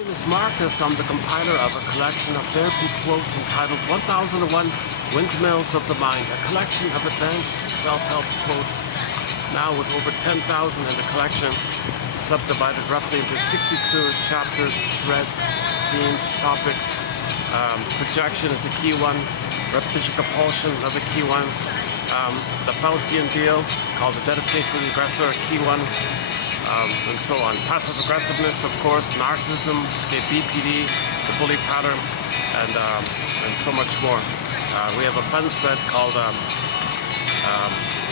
My name is Marcus. I'm the compiler of a collection of therapy quotes entitled 1001 Windmills of the Mind, a collection of advanced self-help quotes, now with over 10,000 in the collection, subdivided roughly into 62 chapters, threads, themes, topics. Projection is a key one, repetition compulsion another key one, the Faustian deal called identification with the aggressor, a key one. And so on. Passive aggressiveness, of course, narcissism, the BPD, the bully pattern, and so much more. We have a fun thread called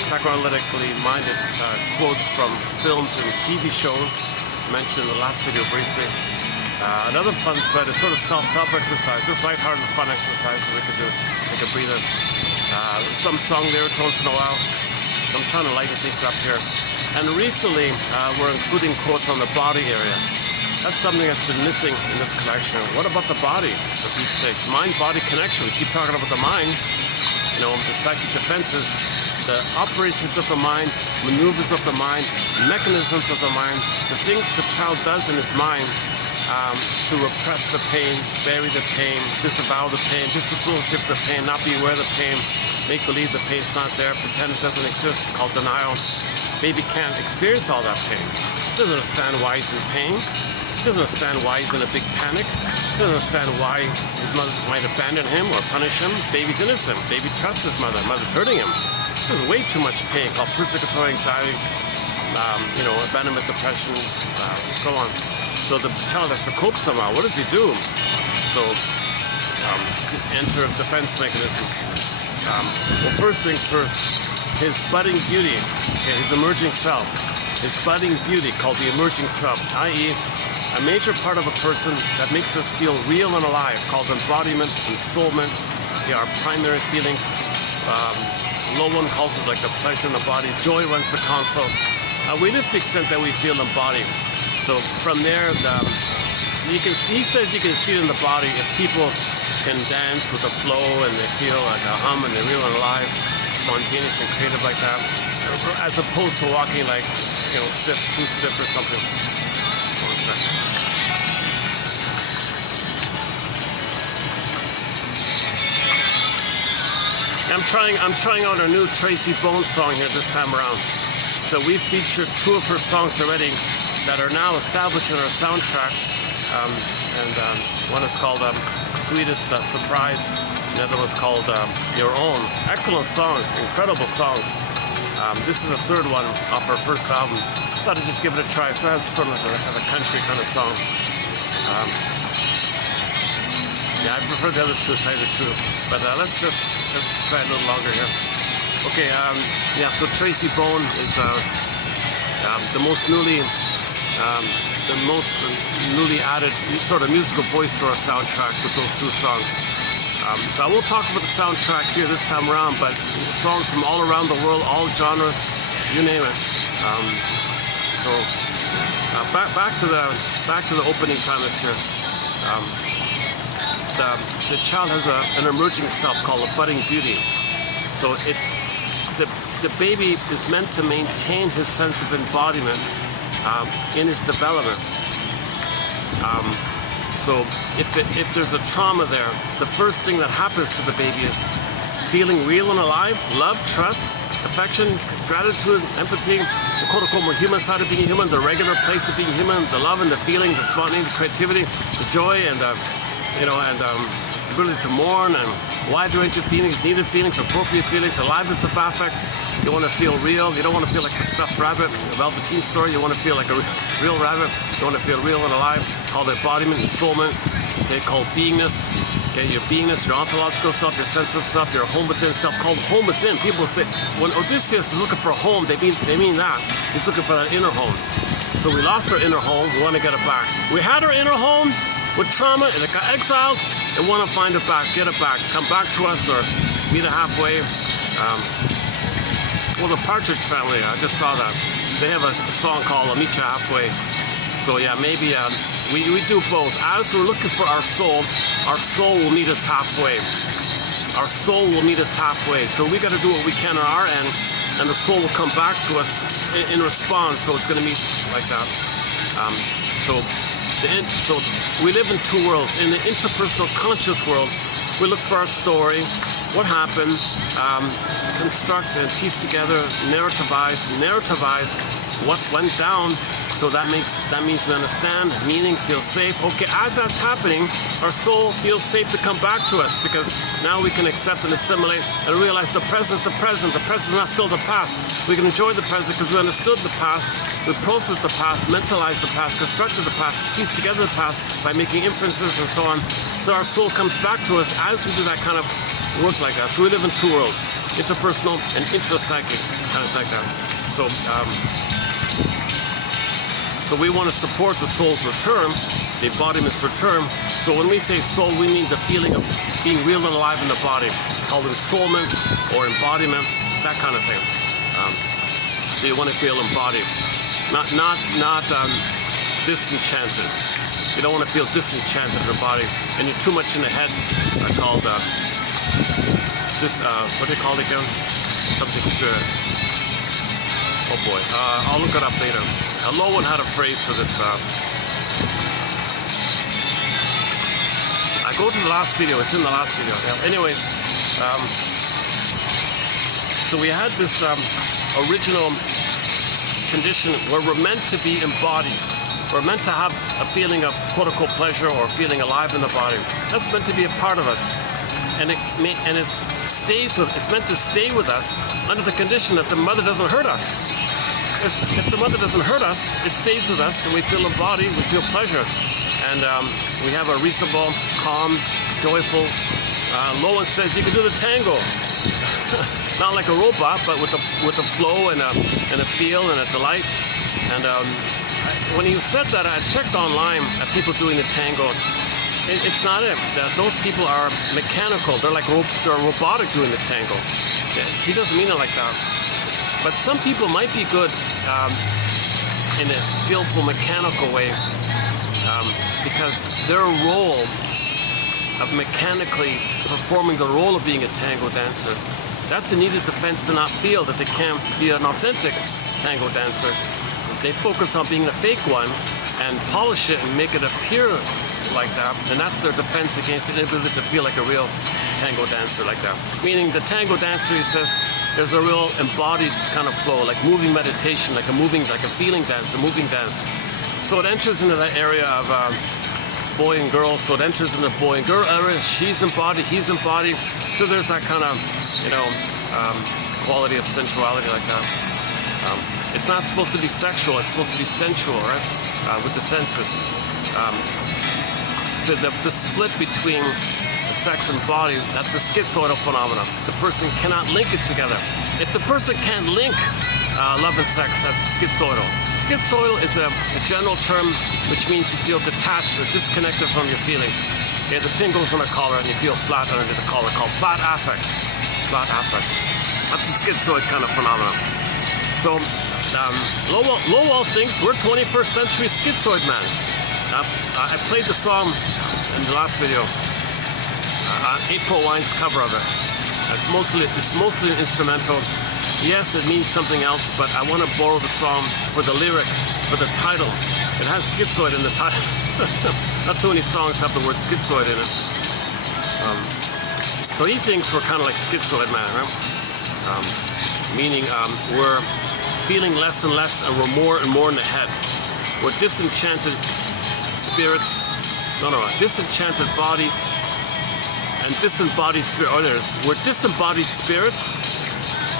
psychoanalytically minded quotes from films and TV shows, mentioned in the last video briefly. Another fun thread is sort of self-help exercise, just lighthearted fun exercise that we could do, take a breather. Some song lyrics once in a while. So I'm trying to lighten things up here. And recently, we're including quotes on the body area. That's something that's been missing in this collection. What about the body, for Pete's sakes? Mind-body connection. We keep talking about the mind, you know, the psychic defenses, the operations of the mind, maneuvers of the mind, mechanisms of the mind, the things the child does in his mind to repress the pain, bury the pain, disavow the pain, disassociate the pain, not be aware of the pain, make believe the pain's not there, pretend it doesn't exist, called denial. Baby can't experience all that pain. He doesn't understand why he's in pain. He doesn't understand why he's in a big panic. He doesn't understand why his mother might abandon him or punish him. Baby's innocent. Baby trusts his mother. Mother's hurting him. There's way too much pain called persecutory anxiety, abandonment, depression, so on. So the child has to cope somehow. What does he do? So enter defense mechanisms. Well, first things first. His budding beauty, his emerging self, his budding beauty called the emerging self, i.e. a major part of a person that makes us feel real and alive, called embodiment, ensoulment. They are primary feelings. Low one calls it like the pleasure in the body. Joy runs the console. We live to the extent that we feel embodied. So from there, you can see, he says you can see it in the body if people can dance with a flow and they feel like a hum and they're real and alive, spontaneous and creative like that, as opposed to walking like, stiff, too stiff or something. Hold on a second. I'm trying out our new Tracy Bones song here this time around. So we've featured two of her songs already that are now established in our soundtrack. One is called Sweetest Surprise. The other one's called Your Own. Excellent songs, incredible songs. This is the third one off our first album. Thought I'd just give it a try. So it has sort of a country kind of song. I prefer the other two, to tell you the truth. But let's try a little longer here. Okay, so Tracy Bone is the most newly added sort of musical voice to our soundtrack with those two songs. So I won't talk about the soundtrack here this time around, but songs from all around the world, all genres, you name it. Back to the opening premise here. The child has an emerging self called a budding beauty. So it's the baby is meant to maintain his sense of embodiment in his development. So if there's a trauma there, the first thing that happens to the baby is feeling real and alive, love, trust, affection, gratitude, empathy, the quote-unquote more human side of being human, the regular place of being human, the love and the feeling, the spontaneity, the creativity, the joy, and ability to mourn, and wide range of feelings, needed feelings, appropriate feelings, aliveness of affect. You want to feel real. You don't want to feel like a stuffed rabbit. The Velveteen story, you want to feel like a real rabbit. You want to feel real and alive. Called embodiment, ensoulment. Okay, called beingness. Okay, your beingness, your ontological self, your sense of self, your home within self, called home within. People say, when Odysseus is looking for a home, they mean that. He's looking for that inner home. So we lost our inner home. We want to get it back. We had our inner home with trauma, and it got exiled, and want to find it back, get it back, come back to us, or meet it halfway. Well, the Partridge Family, I just saw that. They have a song called I'll Meet You Halfway. So yeah, maybe we do both. As we're looking for our soul will meet us halfway. Our soul will meet us halfway. So we got to do what we can on our end, and the soul will come back to us in response. So it's going to meet like that. So So we live in two worlds. In the interpersonal conscious world, we look for our story, what happened, construct and piece together, narrativize what went down. So that means we understand, meaning, feel safe. Okay, as that's happening, our soul feels safe to come back to us, because now we can accept and assimilate and realize the present is not still the past. We can enjoy the present because we understood the past, we processed the past, mentalized the past, constructed the past, pieced together the past by making inferences and so on. So our soul comes back to us as we do that kind of work like that. So we live in two worlds, interpersonal and intrapsychic, kind of like that. So we want to support the soul's return, the embodiment's return. So when we say soul, we mean the feeling of being real and alive in the body, called ensoulment or embodiment, that kind of thing. So you want to feel embodied, not disenchanted. You don't want to feel disenchanted in the body, and you're too much in the head. I called what do you call it again? Something spirit. Oh boy, I'll look it up later. Lowen had a phrase for this. I go to the last video. It's in the last video. Yeah. Anyways, so we had this original condition where we're meant to be embodied. We're meant to have a feeling of quote-unquote pleasure or feeling alive in the body. That's meant to be a part of us. And it's meant to stay with us under the condition that the mother doesn't hurt us. If the mother doesn't hurt us, it stays with us, and we feel embodied, we feel pleasure. And we have a reasonable, calm, joyful. Lowen says you can do the tango. Not like a robot, but with a flow and a feel and a delight. And when he said that, I checked online at people doing the tango. It's not it. Those people are mechanical. They're robotic doing the tango. He doesn't mean it like that. But some people might be good in a skillful, mechanical way because their role of mechanically performing the role of being a tango dancer, that's a needed defense to not feel that they can't be an authentic tango dancer. They focus on being a fake one and polish it and make it appear like that, and that's their defense against the inability to feel like a real tango dancer like that. Meaning the tango dancer, he says, there's a real embodied kind of flow, like moving meditation, like a feeling dance, a moving dance. So it enters into that area of boy and girl. So it enters into the boy and girl area. She's embodied, he's embodied. So there's that kind of, quality of sensuality like that. It's not supposed to be sexual. It's supposed to be sensual, right? With the senses. So the split between the sex and body, that's a schizoidal phenomenon. The person cannot link it together. If the person can't link love and sex, that's schizoidal. Schizoidal is a general term which means you feel detached or disconnected from your feelings. You have the tingles on the collar and you feel flat under the collar, called flat affect. Flat affect. That's a schizoid kind of phenomenon. So Lowell thinks we're 21st century schizoid man. I played the song in the last video. April Wine's cover of it. It's mostly an instrumental. Yes, it means something else, but I want to borrow the song for the lyric, for the title. It has schizoid in the title. Not too many songs have the word schizoid in it. So he thinks we're kind of like schizoid man, right? Meaning we're feeling less and less, and we're more and more in the head. We're disenchanted spirits, disenchanted bodies, and disembodied spirit. We're disembodied spirits,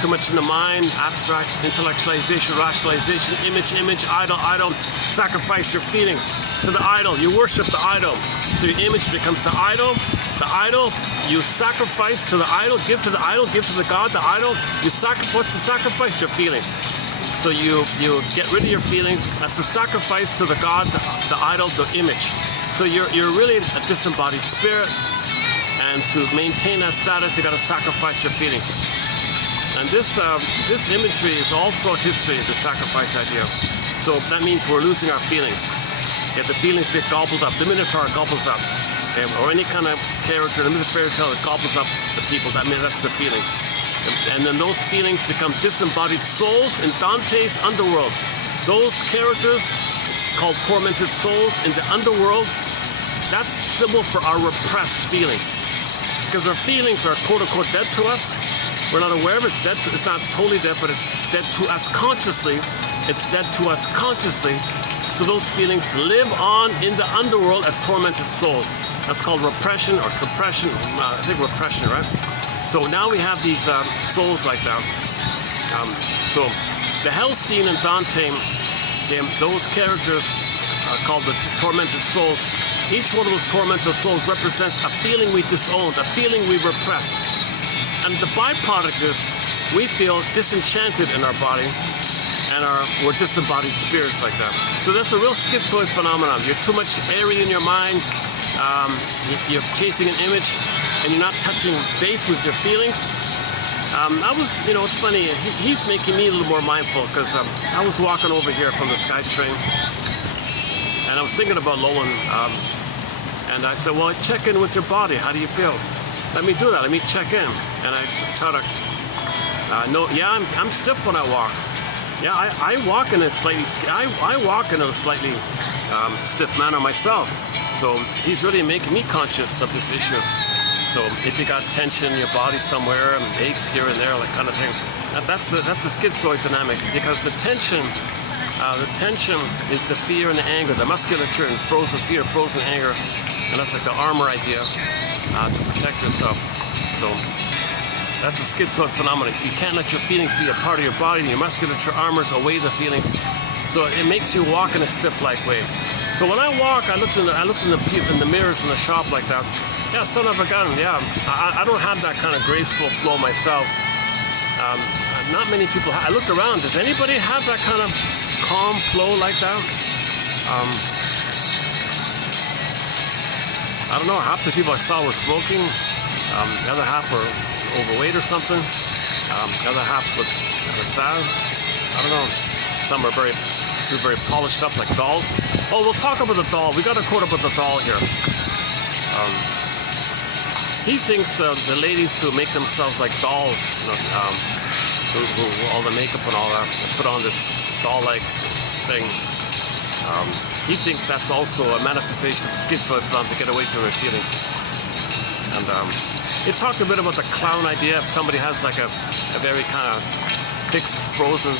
too much in the mind, abstract, intellectualization, rationalization, image, idol, sacrifice your feelings to the idol. You worship the idol. So your image becomes the idol, you sacrifice to the idol, give to the idol, give to the God, the idol. What's the sacrifice? Your feelings. So you get rid of your feelings. That's a sacrifice to the God, the idol, the image. So you're really a disembodied spirit, and to maintain that status, you got to sacrifice your feelings. And this imagery is all throughout history, the sacrifice idea. So that means we're losing our feelings. Yet the feelings get gobbled up. The Minotaur gobbles up, or any kind of character in the fairy tale that gobbles up the people. That's the feelings. And then those feelings become disembodied souls in Dante's underworld. Those characters called tormented souls in the underworld, that's symbol for our repressed feelings. Because our feelings are quote-unquote dead to us. We're not aware of it. It's not totally dead, but it's dead to us consciously. It's dead to us consciously. So those feelings live on in the underworld as tormented souls. That's called repression or suppression. I think repression, right? So now we have these souls like that. So the hell scene in Dante, those characters are called the tormented souls. Each one of those tormented souls represents a feeling we disowned, a feeling we repressed. And the byproduct is we feel disenchanted in our body, and we're disembodied spirits like that. So that's a real schizoid phenomenon. You're too much airy in your mind, you're chasing an image, and you're not touching base with your feelings. It's funny, he's making me a little more mindful, because I was walking over here from the SkyTrain, and I was thinking about Lowen, and I said, well, check in with your body. How do you feel? Let me do that. Let me check in. And I try to, I'm stiff when I walk. Yeah, I walk in a slightly, I walk in a slightly stiff manner myself. So he's really making me conscious of this issue. So if you got tension in your body somewhere, and aches here and there, like kind of thing, that's a schizoid dynamic, because the tension is the fear and the anger, the musculature and frozen fear, frozen anger, and that's like the armor idea to protect yourself. So that's a schizoid phenomenon. You can't let your feelings be a part of your body, and your musculature armors away the feelings. So it makes you walk in a stiff-like way. So when I walk, I looked in the mirrors in the shop like that. Yeah, son of a gun. Yeah, I don't have that kind of graceful flow myself. Not many people. I looked around. Does anybody have that kind of calm flow like that? I don't know. Half the people I saw were smoking. The other half were overweight or something. The other half were sad. I don't know. Some are very polished up like dolls. Oh, we'll talk about the doll. We got a quote about the doll here. He thinks the ladies who make themselves like dolls, who all the makeup and all that, put on this doll-like thing. He thinks that's also a manifestation of schizoid phenomenon to get away from their feelings. And it talked a bit about the clown idea. If somebody has like a very kind of fixed, frozen,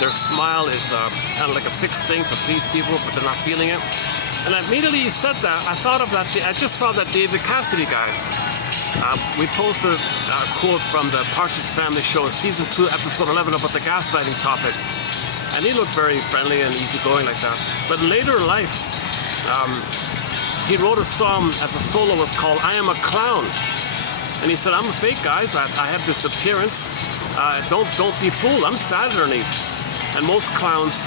their smile is kind of like a fixed thing to please people, but they're not feeling it. And immediately he said that, I thought of that. I just saw that David Cassidy guy. We posted a quote from the Partridge Family show, season 2, episode 11, about the gaslighting topic. And he looked very friendly and easygoing like that. But later in life, he wrote a song as a soloist called "I Am a Clown." And he said, I'm a fake, guys. I have this appearance. Don't be fooled. I'm sad underneath. And most clowns,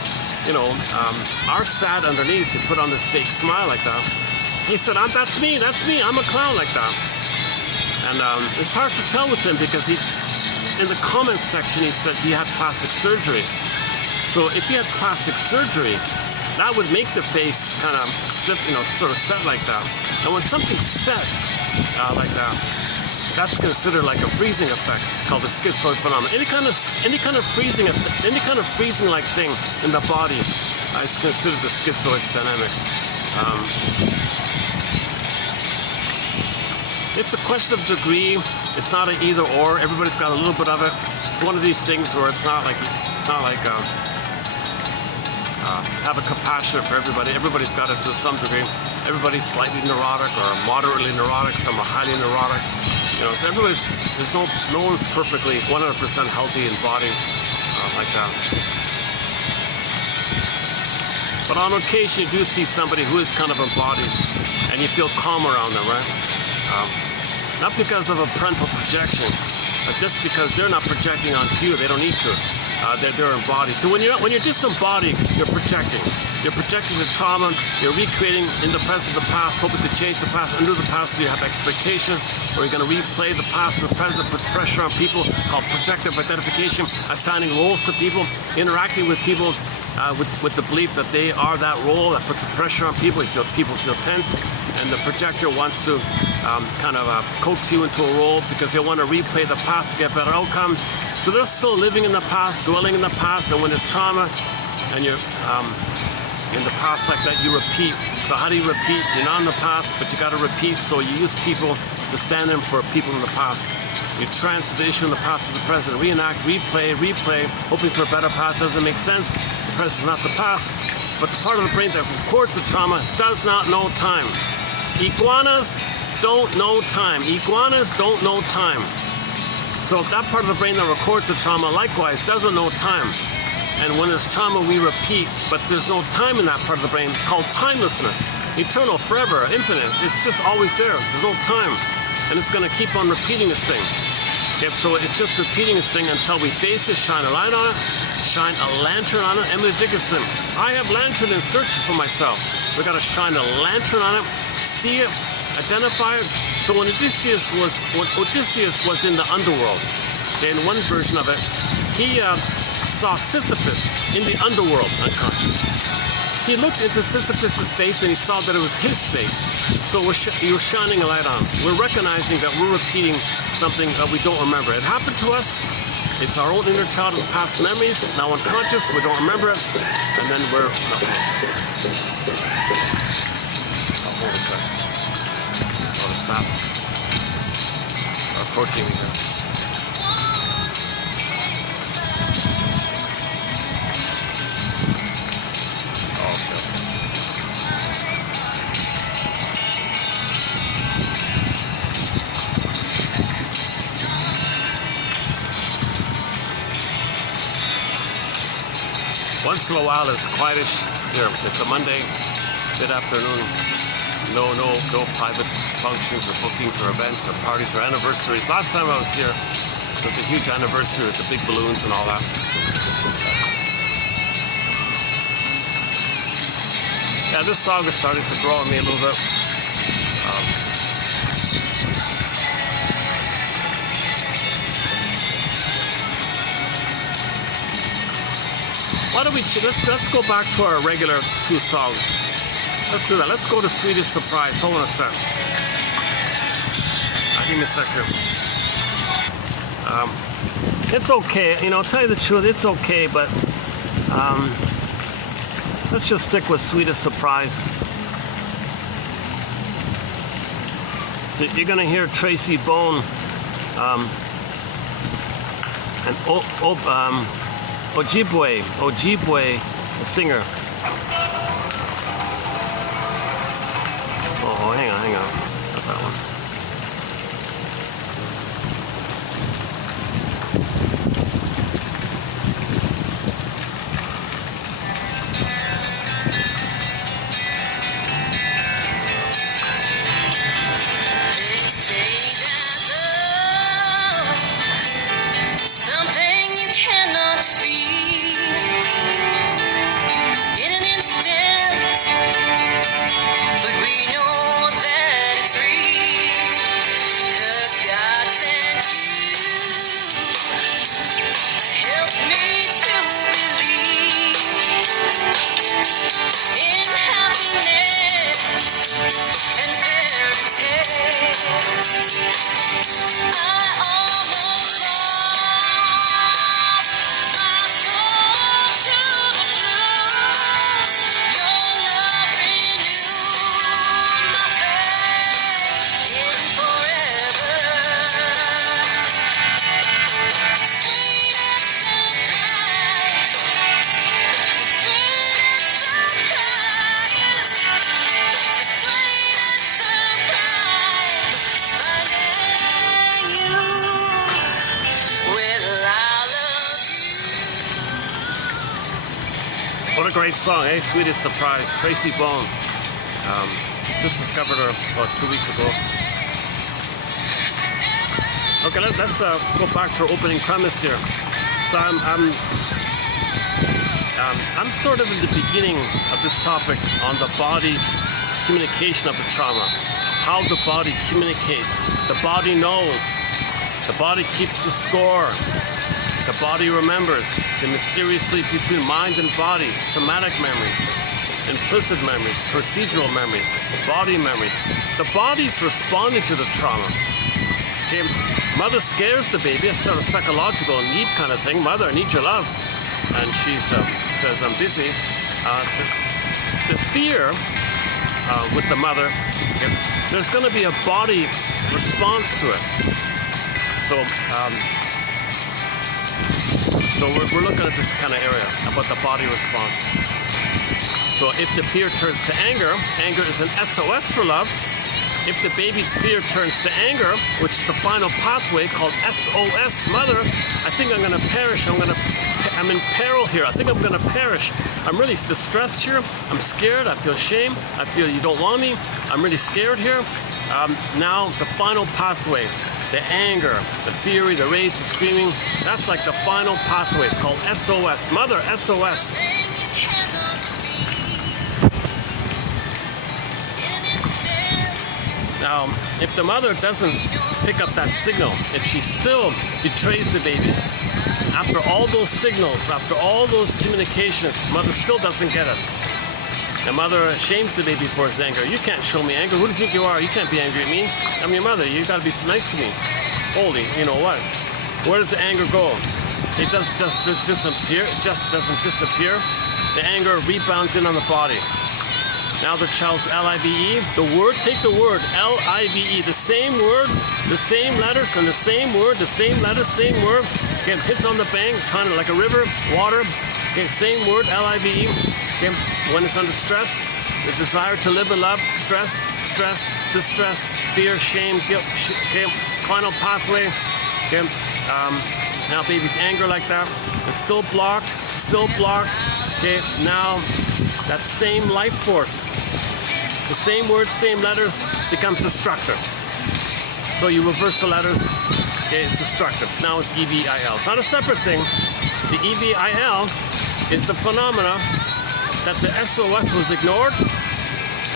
are sad underneath. You put on this fake smile like that. He said, that's me. I'm a clown like that. And it's hard to tell with him, because in the comments section, he said he had plastic surgery. So if he had plastic surgery, that would make the face kind of stiff, sort of set like that. And when something's set like that, that's considered like a freezing effect, called the schizoid phenomenon. Any kind of freezing like thing in the body is considered the schizoid dynamic. It's a question of degree. It's not an either or. Everybody's got a little bit of it. It's one of these things where it's not like have a compassion for everybody. Everybody's got it to some degree. Everybody's slightly neurotic or moderately neurotic. Some are highly neurotic. So no one's perfectly 100% healthy in body like that. But on occasion, you do see somebody who is kind of embodied, and you feel calm around them, right? Not because of a parental projection, but just because they're not projecting onto you. They don't need to. They're embodied. So when you're disembodied, you're projecting. You're projecting the trauma. You're recreating in the present the past, hoping to change the past. Under the past, so you have expectations, or you're going to replay the past to the present, puts pressure on people, called projective identification, assigning roles to people, interacting with people with the belief that they are that role. That puts pressure on people. People feel tense, and the projector wants to coax you into a role because they want to replay the past to get better outcome. So they're still living in the past, dwelling in the past, and when there's trauma, and you're in the past like that, you repeat. So how do you repeat? You're not in the past, but you got to repeat. So you use people to stand in for people in the past. You transfer the issue in the past to the present, reenact, replay, hoping for a better path. Doesn't make sense. The present is not the past, but the part of the brain that records the trauma does not know time. Iguanas don't know time. Iguanas don't know time. So that part of the brain that records the trauma likewise doesn't know time. And when there's trauma, we repeat, but there's no time in that part of the brain called timelessness. Eternal, forever, infinite. It's just always there. There's no time. And it's going to keep on repeating this thing. So it's just repeating this thing until we face it, shine a light on it, shine a lantern on it. Emily Dickinson, I have lantern in search for myself. We got to shine a lantern on it, see it, identify it. So when Odysseus was in the underworld, in one version of it, he saw Sisyphus in the underworld, unconscious. He looked into Sisyphus's face and he saw that it was his face. So you're shining a light on. We're recognizing that we're repeating something that we don't remember. It happened to us. It's our own inner child of past memories. Now unconscious, we don't remember it. And then we're... No, hold a second. Hold a stop. Approaching me here. Once in a while it's quietish here. It's a Monday, mid-afternoon. No private functions or bookings or events or parties or anniversaries. Last time I was here, it was a huge anniversary with the big balloons and all that. Yeah, this song is starting to grow on me a little bit. Why don't we, let's go back to our regular two songs. Let's do that. Let's go to Swedish Surprise. Hold on a sec. Give me a sec here. It's okay, you know, tell you the truth, it's okay, but let's just stick with Swedish Surprise. So you're gonna hear Tracy Bone and Ojibwe, the singer. Oh, hang on. Not that one. What a great song, eh? Swedish Surprise, Tracy Bone. Just discovered her about 2 weeks ago. Okay, let's go back to our opening premise here. So I'm sort of in the beginning of this topic on the body's communication of the trauma. How the body communicates. The body knows. The body keeps the score. The body remembers the mysterious link between mind and body, somatic memories, implicit memories, procedural memories, body memories. The body's responding to the trauma. Okay, mother scares the baby, it's sort of psychological need kind of thing. Mother, I need your love. and she says, I'm busy. The fear with the mother, there's going to be a body response to it. So we're looking at this kind of area about the body response. So if the fear turns to anger, anger is an SOS for love. If the baby's fear turns to anger, which is the final pathway called SOS, mother, I think I'm going to perish. I'm in peril here. I think I'm going to perish. I'm really distressed here. I'm scared. I feel shame. I feel you don't want me. I'm really scared here. Now the final pathway, the anger, the fury, the rage, the screaming, that's like the final pathway. It's called SOS. Mother, SOS. Now, if the mother doesn't pick up that signal, if she still betrays the baby, after all those signals, after all those communications, mother still doesn't get it. The mother shames the baby for his anger. You can't show me anger. Who do you think you are? You can't be angry at me. I'm your mother. You got to be nice to me. Holy, you know what? Where does the anger go? It just disappear. It just doesn't disappear. The anger rebounds in on the body. Now the child's L-I-V-E. The word, take the word, L-I-V-E. The same word, the same letters, and the same word, the same letters, same word. Again, hits on the bank, kind of like a river, water. Okay, same word, L-I-V-E. Okay, when it's under stress, the desire to live and love, stress, distress, fear, shame, guilt. Okay, final pathway. Okay, now baby's anger like that. It's still blocked, Okay, now that same life force, the same words, same letters, becomes destructive. So you reverse the letters, okay, it's destructive. Now it's E-V-I-L. It's not a separate thing. The E-V-I-L is the phenomena that the SOS was ignored,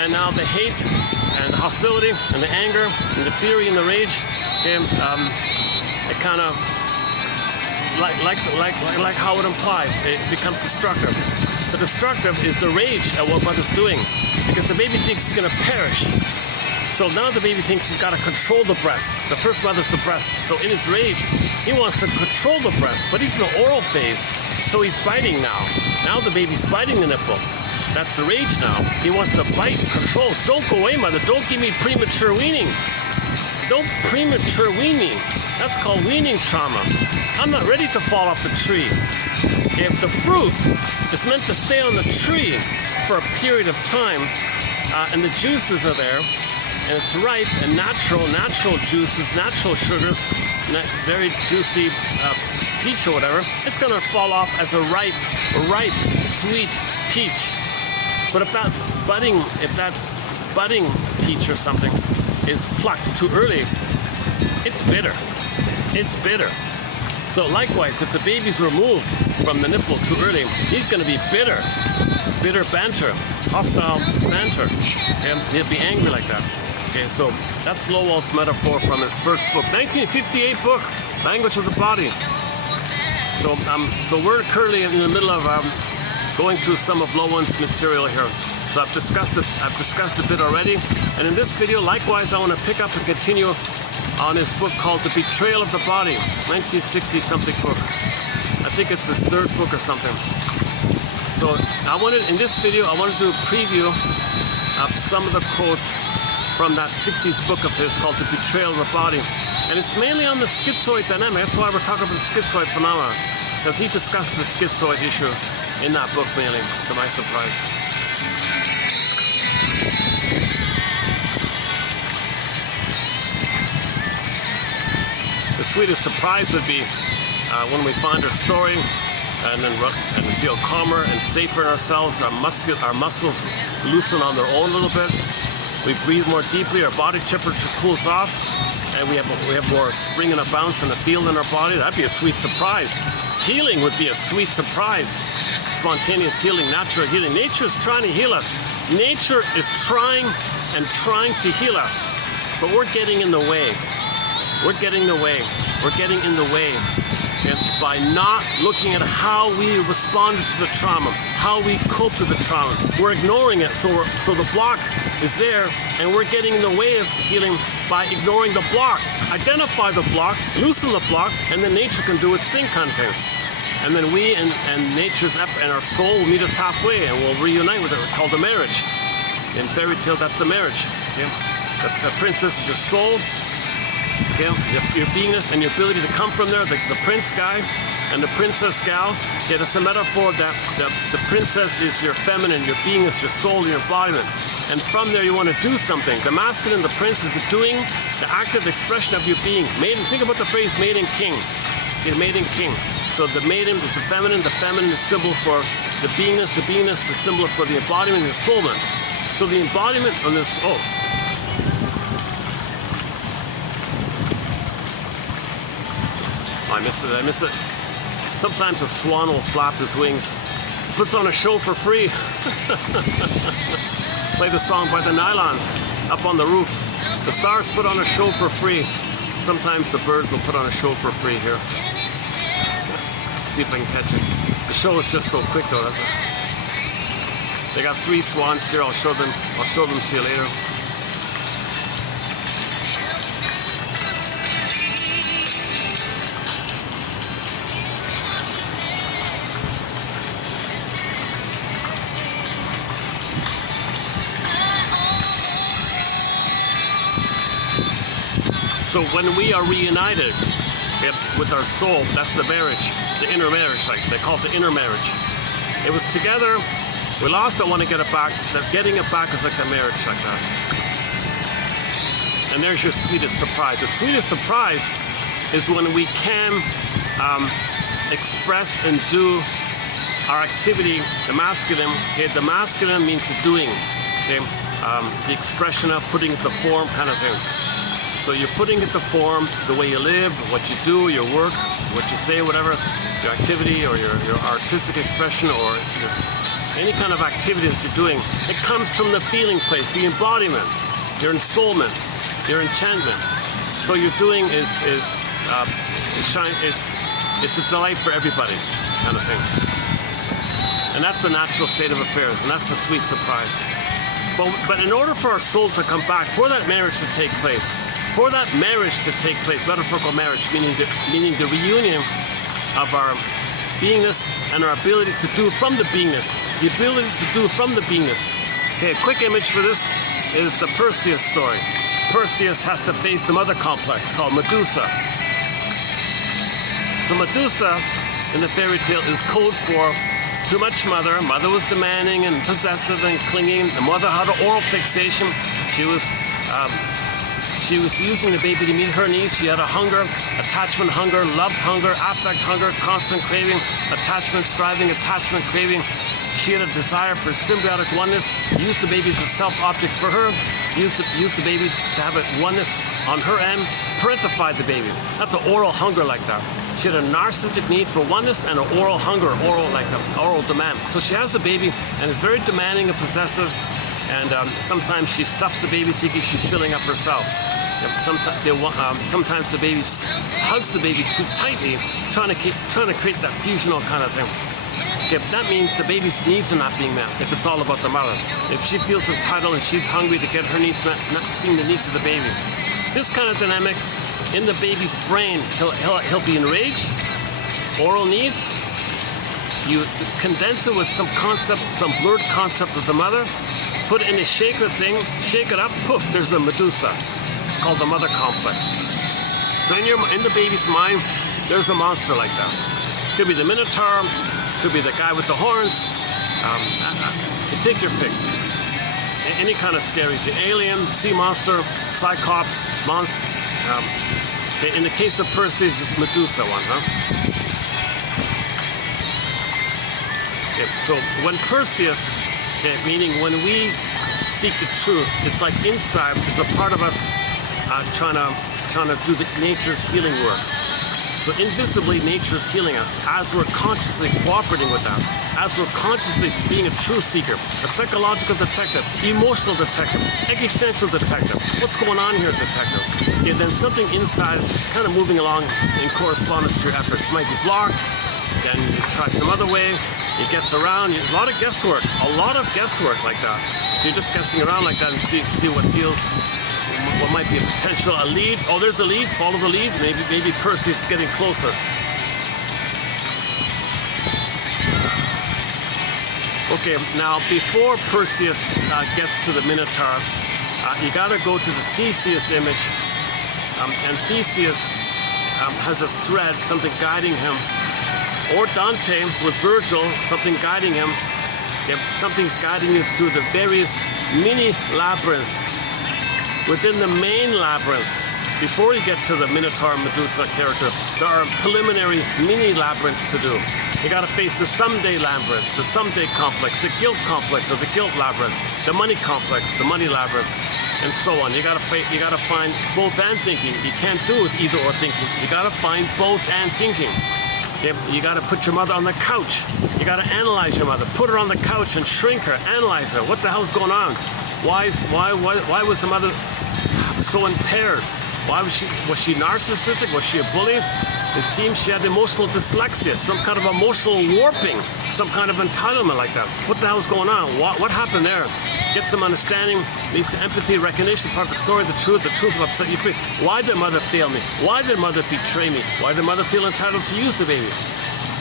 and now the hate and the hostility and the anger and the fury and the rage, okay, it kind of like how it implies, it becomes destructive. The destructive is the rage at what mother's doing, because the baby thinks he's going to perish. So now the baby thinks he's got to control the breast. The first mother's the breast. So in his rage, he wants to control the breast, but he's in the oral phase, so he's biting now. Now the baby's biting the nipple. That's the rage now. He wants to bite, control. Don't go away, mother. Don't give me premature weaning. Don't premature wean me. That's called weaning trauma. I'm not ready to fall off the tree. If the fruit is meant to stay on the tree for a period of time, and the juices are there, and it's ripe and natural juices, natural sugars, very juicy peach or whatever, it's going to fall off as a ripe, sweet peach. But if that budding peach or something is plucked too early, it's bitter. It's bitter. So likewise, if the baby's removed from the nipple too early, he's going to be bitter. Bitter banter, hostile banter. And he'll be angry like that. Okay, so that's Lowell's metaphor from his first book, 1958 book, Language of the Body. So we're currently in the middle of going through some of Lowell's material here. So I've discussed a bit already. And in this video, likewise, I want to pick up and continue on his book called The Betrayal of the Body, 1960-something book. I think it's his third book or something. So in this video, I wanted to do a preview of some of the quotes from that 60s book of his called The Betrayal of the Body. And it's mainly on the schizoid dynamic. That's why we're talking about the schizoid phenomena, because he discussed the schizoid issue in that book mainly, to my surprise. The sweetest surprise would be when we find our story and feel calmer and safer in ourselves. Our muscles loosen on their own a little bit. We breathe more deeply. Our body temperature cools off, and we have more spring and a bounce and a feel in our body. That'd be a sweet surprise. Healing would be a sweet surprise. Spontaneous healing, natural healing. Nature is trying to heal us. Nature is trying to heal us, but we're getting in the way. We're getting in the way. And by not looking at how we responded to the trauma, how we coped with the trauma. We're ignoring it, so the block is there, and we're getting in the way of healing by ignoring the block. Identify the block, loosen the block, and then nature can do its thing kind of thing. And then we and nature's and our soul will meet us halfway and we'll reunite with it. It's called the marriage. In fairy tale, that's the marriage. Okay? The princess is your soul, okay? Your beingness and your ability to come from there. The prince guy and the princess gal. Okay, that's a metaphor that the princess is your feminine, your beingness, your soul, your embodiment. And from there you want to do something. The masculine, the prince, is the doing, the active expression of your being. Maiden, think about the phrase maiden king. Okay, maiden king. So the maiden is the feminine is symbol for the beingness is symbol for the embodiment and the soulment. So the embodiment on this, I missed it. Sometimes a swan will flap his wings, puts on a show for free. Play the song by the Nylons up on the roof. The stars put on a show for free. Sometimes the birds will put on a show for free here. See if I can catch it. The show is just so quick though, doesn't it? They got 3 swans here. I'll show them to you later. So when we are reunited with our soul, that's the marriage, the inner marriage, like they call it the inner marriage. It was together, we lost it, want to get it back. That getting it back is like a marriage like that. And there's your sweetest surprise. The sweetest surprise is when we can express and do our activity, the masculine. Okay, the masculine means the doing. Okay, the expression of putting it to form kind of thing. So you're putting it to form, the way you live, what you do, your work, what you say, whatever, your activity or your artistic expression or any kind of activity that you're doing. It comes from the feeling place, the embodiment, your ensoulment, your enchantment. So your doing it's a delight for everybody, kind of thing. And that's the natural state of affairs, and that's the sweet surprise. But in order for our soul to come back, for that marriage to take place, metaphorical marriage, meaning the reunion of our beingness and our ability to do from the beingness, Okay, a quick image for this is the Perseus story. Perseus has to face the mother complex called Medusa. So Medusa in the fairy tale is code for too much mother. Mother was demanding and possessive and clinging. The mother had an oral fixation. She was using the baby to meet her needs. She had a hunger, attachment hunger, loved hunger, affect hunger, constant craving, attachment, striving, attachment, craving. She had a desire for symbiotic oneness, used the baby as a self-object for her, used the baby to have a oneness on her end, parentified the baby. That's an oral hunger like that. She had a narcissistic need for oneness and an oral hunger, oral demand. So she has a baby and is very demanding and possessive, and sometimes she stuffs the baby thinking she's filling up herself. Sometimes the baby hugs the baby too tightly, trying to create that fusional kind of thing. Okay, that means the baby's needs are not being met if it's all about the mother. If she feels entitled and she's hungry to get her needs met, not seeing the needs of the baby. This kind of dynamic in the baby's brain, he'll be enraged, oral needs. You condense it with some concept, some blurred concept of the mother, put it in a shaker thing, shake it up, poof, there's a Medusa called the mother complex. So in the baby's mind, there's a monster like that. Could be the Minotaur, could be the guy with the horns. You take your pick. Any kind of scary, the alien, sea monster, cyclops, monster. In the case of Perseus, it's Medusa one, huh? Okay, so when Perseus, meaning when we seek the truth, it's like inside there's a part of us trying to do the nature's healing work. So invisibly, nature's healing us as we're consciously cooperating with that, as we're consciously being a truth seeker, a psychological detective, emotional detective, existential detective. What's going on here, detective? Yeah, then something inside is kind of moving along in correspondence to your efforts. It might be blocked, then you try some other way, you guess around, a lot of guesswork like that. So you're just guessing around like that and see what feels. What might be a potential, a lead. Oh, there's a lead. Follow the lead. Maybe Perseus is getting closer. Okay, now before Perseus gets to the Minotaur, you got to go to the Theseus image, and Theseus has a thread, something guiding him, or Dante with Virgil, something guiding him. Something's guiding you through the various mini labyrinths within the main labyrinth. Before you get to the Minotaur Medusa character, there are preliminary mini labyrinths to do. You got to face the someday labyrinth, the someday complex, the guilt complex or the guilt labyrinth, the money complex, the money labyrinth, and so on. You got to find both and thinking. You can't do it either or thinking. You got to find both and thinking. You got to put your mother on the couch. You got to analyze your mother. Put her on the couch and shrink her. Analyze her. What the hell's going on? Why was the mother so impaired? Why was she narcissistic? Was she a bully? It seems she had emotional dyslexia, some kind of emotional warping, some kind of entitlement like that. What the hell's going on? What happened there? Get some understanding, leads to empathy, recognition, part of the story, the truth will upset you. Why did mother fail me? Why did mother betray me? Why did mother feel entitled to use the baby?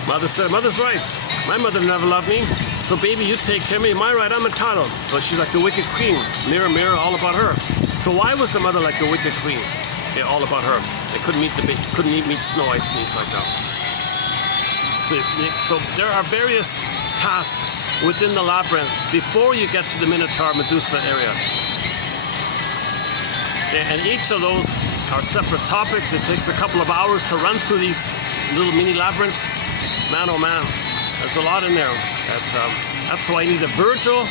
Mother said, mother's rights. My mother never loved me, so baby, you take care of me. My right, I'm entitled. So she's like the wicked queen. Mirror, mirror, all about her. So why was the mother like the wicked queen? Yeah, all about her. They couldn't meet Snow White sneeze like that. So there are various tasks within the labyrinth before you get to the Minotaur Medusa area. And each of those are separate topics. It takes a couple of hours to run through these little mini labyrinths. Man, oh man, there's a lot in there. That's why I need a Virgil.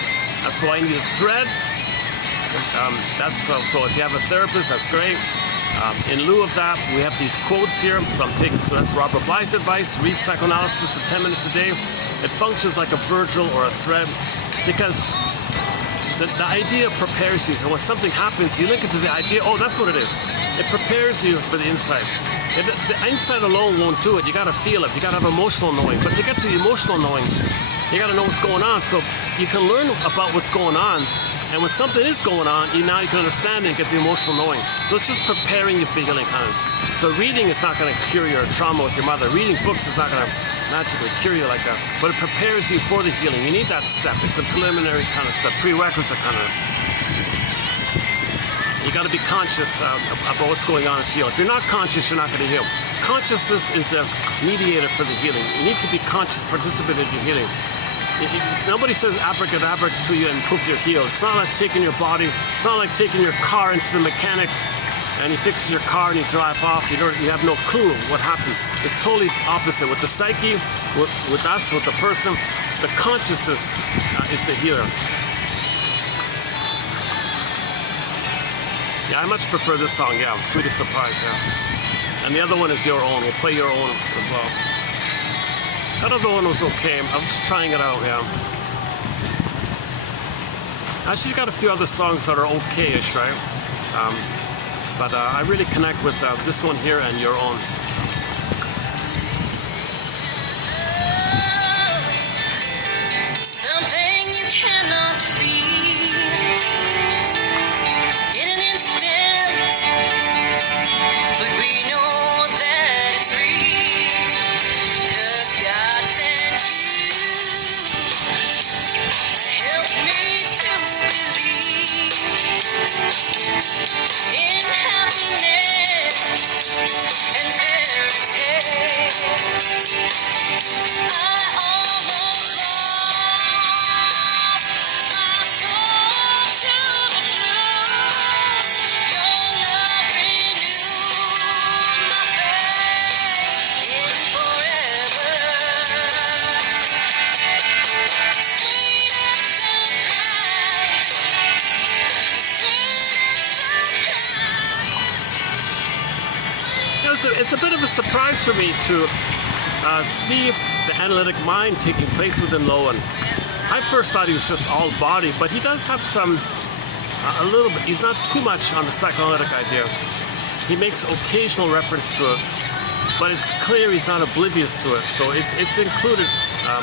That's why I need a thread. So if you have a therapist, that's great. In lieu of that, we have these quotes here. So that's Robert Bly's advice. Read psychoanalysis for 10 minutes a day. It functions like a Virgil or a thread because the idea prepares you. So when something happens, you link it to the idea. Oh, that's what it is. It prepares you for the insight. The insight alone won't do it. You got to feel it. You got to have emotional knowing. But to get to the emotional knowing, you got to know what's going on. So you can learn about what's going on. And when something is going on, now you can understand it and get the emotional knowing. So it's just preparing you for healing kind of. So reading is not going to cure your trauma with your mother. Reading books is not going to magically cure you like that. But it prepares you for the healing. You need that step. It's a preliminary kind of step, prerequisite kind of. You got to be conscious about what's going on to heal. If you're not conscious, you're not going to heal. Consciousness is the mediator for the healing. You need to be conscious, participate in your healing. Nobody says abracadabra to you and poof, you're healed. It's not like taking your body, it's not like taking your car into the mechanic and he fixes your car and you drive off. You have no clue what happened. It's totally opposite. With the psyche, with us, with the person, the consciousness is the healer. Yeah, I much prefer this song, yeah, Sweetest Surprise, yeah. And the other one is Your Own. We'll play Your Own as well. That other one was okay. I was just trying it out, yeah. She's got a few other songs that are okay-ish, right? But I really connect with this one here and Your Own. Something you cannot see in an instant, but we know that it's real, 'cause God sent you to help me to believe in happiness and fairy tales. I almost lost my soul to the blues. Your love renewed my faith in forever. Sweetest surprise, sweetest surprise. You know, it's a bit of a surprise for me to see the analytic mind taking place within Lowen. I first thought he was just all body, but he does have some, a little bit, he's not too much on the psychoanalytic idea. He makes occasional reference to it, but it's clear he's not oblivious to it, so it's included,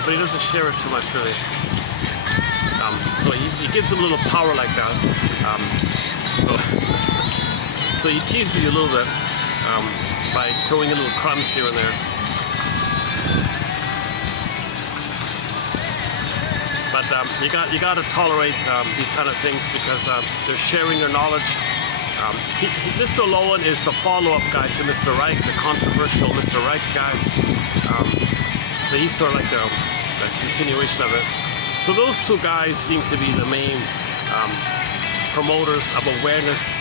but he doesn't share it too much really. So he gives him a little power like that. So he teases you a little bit by throwing a little crumbs here and there. But you got to tolerate these kind of things because they're sharing their knowledge. Mr. Lowen is the follow-up guy to Mr. Reich, the controversial Mr. Reich guy. So he's sort of like the continuation of it. So those two guys seem to be the main promoters of awareness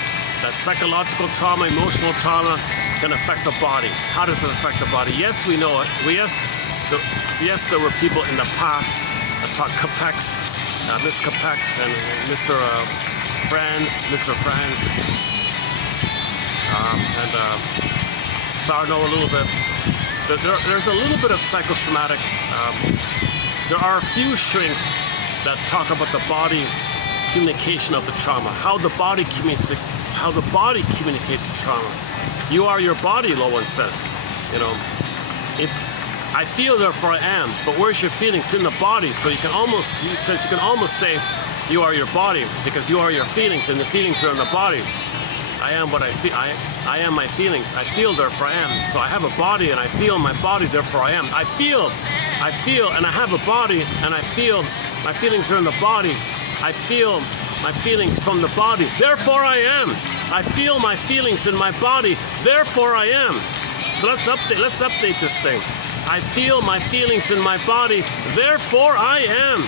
that psychological trauma, emotional trauma can affect the body. How does it affect the body? Yes, we know it. Yes, there were people in the past that taught Capex, Miss Capex and Mr. Mr. Franz, and Sarno a little bit. There's a little bit of psychosomatic. There are a few shrinks that talk about the body communication of the trauma, how the body communicates the trauma. You are your body, Lowen says. You know, if I feel, therefore I am. But where's your feelings? In the body. So he says you can almost say you are your body because you are your feelings, and the feelings are in the body. I am what I feel. I am my feelings. I feel, therefore I am. So I have a body, and I feel my body, therefore I am. I feel, and I have a body, and I feel. My feelings are in the body. I feel my feelings from the body. Therefore I am. I feel my feelings in my body. Therefore I am. So let's update this thing. I feel my feelings in my body. Therefore I am.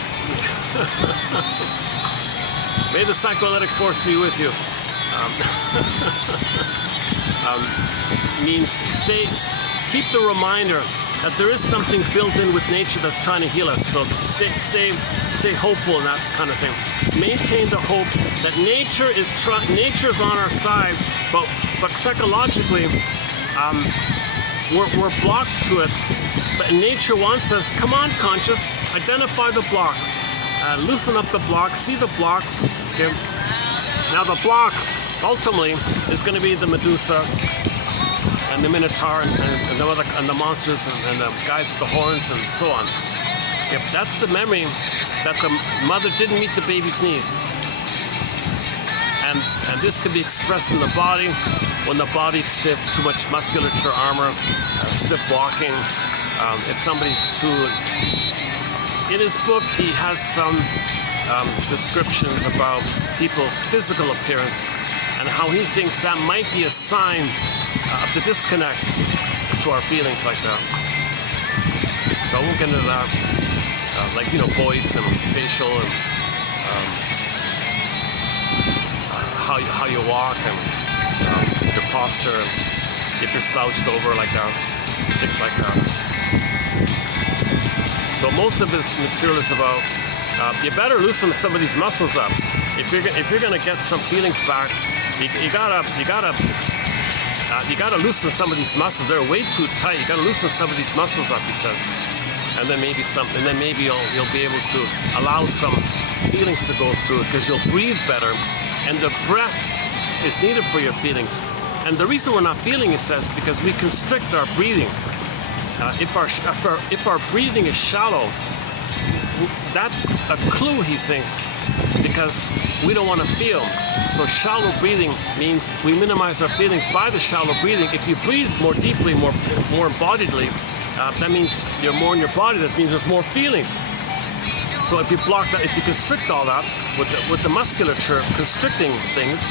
May the psychoanalytic force be with you. Means keep the reminder that there is something built in with nature that's trying to heal us. So stay hopeful and that kind of thing. Maintain the hope that nature's on our side, but psychologically we're blocked to it. But nature wants us. Come on, conscious, identify the block, loosen up the block, see the block. Okay. Now the block ultimately is going to be the Medusa and the Minotaur and the monsters and the guys with the horns and so on. If that's the memory that the mother didn't meet the baby's needs. And this can be expressed in the body when the body's stiff, too much musculature, armor, stiff walking. If somebody's too... In his book, he has some descriptions about people's physical appearance and how he thinks that might be a sign of the disconnect to our feelings like that. So I won't get into that. Like, you know, voice and facial and how you walk and your posture, and if you're slouched over like that, things like that. So most of this material is about you better loosen some of these muscles up. If you're gonna get some feelings back, you gotta loosen some of these muscles. They're way too tight. You gotta loosen some of these muscles up, he said. And then maybe you'll be able to allow some feelings to go through because you'll breathe better. And the breath is needed for your feelings. And the reason we're not feeling, he says, because we constrict our breathing. If our breathing is shallow, that's a clue, he thinks, because we don't want to feel. So shallow breathing means we minimize our feelings by the shallow breathing. If you breathe more deeply, more embodiedly, that means you're more in your body. That means there's more feelings. So if you block that, if you constrict all that with the musculature constricting things,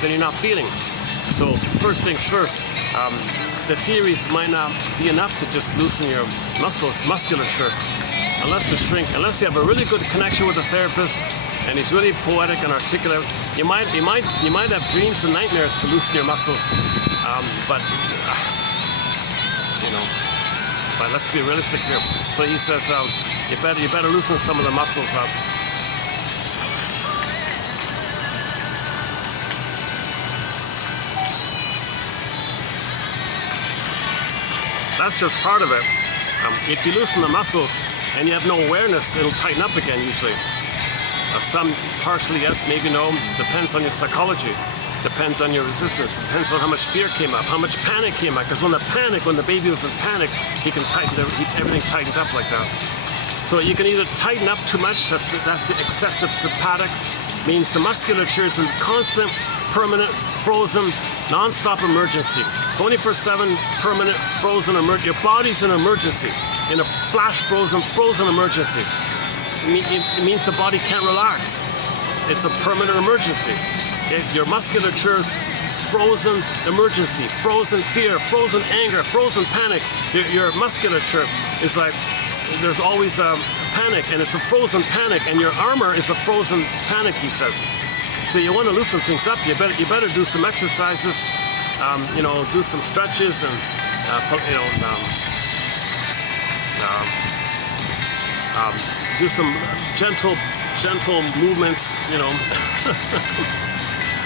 then you're not feeling. So first things first, the theories might not be enough to just loosen your musculature, unless you have a really good connection with a therapist and he's really poetic and articulate. You might have dreams and nightmares to loosen your muscles, but let's be realistic here. So he says you better loosen some of the muscles up. That's just part of it. If you loosen the muscles and you have no awareness, it'll tighten up again usually. Some partially yes, maybe no. Depends on your psychology. Depends on your resistance. Depends on how much fear came up, how much panic came up. Because when the baby was in panic, he can everything tightened up like that. So you can either tighten up too much. That's the excessive sympathetic. Means the musculature is in constant, permanent, frozen, non-stop emergency. 24/7, permanent, frozen emergency. Your body's in emergency, in a flash frozen emergency. it means the body can't relax. It's a permanent emergency. Your musculature is frozen emergency, frozen fear, frozen anger, frozen panic. Your musculature is like, there's always a panic, and it's a frozen panic, and your armor is a frozen panic, he says. So you want to loosen things up. You better do some exercises, you know, do some stretches, and you know, do some gentle movements, you know.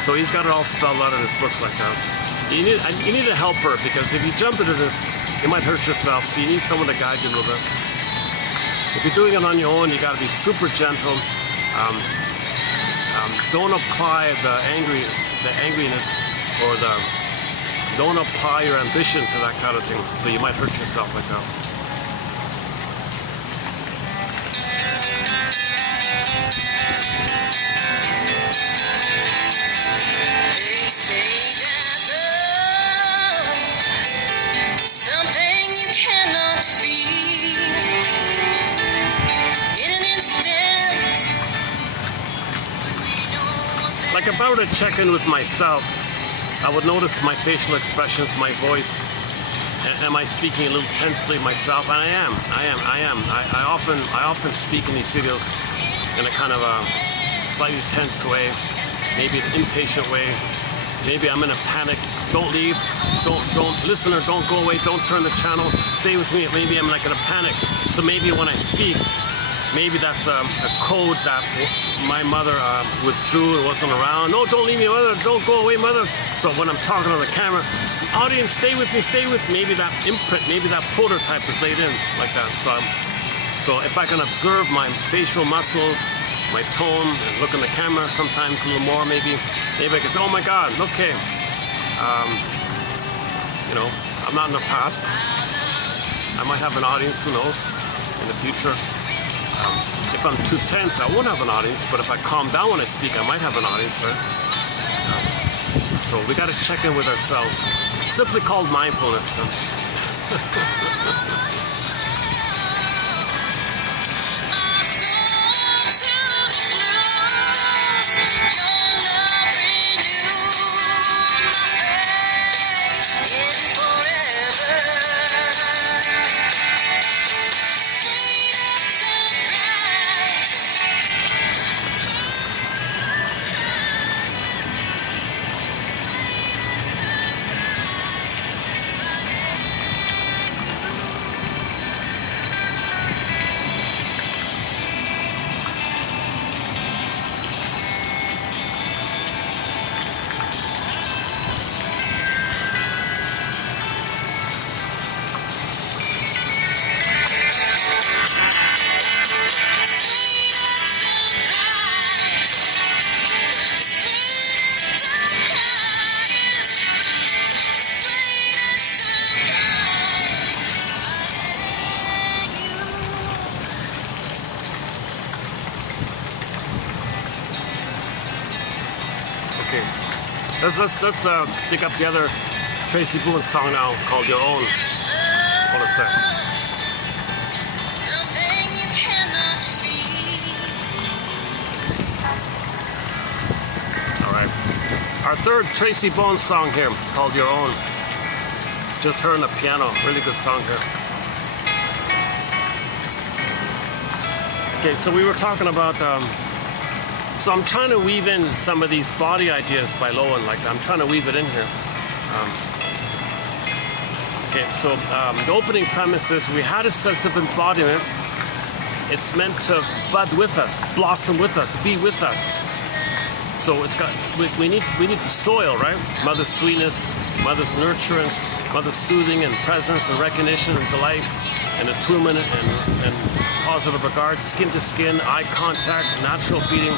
So he's got it all spelled out in his books like that. You need a helper, because if you jump into this, you might hurt yourself. So you need someone to guide you a little bit. If you're doing it on your own, you got to be super gentle. Don't apply the angriness, or don't apply your ambition to that kind of thing. So you might hurt yourself like that. Like if I were to check in with myself, I would notice my facial expressions, my voice. Am I speaking a little tensely myself? And I am. I often speak in these videos in a kind of a slightly tense way, maybe an impatient way. Maybe I'm in a panic. Don't leave. Don't listener. Don't go away. Don't turn the channel. Stay with me. Maybe I'm like in a panic. So maybe when I speak, maybe that's a code that my mother withdrew and wasn't around. No, don't leave me, mother. Don't go away, mother. So when I'm talking on the camera, audience, stay with me, stay with me. Maybe that imprint, maybe that prototype is laid in like that. So if I can observe my facial muscles, my tone, and look in the camera, sometimes a little more, maybe I can say, oh my God, okay. You know, I'm not in the past. I might have an audience, who knows, in the future. If I'm too tense, I won't have an audience, but if I calm down when I speak, I might have an audience, right? So we got to check in with ourselves. It's simply called mindfulness. Let's pick up the other Tracy Boone song now called Your Own. Hold a sec. All right. Our third Tracy Boone song here called Your Own. Just her on the piano. Really good song here. Okay, so we were talking about so I'm trying to weave in some of these body ideas by Lowen, like I'm trying to weave it in here. Okay, so the opening premise is we had a sense of embodiment. It's meant to bud with us, blossom with us, be with us. So it's got we need the soil, right? Mother's sweetness, mother's nurturance, mother's soothing and presence and recognition and delight and attunement and positive regard, skin to skin, eye contact, natural feeding.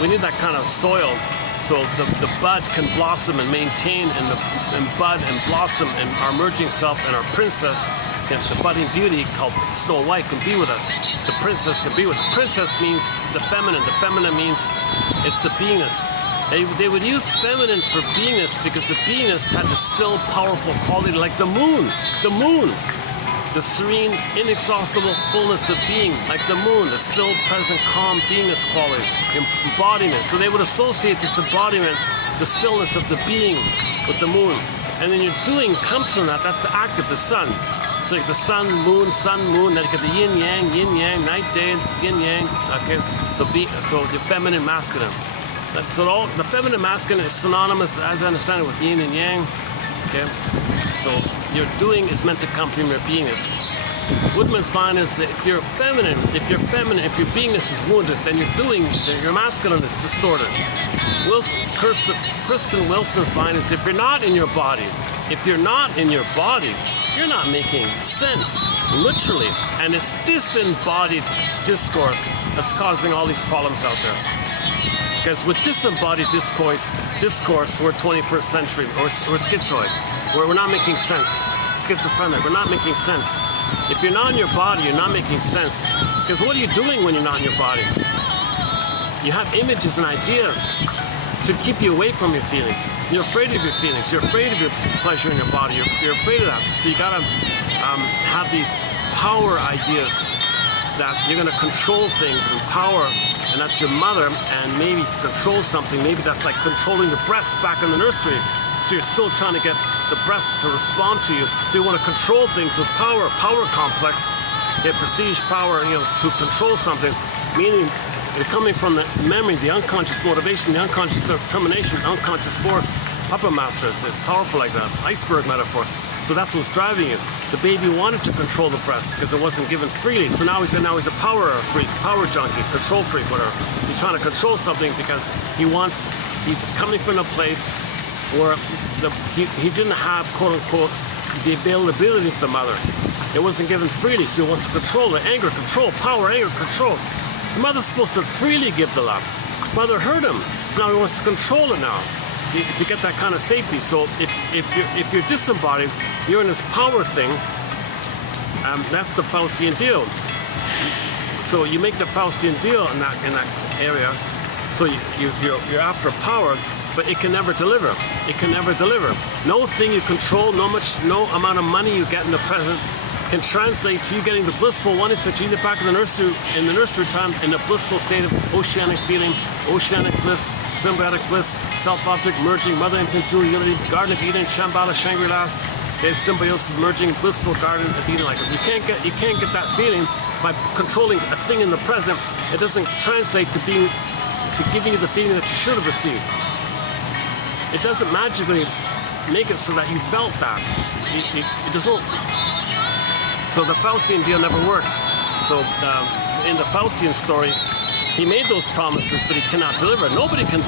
We need that kind of soil so the bud can blossom and maintain and bud and blossom, and our emerging self and our princess, the budding beauty called Snow White, can be with us. The princess can be with us. Princess means the feminine. The feminine means it's the beingness. They would use feminine for beingness because the beingness had the still powerful quality like the moon. The moon. the serene, inexhaustible fullness of being, like the moon, the still present calm beingness quality, embodiment. So they would associate this embodiment, the stillness of the being, with the moon. And then your doing comes from that. That's the act of the sun. So like the sun, moon, then you get the yin yang, night, day, yin yang. Okay, so the feminine, masculine. So the feminine, masculine is synonymous, as I understand it, with yin and yang. Okay, so your doing is meant to come from your beingness. Woodman's line is that if your beingness is wounded, then your doing, your masculine is distorted. Kristen Wilson's line is if you're not in your body, you're not making sense, literally. And it's disembodied discourse that's causing all these problems out there. Because with disembodied discourse, we're 21st century, or we're schizoid, where we're not making sense. Schizophrenic, we're not making sense. If you're not in your body, you're not making sense. Because what are you doing when you're not in your body? You have images and ideas to keep you away from your feelings. You're afraid of your feelings. You're afraid of your pleasure in your body. You're afraid of that. So you gotta have these power ideas that you're gonna control things and power, and that's your mother. And maybe if you control something, maybe that's like controlling the breast back in the nursery. So you're still trying to get the breast to respond to you. So you want to control things with power complex, get prestige, power, to control something, meaning they're coming from the memory, the unconscious motivation, the unconscious determination, the unconscious force. Puppet master is powerful like that. Iceberg metaphor. So that's what's driving you. The baby wanted to control the breast because it wasn't given freely. So now he's a power freak, power junkie, control freak, whatever. He's trying to control something because he's coming from a place where he didn't have, quote unquote, the availability of the mother. It wasn't given freely, so he wants to control it. Anger, control, power, anger, control. The mother's supposed to freely give the love. Mother hurt him, so now he wants to control it now to get that kind of safety. So if you're disembodied, you're in this power thing. That's the Faustian deal. So you make the Faustian deal in that area. So you're after power, but it can never deliver. It can never deliver. No thing you control, no amount of money you get in the present can translate to you getting the blissful oneness that you get back in the nursery time, in the blissful state of oceanic feeling, oceanic bliss, symbiotic bliss, self-object merging, mother-infant dual unity, Garden of Eden, Shambhala, Shangri-La. There's symbiosis merging, blissful Garden of Eden. Like you can't get that feeling by controlling a thing in the present. It doesn't translate to giving you the feeling that you should have received. It doesn't magically make it so that you felt that. It doesn't. So the Faustian deal never works. So in the Faustian story, he made those promises, but he cannot deliver. Nothing can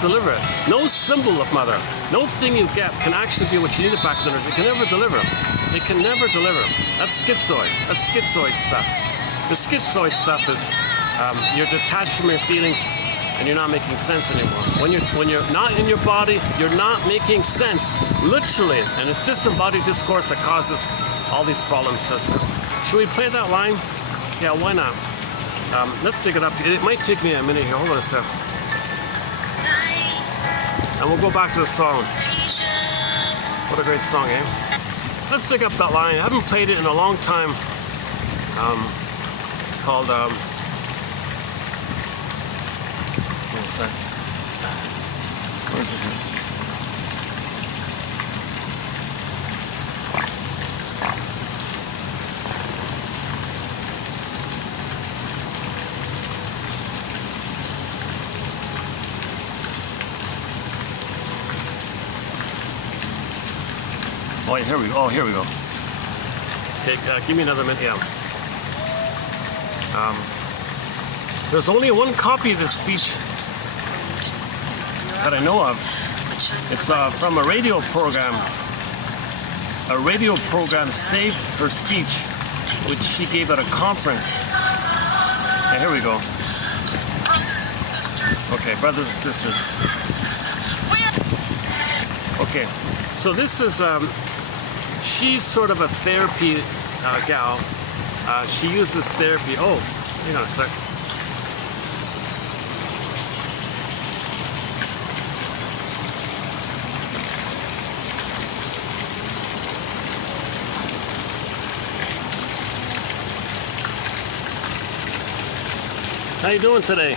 deliver it. No symbol of mother, no thing you get can actually be what you need it back to the nurse. It can never deliver. It can never deliver. That's schizoid. That's schizoid stuff. The schizoid stuff is you're detached from your feelings and you're not making sense anymore. When you're not in your body, you're not making sense, literally. And it's disembodied discourse that causes all these problems, sister. Should we play that line? Yeah, why not? Let's dig it up. It might take me a minute here. Hold on a sec. And we'll go back to the song. What a great song, eh? Let's dig up that line. I haven't played it in a long time. Called, wait a sec. Where is it here? Oh, here we go. Oh, here we go. Okay, give me another minute. Yeah. There's only one copy of this speech that I know of. It's from a radio program. A radio program saved her speech, which she gave at a conference. Yeah, here we go. Okay, brothers and sisters. Okay, so this is, she's sort of a therapy gal. She uses therapy. Oh, hang on a sec. How you doing today?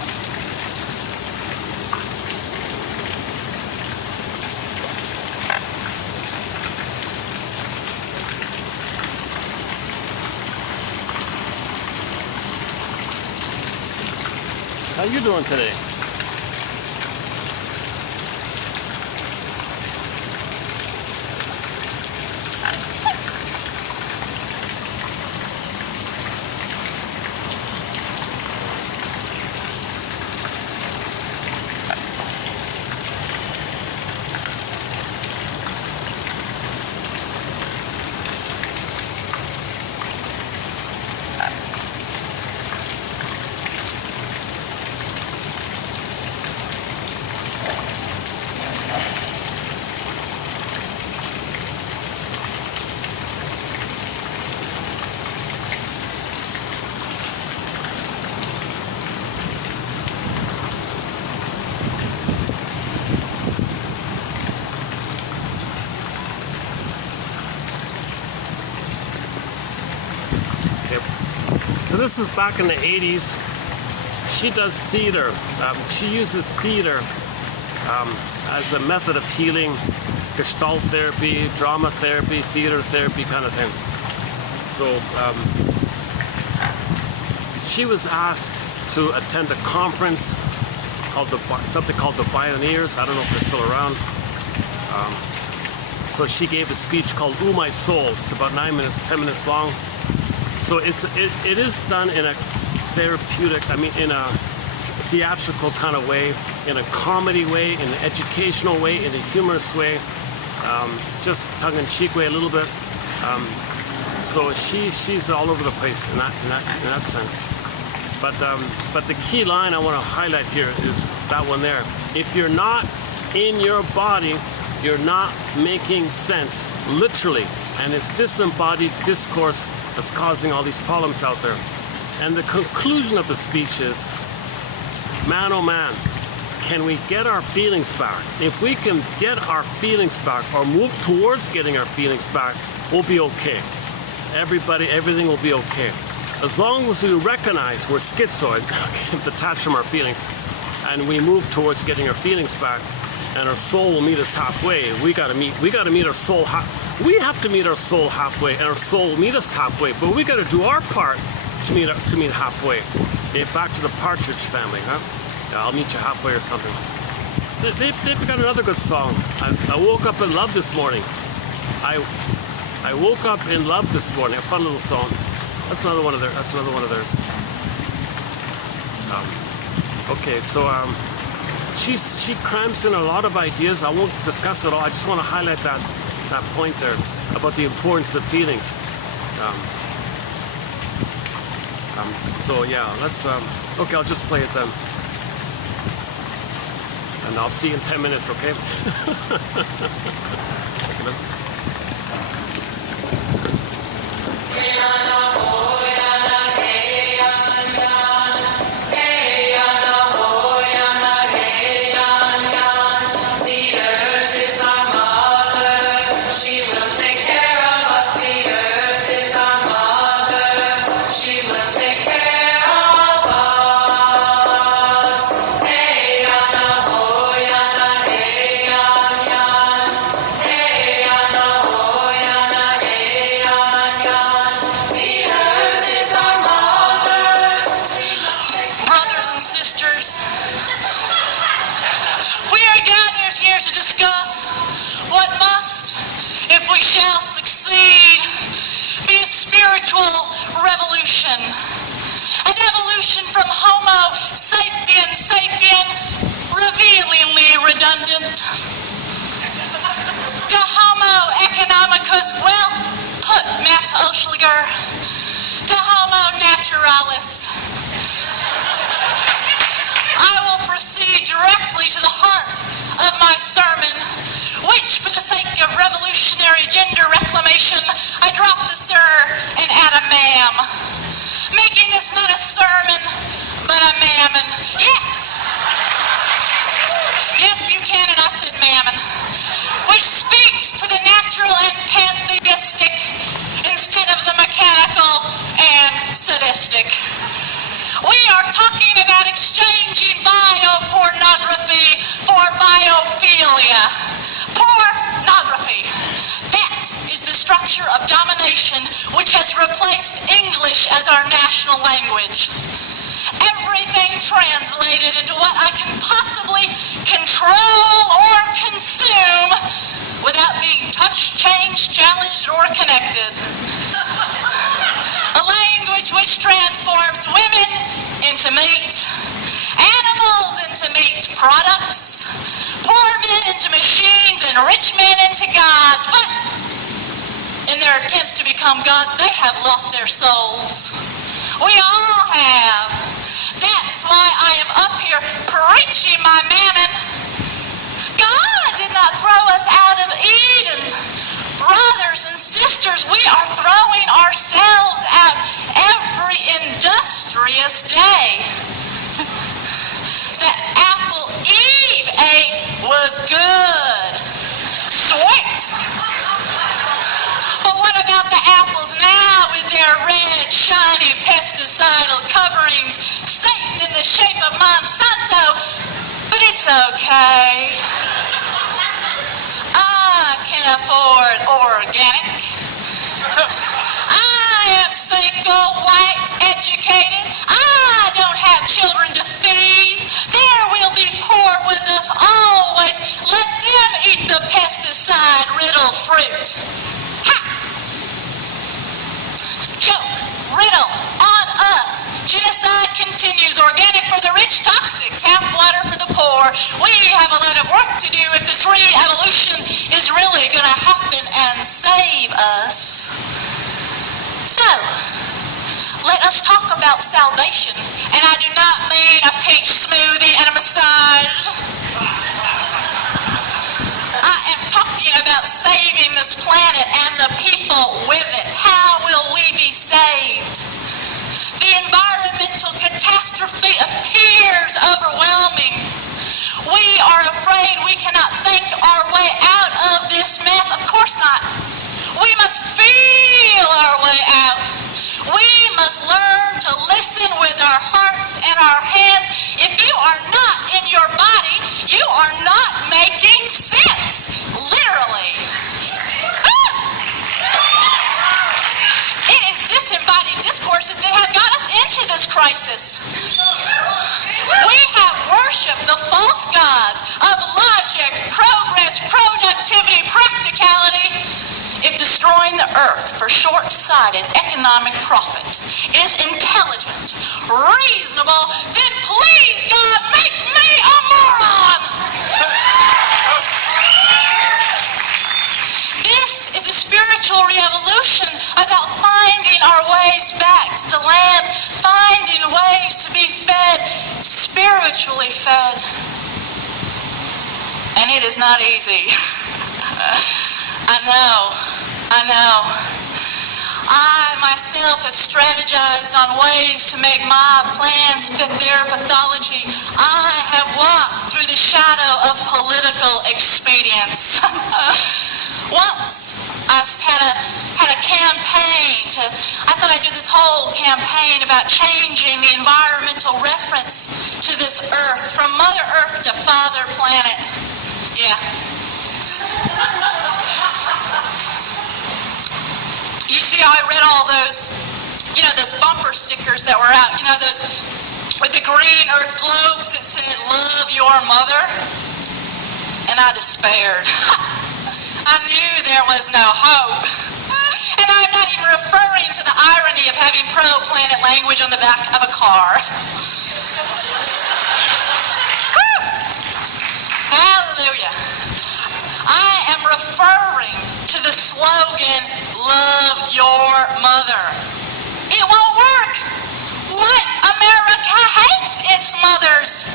How you doing today? So this is back in the 80s. She does theater. She uses theater as a method of healing, gestalt therapy, drama therapy, theater therapy kind of thing. So she was asked to attend a conference called something called the Pioneers. I don't know if they're still around. So she gave a speech called "Ooh, My Soul." It's about 9 minutes, 10 minutes long. So it is done in a therapeutic, in a theatrical kind of way, in a comedy way, in an educational way, in a humorous way, just tongue-in-cheek way a little bit. So she's all over the place in that sense. But the key line I want to highlight here is that one there. If you're not in your body, you're not making sense, literally, and it's disembodied discourse that's causing all these problems out there. And the conclusion of the speech is, man oh man, can we get our feelings back? If we can get our feelings back or move towards getting our feelings back, we'll be okay. Everything will be okay. As long as we recognize we're schizoid, detached from our feelings, and we move towards getting our feelings back, and our soul will meet us halfway. We gotta meet our soul we have to meet our soul halfway, and our soul will meet us halfway, but we gotta do our part to meet halfway. Okay, back to the Partridge Family, huh? Yeah, I'll meet you halfway or something. They've got another good song. I woke up in love this morning. I woke up in love this morning. A fun little song. That's another one of theirs. Okay, so she crams in a lot of ideas. I won't discuss it all. I just want to highlight that point there about the importance of feelings. So yeah, let's. Okay, I'll just play it then, and I'll see you in 10 minutes. Okay. Revolution, an evolution from Homo sapiens sapien, revealingly redundant, to Homo economicus, well put, Max Oschliger, to Homo naturalis. I will proceed directly to the heart of my sermon, which, for the sake of revolutionary gender reclamation, I drop the sir and add a ma'am, making this not a sermon, but a mammon. Yes, Buchanan, I said mammon, which speaks to the natural and pantheistic instead of the mechanical and sadistic. We are talking about about exchanging biopornography for biophilia. Pornography. That is the structure of domination which has replaced English as our national language. Everything translated into what I can possibly control or consume without being touched, changed, challenged, or connected. A language which transforms women into meat, animals into meat products, poor men into machines, and rich men into gods. But in their attempts to become gods, they have lost their souls. We all have. That is why I am up here preaching my mammon. God did not throw us out of Eden. Brothers and sisters, we are throwing ourselves out every industrious day. The apple Eve ate was good. Sweet. But what about the apples now with their red, shiny, pesticidal coverings, Satan in the shape of Monsanto? But it's okay. I can afford organic. I am single, white, educated. I don't have children to feed. There will be poor with us always. Let them eat the pesticide-riddled fruit. Ha! Joke, riddle, on us. Genocide continues. Organic for the rich, toxic, tap water for the poor. We have a lot of work to do if this re-evolution is really going to happen and save us. So, let us talk about salvation. And I do not mean a peach smoothie and a massage. I am talking about saving this planet and the people with it. How will we be saved? The environmental catastrophe appears overwhelming. We are afraid we cannot think our way out of this mess. Of course not. We must feel our way out. We must learn to listen with our hearts and our hands. If you are not in your body, you are not making sense. Literally. It is disembodied discourses that have got us into this crisis. We have worshipped the false gods of logic, progress, productivity, practicality. If destroying the earth for short-sighted economic profit is intelligent, reasonable, then please, God, make me a moron! This is a spiritual revolution about finding our ways back to the land, finding ways to be fed, spiritually fed. And it is not easy. I know. I myself have strategized on ways to make my plans fit their pathology. I have walked through the shadow of political expedience. Once I had a campaign I thought I'd do this whole campaign about changing the environmental reference to this earth, from Mother Earth to Father Planet. Yeah. You see how I read all those, those bumper stickers that were out, those with the green earth globes that said, "Love your mother," and I despaired. I knew there was no hope. And I'm not even referring to the irony of having pro-planet language on the back of a car. Hallelujah. I am referring to the slogan, "Love your mother." It won't work. What? America hates its mothers.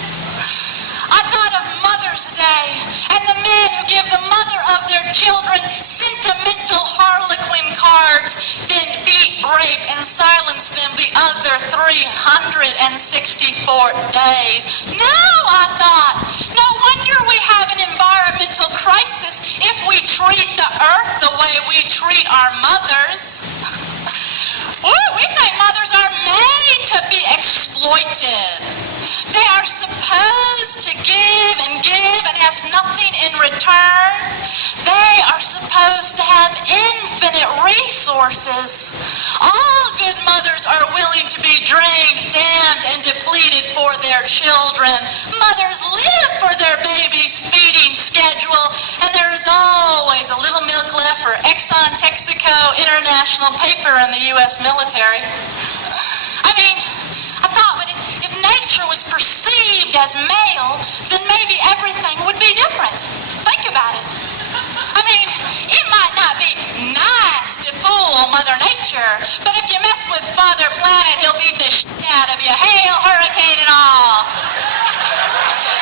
I thought of Mother's Day and the men who give the mother of their children sentimental harlequin cards, then beat, rape, and silence them the other 364 days. No, I thought. No wonder we have an environmental crisis if we treat the earth the way we treat our mothers. Ooh, we think mothers are made to be exploited exploited. They are supposed to give and ask nothing in return. They are supposed to have infinite resources. All good mothers are willing to be drained, damned, and depleted for their children. Mothers live for their babies' feeding schedule, and there is always a little milk left for Exxon, Texaco, International Paper, and the U.S. military. I mean, I thought, but if nature was perceived as male, then maybe everything would be different. Think about it. I mean, it might not be nice to fool Mother Nature, but if you mess with Father Planet, he'll beat the shit out of you. Hail, hurricane, and all.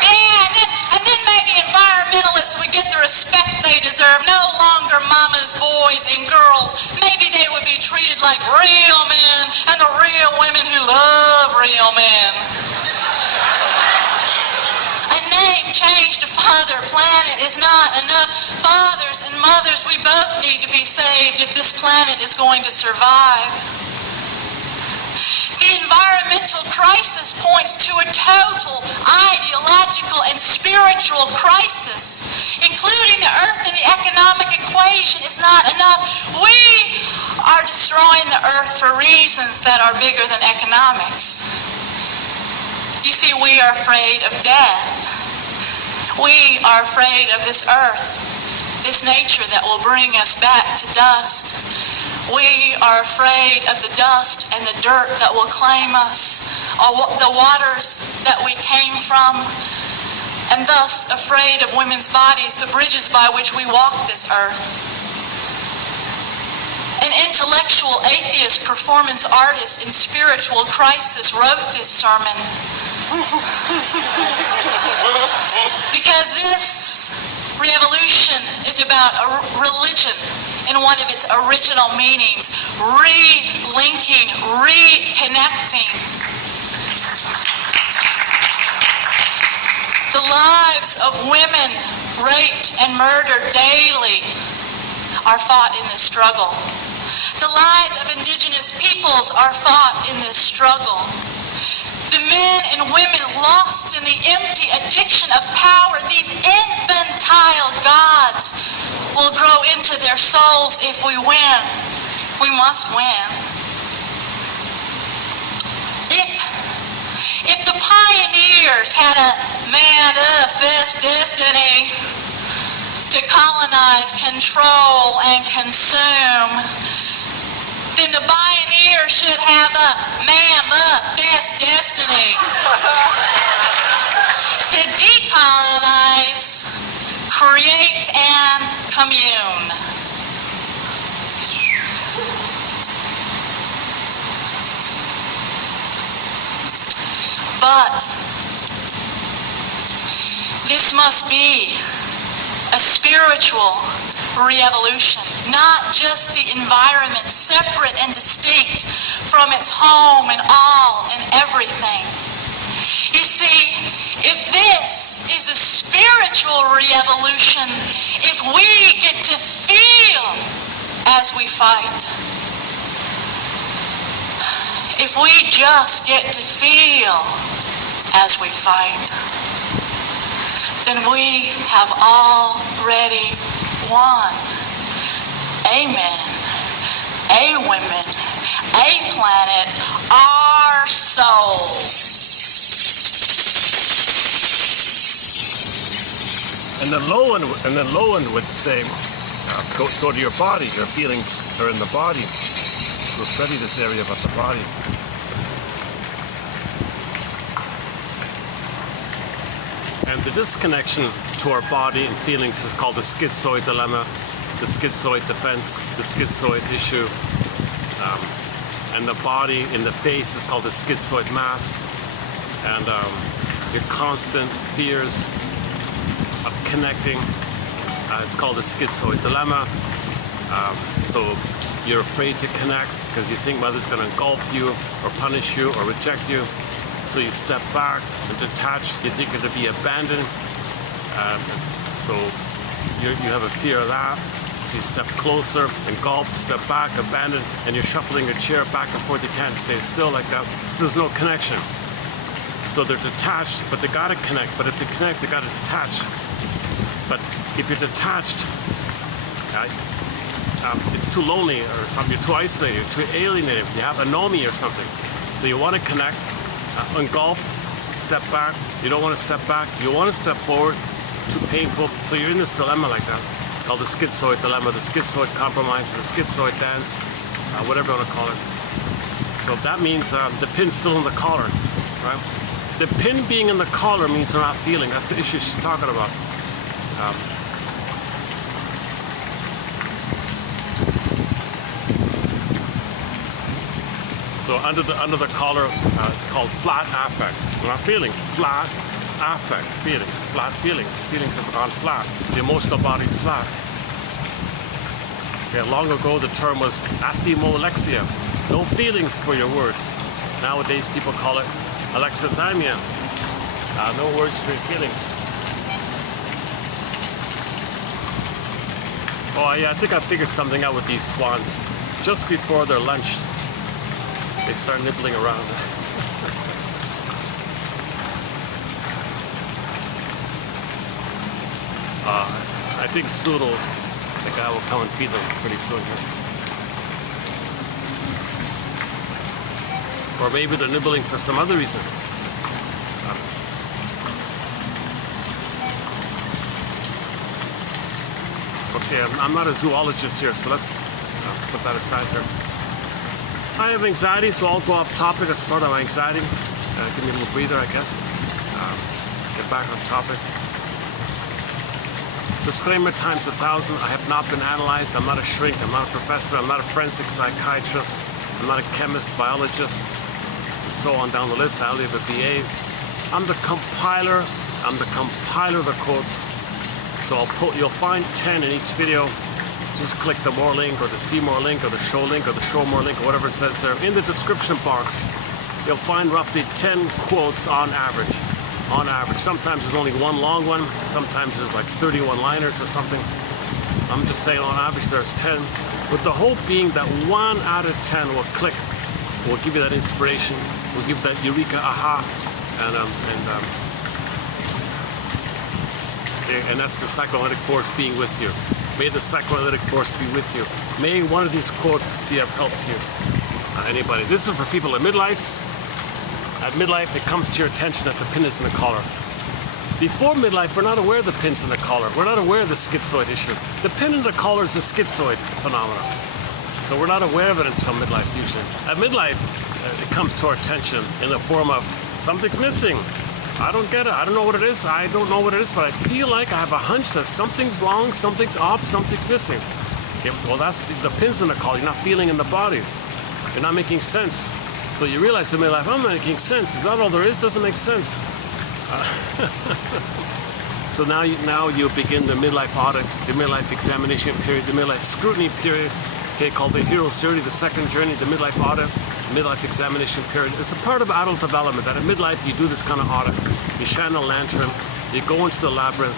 Yeah, and then maybe environmentalists would get the respect they deserve. No longer mamas, boys, and girls. Maybe they would be treated like real men and the real women who love real men. A name changed to Father Planet is not enough. Fathers and mothers, we both need to be saved if this planet is going to survive. The environmental crisis points to a total ideological and spiritual crisis. Including the earth in the economic equation is not enough. We are destroying the earth for reasons that are bigger than economics. You see, we are afraid of death. We are afraid of this earth, this nature that will bring us back to dust. We are afraid of the dust and the dirt that will claim us, or the waters that we came from, and thus afraid of women's bodies, the bridges by which we walk this earth. An intellectual atheist, performance artist in spiritual crisis wrote this sermon. Because this revolution is about a religion in one of its original meanings, re-linking, reconnecting. The lives of women raped and murdered daily are fought in this struggle. The lives of indigenous peoples are fought in this struggle. The men and women lost in the empty addiction of power, these infantile gods, will grow into their souls if we win. We must win. If the pioneers had a manifest destiny to colonize, control, and consume, then the pioneer should have a manifest destiny to decolonize, create, and commune. But this must be a spiritual re-evolution, not just the environment, separate and distinct from its home and all and everything. You see, if this is a spiritual re-evolution, if we get to feel as we fight, if we just get to feel as we fight, then we have already won. Amen. A women, a planet, our soul. And then Lowen would say, go to your body. Your feelings are in the body. So study this area about the body. And the disconnection to our body and feelings is called the schizoid dilemma, the schizoid defense, the schizoid issue. And the body in the face is called the schizoid mask. And your constant fears of connecting is called the schizoid dilemma. So you're afraid to connect because you think mother's going to engulf you or punish you or reject you. So you step back and detach. You think it'll be abandoned. So you have a fear of that. So you step closer, engulfed, step back, abandoned, and you're shuffling your chair back and forth. You can't stay still like that. So there's no connection. So they're detached, but they gotta connect. But if they connect, they gotta detach. But if you're detached, it's too lonely or something. You're too isolated, you're too alienated. You have anomie or something. So you want to connect, engulf, step back. You don't want to step back. You want to step forward. Too painful. So you're in this dilemma like that, called the schizoid dilemma, the schizoid compromise, the schizoid dance, whatever you want to call it. So that means the pin's still in the collar, right? The pin being in the collar means they're not feeling. That's the issue she's talking about. So under the collar, it's called flat affect. We're not feeling. Flat affect, feeling. Flat feelings. Feelings have gone flat. The emotional body's flat. Okay, long ago the term was athemolexia. No feelings for your words. Nowadays people call it alexithymia. No words for your feelings. Oh yeah, I think I figured something out with these swans. Just before their lunch, they start nibbling around. I think Soodles, the guy, will come and feed them pretty soon here. Or maybe they're nibbling for some other reason. Okay, I'm not a zoologist here, so let's put that aside there. I have anxiety, so I'll go off topic as part of my anxiety. Give me a little breather, I guess. Get back on topic. Disclaimer times 1,000. I have not been analyzed. I'm not a shrink. I'm not a professor. I'm not a forensic psychiatrist. I'm not a chemist, biologist, and so on down the list. I only have a BA. I'm the compiler. I'm the compiler of the quotes. So you'll find 10 in each video. Just click the more link or the see more link or the show link or the show more link or whatever it says there. In the description box, you'll find roughly 10 quotes on average. On average. Sometimes there's only one long one. Sometimes there's like 31 liners or something. I'm just saying on average there's 10. With the hope being that 1 out of 10 will click. Will give you that inspiration. Will give that eureka aha. And that's the psychoanalytic force being with you. May the psychoanalytic force be with you. May one of these quotes be of help to you. Anybody. This is for people at midlife. At midlife, it comes to your attention that the pin is in the collar. Before midlife, we're not aware the pin's in the collar. We're not aware of the schizoid issue. The pin in the collar is a schizoid phenomenon. So we're not aware of it until midlife, usually. At midlife, it comes to our attention in the form of something's missing. I don't get it. I don't know what it is. I don't know what it is, but I feel like I have a hunch that something's wrong, something's off, something's missing. Okay, well, that's the pin's in the collar. You're not feeling in the body. You're not making sense. So you realize in midlife, I'm not making sense. Is that all there is? Doesn't make sense. So now you begin the midlife audit, the midlife examination period, the midlife scrutiny period, okay, called the hero's journey, the second journey, the midlife audit, midlife examination period. It's a part of adult development that at midlife you do this kind of audit. You shine a lantern, you go into the labyrinth,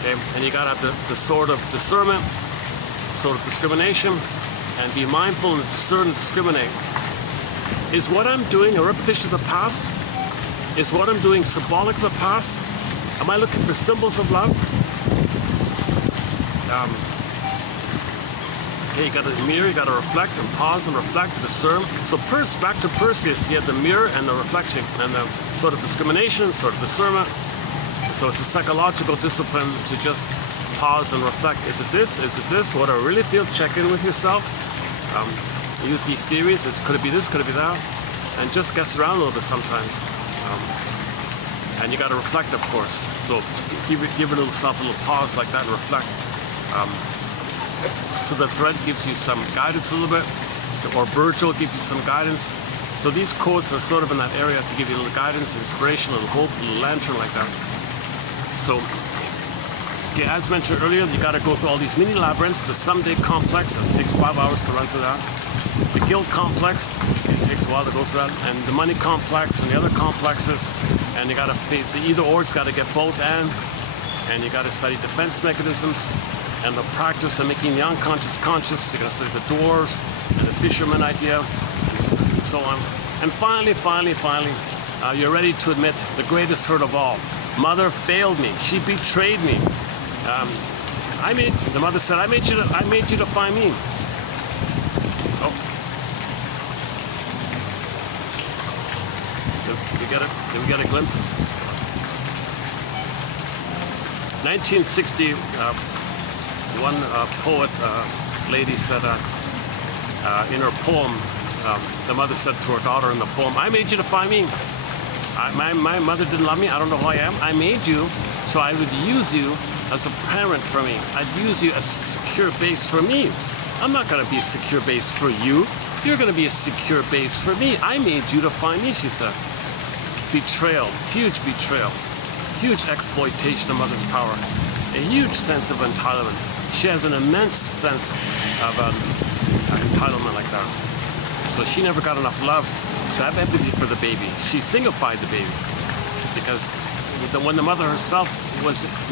okay, and you gotta have the sword of discernment, sword of discrimination, and be mindful and discern and discriminate. Is what I'm doing a repetition of the past? Is what I'm doing symbolic of the past? Am I looking for symbols of love? Okay, you got to mirror, you got to reflect and pause and reflect, discern. So back to Perseus, you had the mirror and the reflection and the sort of discrimination, sort of discernment. So it's a psychological discipline to just pause and reflect. Is it this? Is it this? What do I really feel? Check in with yourself. Use these theories. Could it be this? Could it be that? And just guess around a little bit sometimes. And you got to reflect, of course. So give yourself a little pause like that and reflect. So the thread gives you some guidance a little bit, or Virgil gives you some guidance. So these quotes are sort of in that area to give you a little guidance, inspiration, a little hope, a little lantern like that. So, okay, as mentioned earlier, you got to go through all these mini labyrinths. The someday complex, that takes 5 hours to run through that. The guilt complex, it takes a while to go through that. And the money complex and the other complexes. And you got to, the either or's got to get both and you got to study defense mechanisms and the practice of making the unconscious conscious. You're going to study the dwarves and the fisherman idea and so on. And finally, you're ready to admit the greatest hurt of all. Mother failed me. She betrayed me. The mother said, I made you to find me. Oh. Did we get a glimpse? 1960, one poet lady said in her poem, the mother said to her daughter in the poem, I made you to find me. My mother didn't love me. I don't know who I am. I made you so I would use you as a parent for me. I'd use you as a secure base for me. I'm not going to be a secure base for you. You're going to be a secure base for me. I made you to find me, she said. Betrayal, huge betrayal, huge exploitation of mother's power, a huge sense of entitlement. She has an immense sense of entitlement like that. So she never got enough love to have empathy for the baby. She thingified the baby because when the mother herself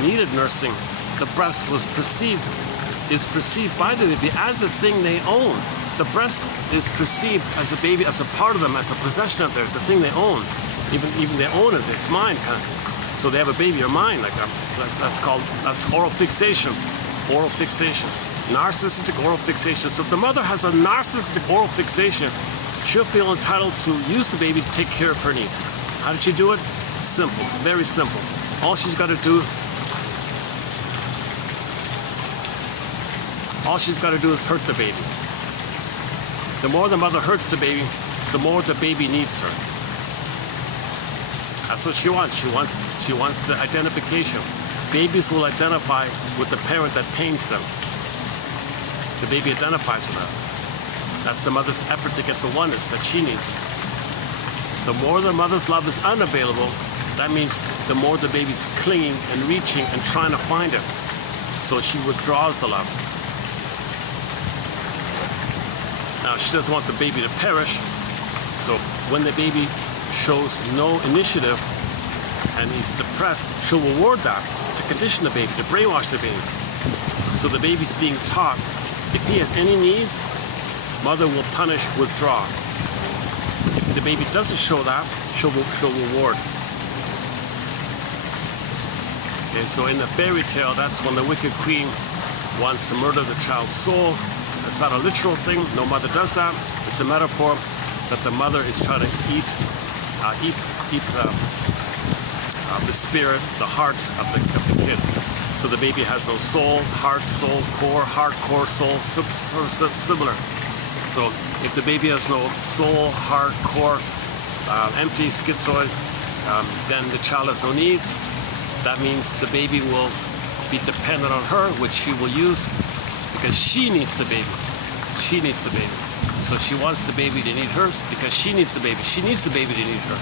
needed nursing, the breast is perceived by the baby as a thing they own. The breast is perceived as a baby, as a part of them, as a possession of theirs, a thing they own. Even they own it, it's mine kind of. So they have a baby or mine like that. So that's oral fixation. Oral fixation. Narcissistic oral fixation. So if the mother has a narcissistic oral fixation, she'll feel entitled to use the baby to take care of her needs. How did she do it? Simple, very simple. All she's got to do is hurt the baby. The more the mother hurts the baby, the more the baby needs her. That's what she wants. She wants the identification. Babies will identify with the parent that pains them. The baby identifies with that. That's the mother's effort to get the oneness that she needs. The more the mother's love is unavailable, that means the more the baby's clinging and reaching and trying to find it. So she withdraws the love. Now, she doesn't want the baby to perish. So when the baby shows no initiative and he's depressed, she'll reward that to condition the baby, to brainwash the baby. So the baby's being taught, if he has any needs, mother will punish, withdraw. If the baby doesn't show that, she'll reward. Okay, so in the fairy tale, that's when the wicked queen wants to murder the child's soul. It's not a literal thing. No mother does that. It's a metaphor that the mother is trying to eat the spirit, the heart of the kid. So the baby has no soul, heart, soul, core, heart, core, soul, sort of similar. So if the baby has no soul, heart, core, empty, schizoid, then the child has no needs. That means the baby will be dependent on her, which she will use because she needs the baby. She needs the baby. So she wants the baby to need hers because she needs the baby. She needs the baby to need her.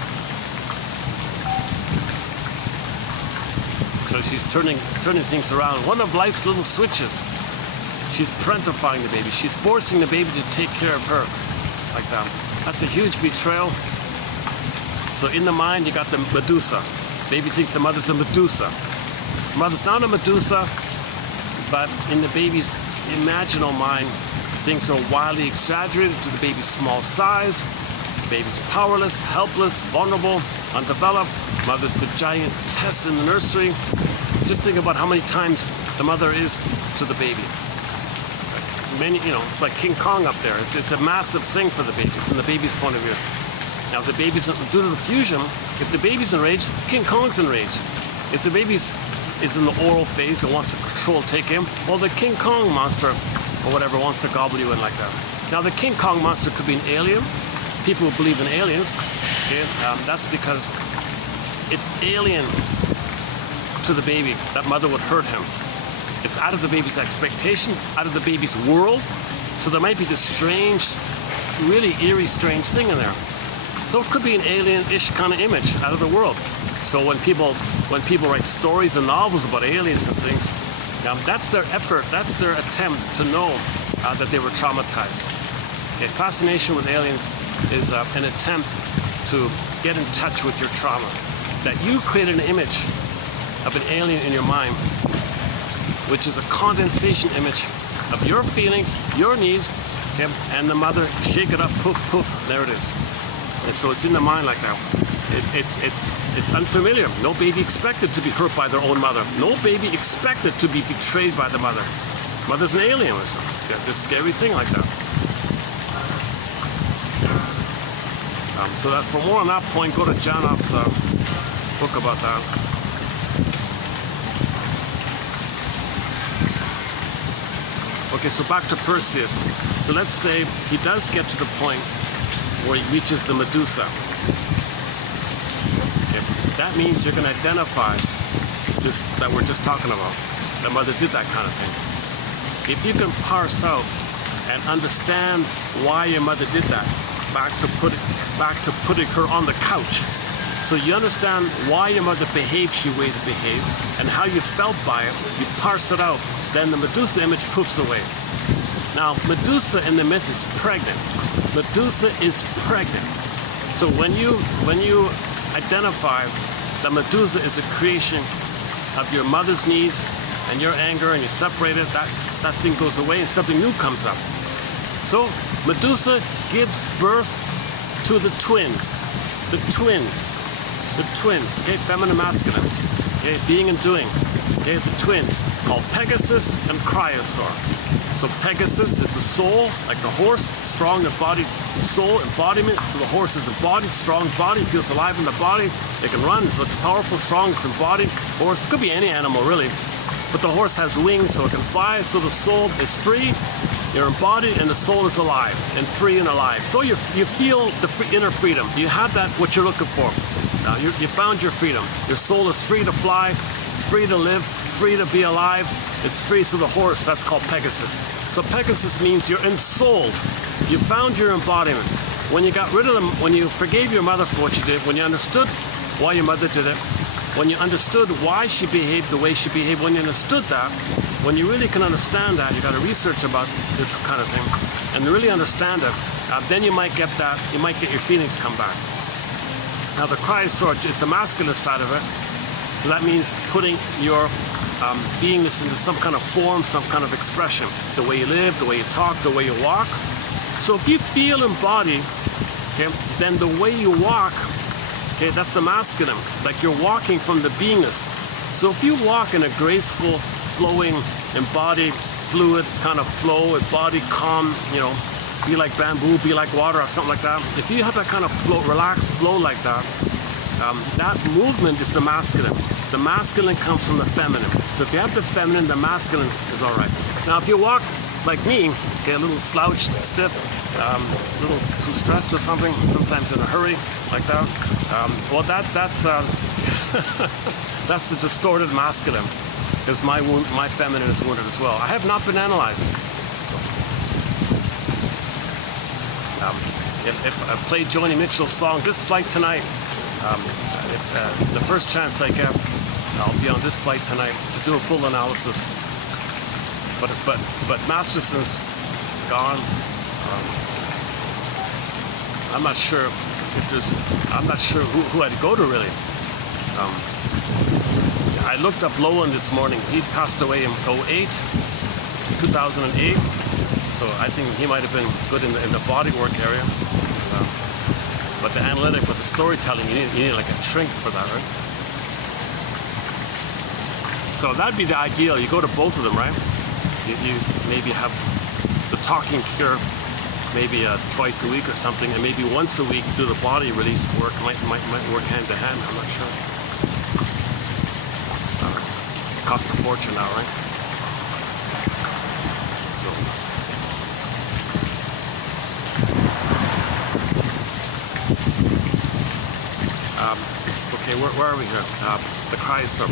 So she's turning things around. One of life's little switches. She's parentifying the baby. She's forcing the baby to take care of her. Like that. That's a huge betrayal. So in the mind, you got the Medusa. Baby thinks the mother's a Medusa. The mother's not a Medusa, but in the baby's imaginal mind, things are wildly exaggerated to the baby's small size. The baby's powerless, helpless, vulnerable, undeveloped. Mother's the giantess in the nursery. Just think about how many times the mother is to the baby. Many, it's like King Kong up there. It's a massive thing for the baby, from the baby's point of view. Now, if the baby's, due to the fusion, if the baby's enraged, King Kong's enraged. If the baby's is in the oral phase and wants to control, take him, well, the King Kong monster or whatever wants to gobble you in like that. Now, the King Kong monster could be an alien. People who believe in aliens, okay, that's because it's alien to the baby that mother would hurt him. It's out of the baby's expectation, out of the baby's world. So there might be this strange, really eerie, strange thing in there. So it could be an alien-ish kind of image out of the world. So when people write stories and novels about aliens and things, that's their effort, that's their attempt to know that they were traumatized. Okay, fascination with aliens is an attempt to get in touch with your trauma. That you created an image of an alien in your mind, which is a condensation image of your feelings, your needs, okay, and the mother, shake it up, poof, poof, there it is. And so it's in the mind like that. It's unfamiliar. No baby expected to be hurt by their own mother. No baby expected to be betrayed by the mother. Mother's an alien or something. You got this scary thing like that. So that for more on that point, go to Janoff's book about that. Okay, so back to Perseus. So let's say he does get to the point where he reaches the Medusa. Okay, that means you're going to identify this that we're just talking about. That mother did that kind of thing. If you can parse out and understand why your mother did that, back to putting her on the couch. So you understand why your mother behaved the way she behaved and how you felt by it, you parse it out, then the Medusa image poofs away. Now, Medusa in the myth is pregnant. Medusa is pregnant. So when you identify that Medusa is a creation of your mother's needs and your anger and you separate it, that thing goes away and something new comes up. So Medusa gives birth to the twins. The twins, okay, feminine, masculine, okay, being and doing, okay, the twins, called Pegasus and Cryosaur. So Pegasus is the soul, like the horse, strong embodied soul, embodiment, so the horse is embodied, strong body, feels alive in the body, it can run, it's powerful, strong, it's embodied. Horse, it could be any animal really, but the horse has wings so it can fly, so the soul is free, you're embodied, and the soul is alive, and free and alive. So you feel the inner freedom. You have that, what you're looking for. Now you found your freedom. Your soul is free to fly, free to live, free to be alive. It's free, so the horse, that's called Pegasus. So Pegasus means you're ensouled. You found your embodiment. When you got rid of them, when you forgave your mother for what you did, when you understood why your mother did it, when you understood why she behaved the way she behaved, when you understood that, when you really can understand that, you got to research about this kind of thing and really understand it, then you might get your feelings come back. Now the Cryosaur is the masculine side of it, so that means putting your beingness into some kind of form, some kind of expression, the way you live, the way you talk, the way you walk. So if you feel embodied, okay, then the way you walk, okay, that's the masculine, like you're walking from the beingness. So if you walk in a graceful, flowing, embodied, fluid kind of flow, embodied, calm, you know, be like bamboo, be like water or something like that. If you have that kind of flow, relaxed flow like that, that movement is the masculine. The masculine comes from the feminine. So if you have the feminine, the masculine is all right. Now if you walk like me, okay, a little slouched, stiff, a little too stressed or something, sometimes in a hurry, like that, well that's that's the distorted masculine. Because my feminine is wounded as well. I have not been analyzed. So, if I play Joni Mitchell's song, This Flight Tonight, the first chance I get, I'll be on this flight tonight to do a full analysis. But Masterson's gone. I'm not sure if there's. I'm not sure who I'd go to really. I looked up Lowen this morning. He passed away in 2008. So I think he might have been good in the bodywork area. But the analytic with the storytelling, you need like a shrink for that, right? So that'd be the ideal. You go to both of them, right? You maybe have the talking cure, maybe twice a week or something, and maybe once a week do the body release work. Might work hand to hand. I'm not sure. Cost a fortune now, right? So, okay, where are we here? The Cryosaur.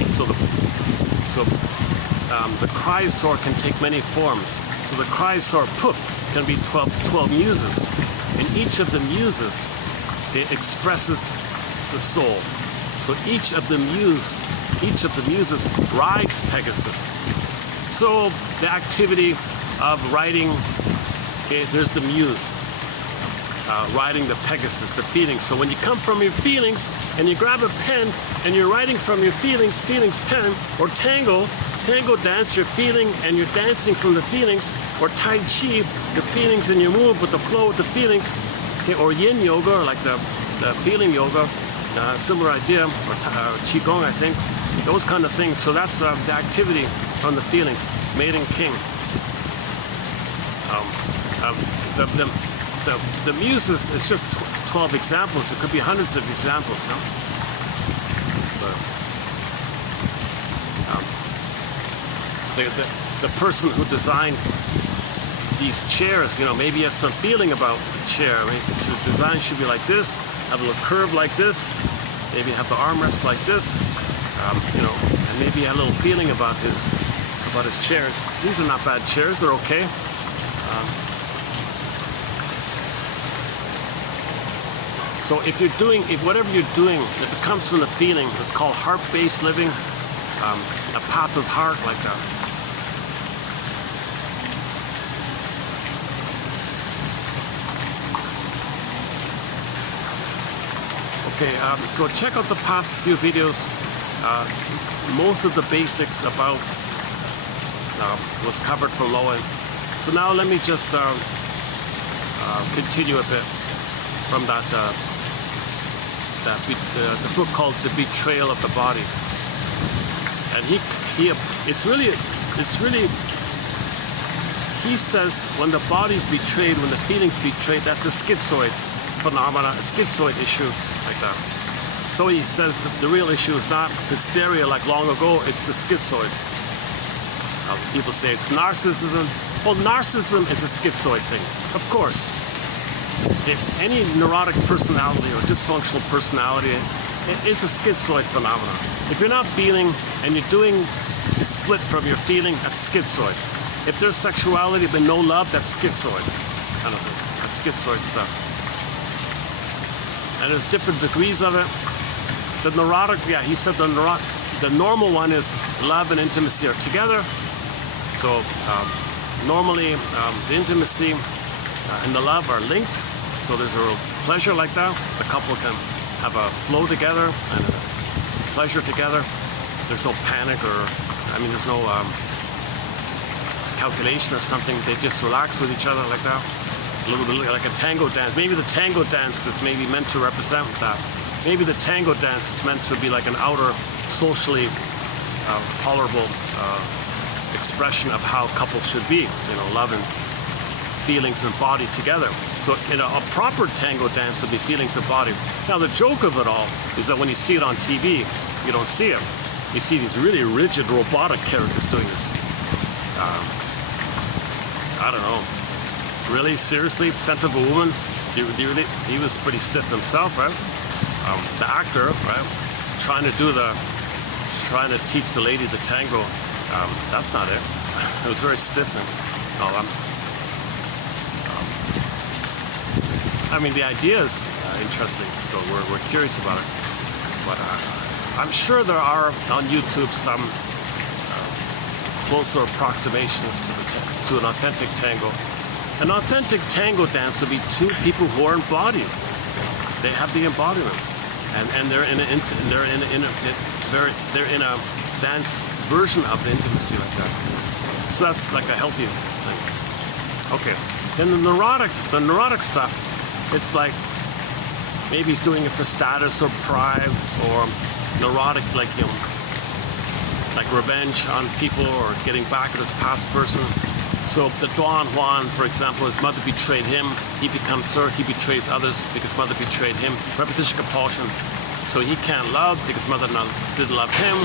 The Cryosaur can take many forms. So the Cryosaur poof can be 12 muses, and each of the muses, it expresses the soul. So each of the muses rides Pegasus. So the activity of writing, okay, there's the muse, riding the Pegasus, the feelings. So when you come from your feelings and you grab a pen and you're writing from your feelings pen, or tango dance, you're feeling and you're dancing from the feelings, or Tai Chi, the feelings and you move with the flow of the feelings, okay, or Yin Yoga, or like the feeling yoga, similar idea, or qigong, I think, those kind of things. So that's the activity from the feelings, mating king. The muses is just 12 examples. It could be hundreds of examples, no? So, the person who designed these chairs, you know, maybe he has some feeling about the chair. I mean, the design should be like this, have a little curve like this, maybe have the armrest like this, you know, and maybe have a little feeling about his chairs. These are not bad chairs; they're okay. So if you're doing, whatever you're doing, if it comes from the feeling, it's called heart-based living, a path of heart, like that. Okay, so check out the past few videos. Most of the basics about was covered from low end. So now let me just continue a bit from that. The book called The Betrayal of the Body, and he says when the body's betrayed, when the feelings betrayed, that's a schizoid phenomena, a schizoid issue like that. So he says that the real issue is not hysteria like long ago, it's the schizoid. People say it's narcissism. Well, narcissism is a schizoid thing, of course. Any neurotic personality or dysfunctional personality, it is a schizoid phenomenon. If you're not feeling and you're doing a split from your feeling, that's schizoid. If there's sexuality but no love, that's schizoid. Kind of thing. That's schizoid stuff. And there's different degrees of it. The neurotic, yeah, he said the normal one is love and intimacy are together. So normally the intimacy and the love are linked. So there's a real pleasure like that. The couple can have a flow together and a pleasure together. There's no panic or, I mean, there's no calculation or something. They just relax with each other like that. A little bit like a tango dance. Maybe the tango dance is maybe meant to represent that. Maybe the tango dance is meant to be like an outer, socially tolerable expression of how couples should be. You know, love and feelings and body together. So a proper tango dance would be feelings and body. Now the joke of it all is that when you see it on TV, you don't see it. You see these really rigid robotic characters doing this. I don't know. Really? Seriously? Scent of a Woman? He was pretty stiff himself, right? The actor, right? Trying to teach the lady the tango. That's not it. It was very stiff and all that. I mean, the idea is interesting, so we're curious about it. But I'm sure there are on YouTube some closer approximations to an authentic tango. An authentic tango dance would be two people who are embodied. They have the embodiment, and they're in a dance version of the intimacy like that. So that's like a healthy thing. Okay, then the neurotic stuff. It's like maybe he's doing it for status or pride or neurotic, like, you know, like revenge on people or getting back at his past person. So the Don Juan, for example, his mother betrayed him. He becomes her. He betrays others because mother betrayed him. Repetition compulsion. So he can't love because mother didn't love him.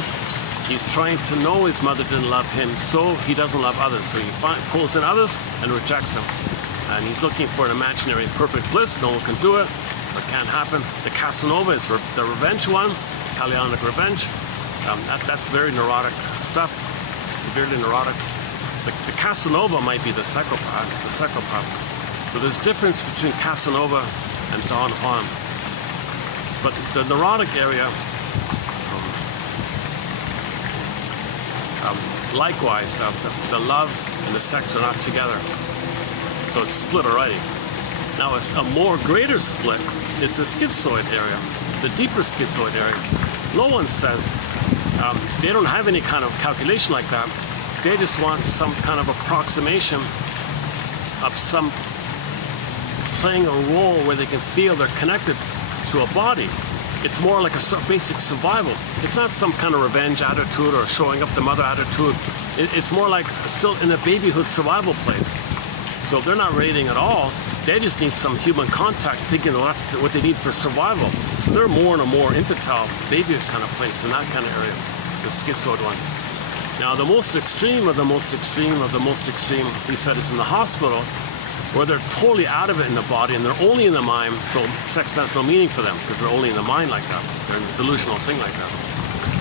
He's trying to know his mother didn't love him, so he doesn't love others. So he pulls in others and rejects them. And he's looking for an imaginary perfect bliss. No one can do it, so it can't happen. The Casanova is the revenge one, Napoleonic revenge. That's very neurotic stuff, severely neurotic. The Casanova might be the psychopath. So there's a difference between Casanova and Don Juan. But the neurotic area, likewise, the love and the sex are not together. So it's split already. Now a more greater split is the schizoid area, the deeper schizoid area. No one says they don't have any kind of calculation like that. They just want some kind of approximation of some playing a role where they can feel they're connected to a body. It's more like a basic survival. It's not some kind of revenge attitude or showing up the mother attitude. It's more like still in a babyhood survival place. So if they're not raiding at all, they just need some human contact, thinking that's what they need for survival. So they're more and a more infantile babyhood kind of place in that kind of area, the schizoid one. Now the most extreme of the most extreme of the most extreme, he said, is in the hospital, where they're totally out of it in the body and they're only in the mind, so sex has no meaning for them because they're only in the mind like that. They're in a delusional thing like that.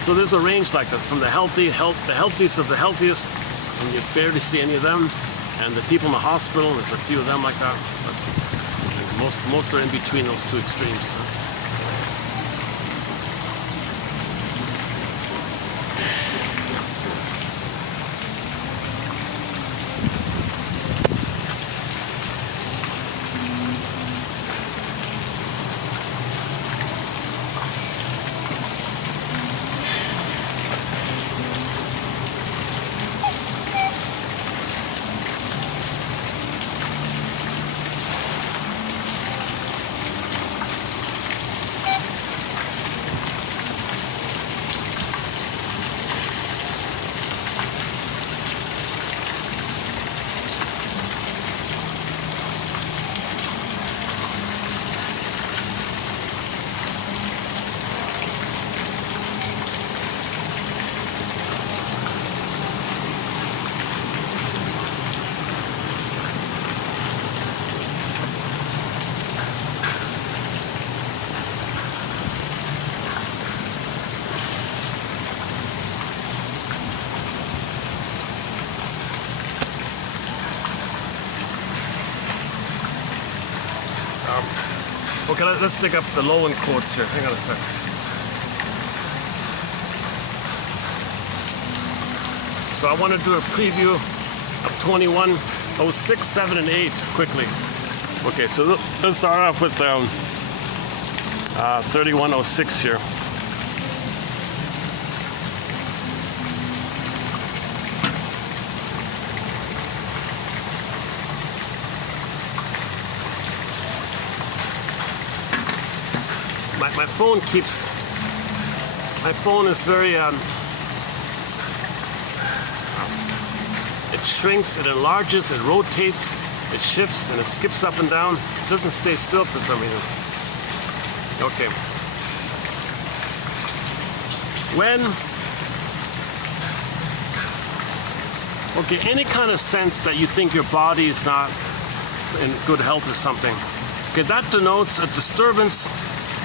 So there's a range like that, from the healthiest of the healthiest, and you barely see any of them, and the people in the hospital, there's a few of them like that. But most are in between those two extremes. Okay, let's take up the low end quotes here. Hang on a sec. So I want to do a preview of 21, 06, 7, and 8 quickly. Okay, so let's start off with 3106 here. My phone is very, it shrinks, it enlarges, it rotates, it shifts, and it skips up and down. It doesn't stay still for some reason. Okay. Any kind of sense that you think your body is not in good health or something, okay, that denotes a disturbance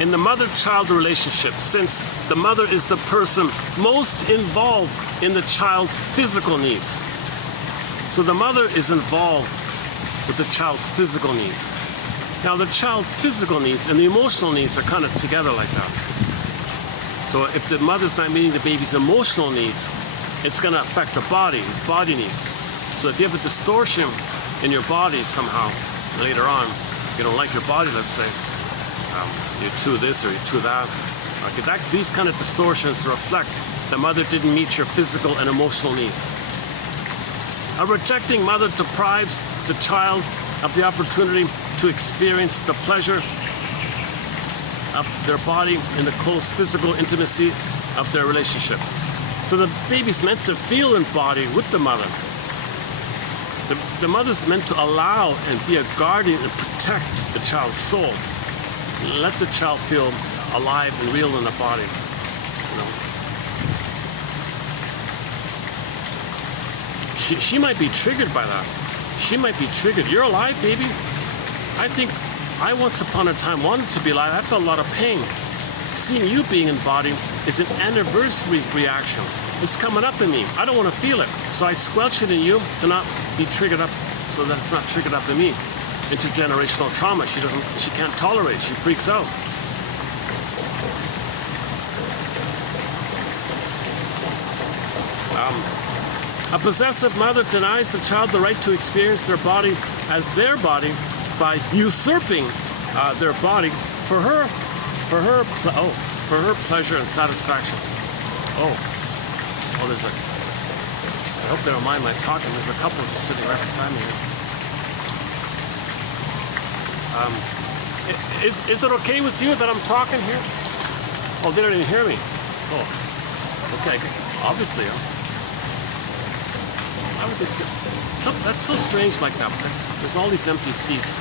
in the mother-child relationship, since the mother is the person most involved in the child's physical needs. So the mother is involved with the child's physical needs. Now the child's physical needs and the emotional needs are kind of together like that. So if the mother's not meeting the baby's emotional needs, it's going to affect the body, his body needs. So if you have a distortion in your body somehow, later on, you don't like your body, let's say, you're too this or you're too that. Okay, these kind of distortions reflect the mother didn't meet your physical and emotional needs. A rejecting mother deprives the child of the opportunity to experience the pleasure of their body in the close physical intimacy of their relationship. So the baby's meant to feel embodied with the mother. The mother's meant to allow and be a guardian and protect the child's soul. Let the child feel alive and real in the body. You know. She might be triggered by that. She might be triggered. You're alive, baby. I think I once upon a time wanted to be alive. I felt a lot of pain. Seeing you being embodied is an anniversary reaction. It's coming up in me. I don't want to feel it. So I squelch it in you to not be triggered up, so that it's not triggered up in me. Intergenerational trauma. She can't tolerate. She freaks out. A possessive mother denies the child the right to experience their body as their body by usurping their body for her pleasure and satisfaction. There's a. I hope they don't mind my talking. There's a couple just sitting right beside me here. Is it okay with you that I'm talking here? Oh, they don't even hear me. Oh, okay. Obviously, I would just. That's so strange like that. There's all these empty seats,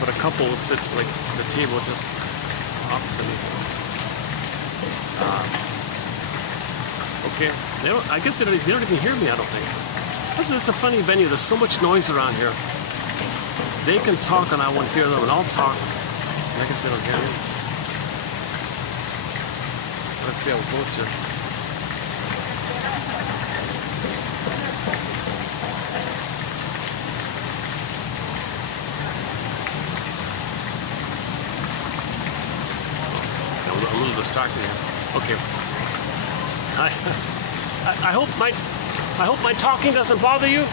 but a couple will sit like the table just opposite me. Okay, I guess they don't even hear me, I don't think. It's a funny venue. There's so much noise around here. They can talk and I won't hear them, and I'll talk. And I guess they don't hear me. Let's see how it goes here. I'm a little distracted here. Okay. I hope my talking doesn't bother you.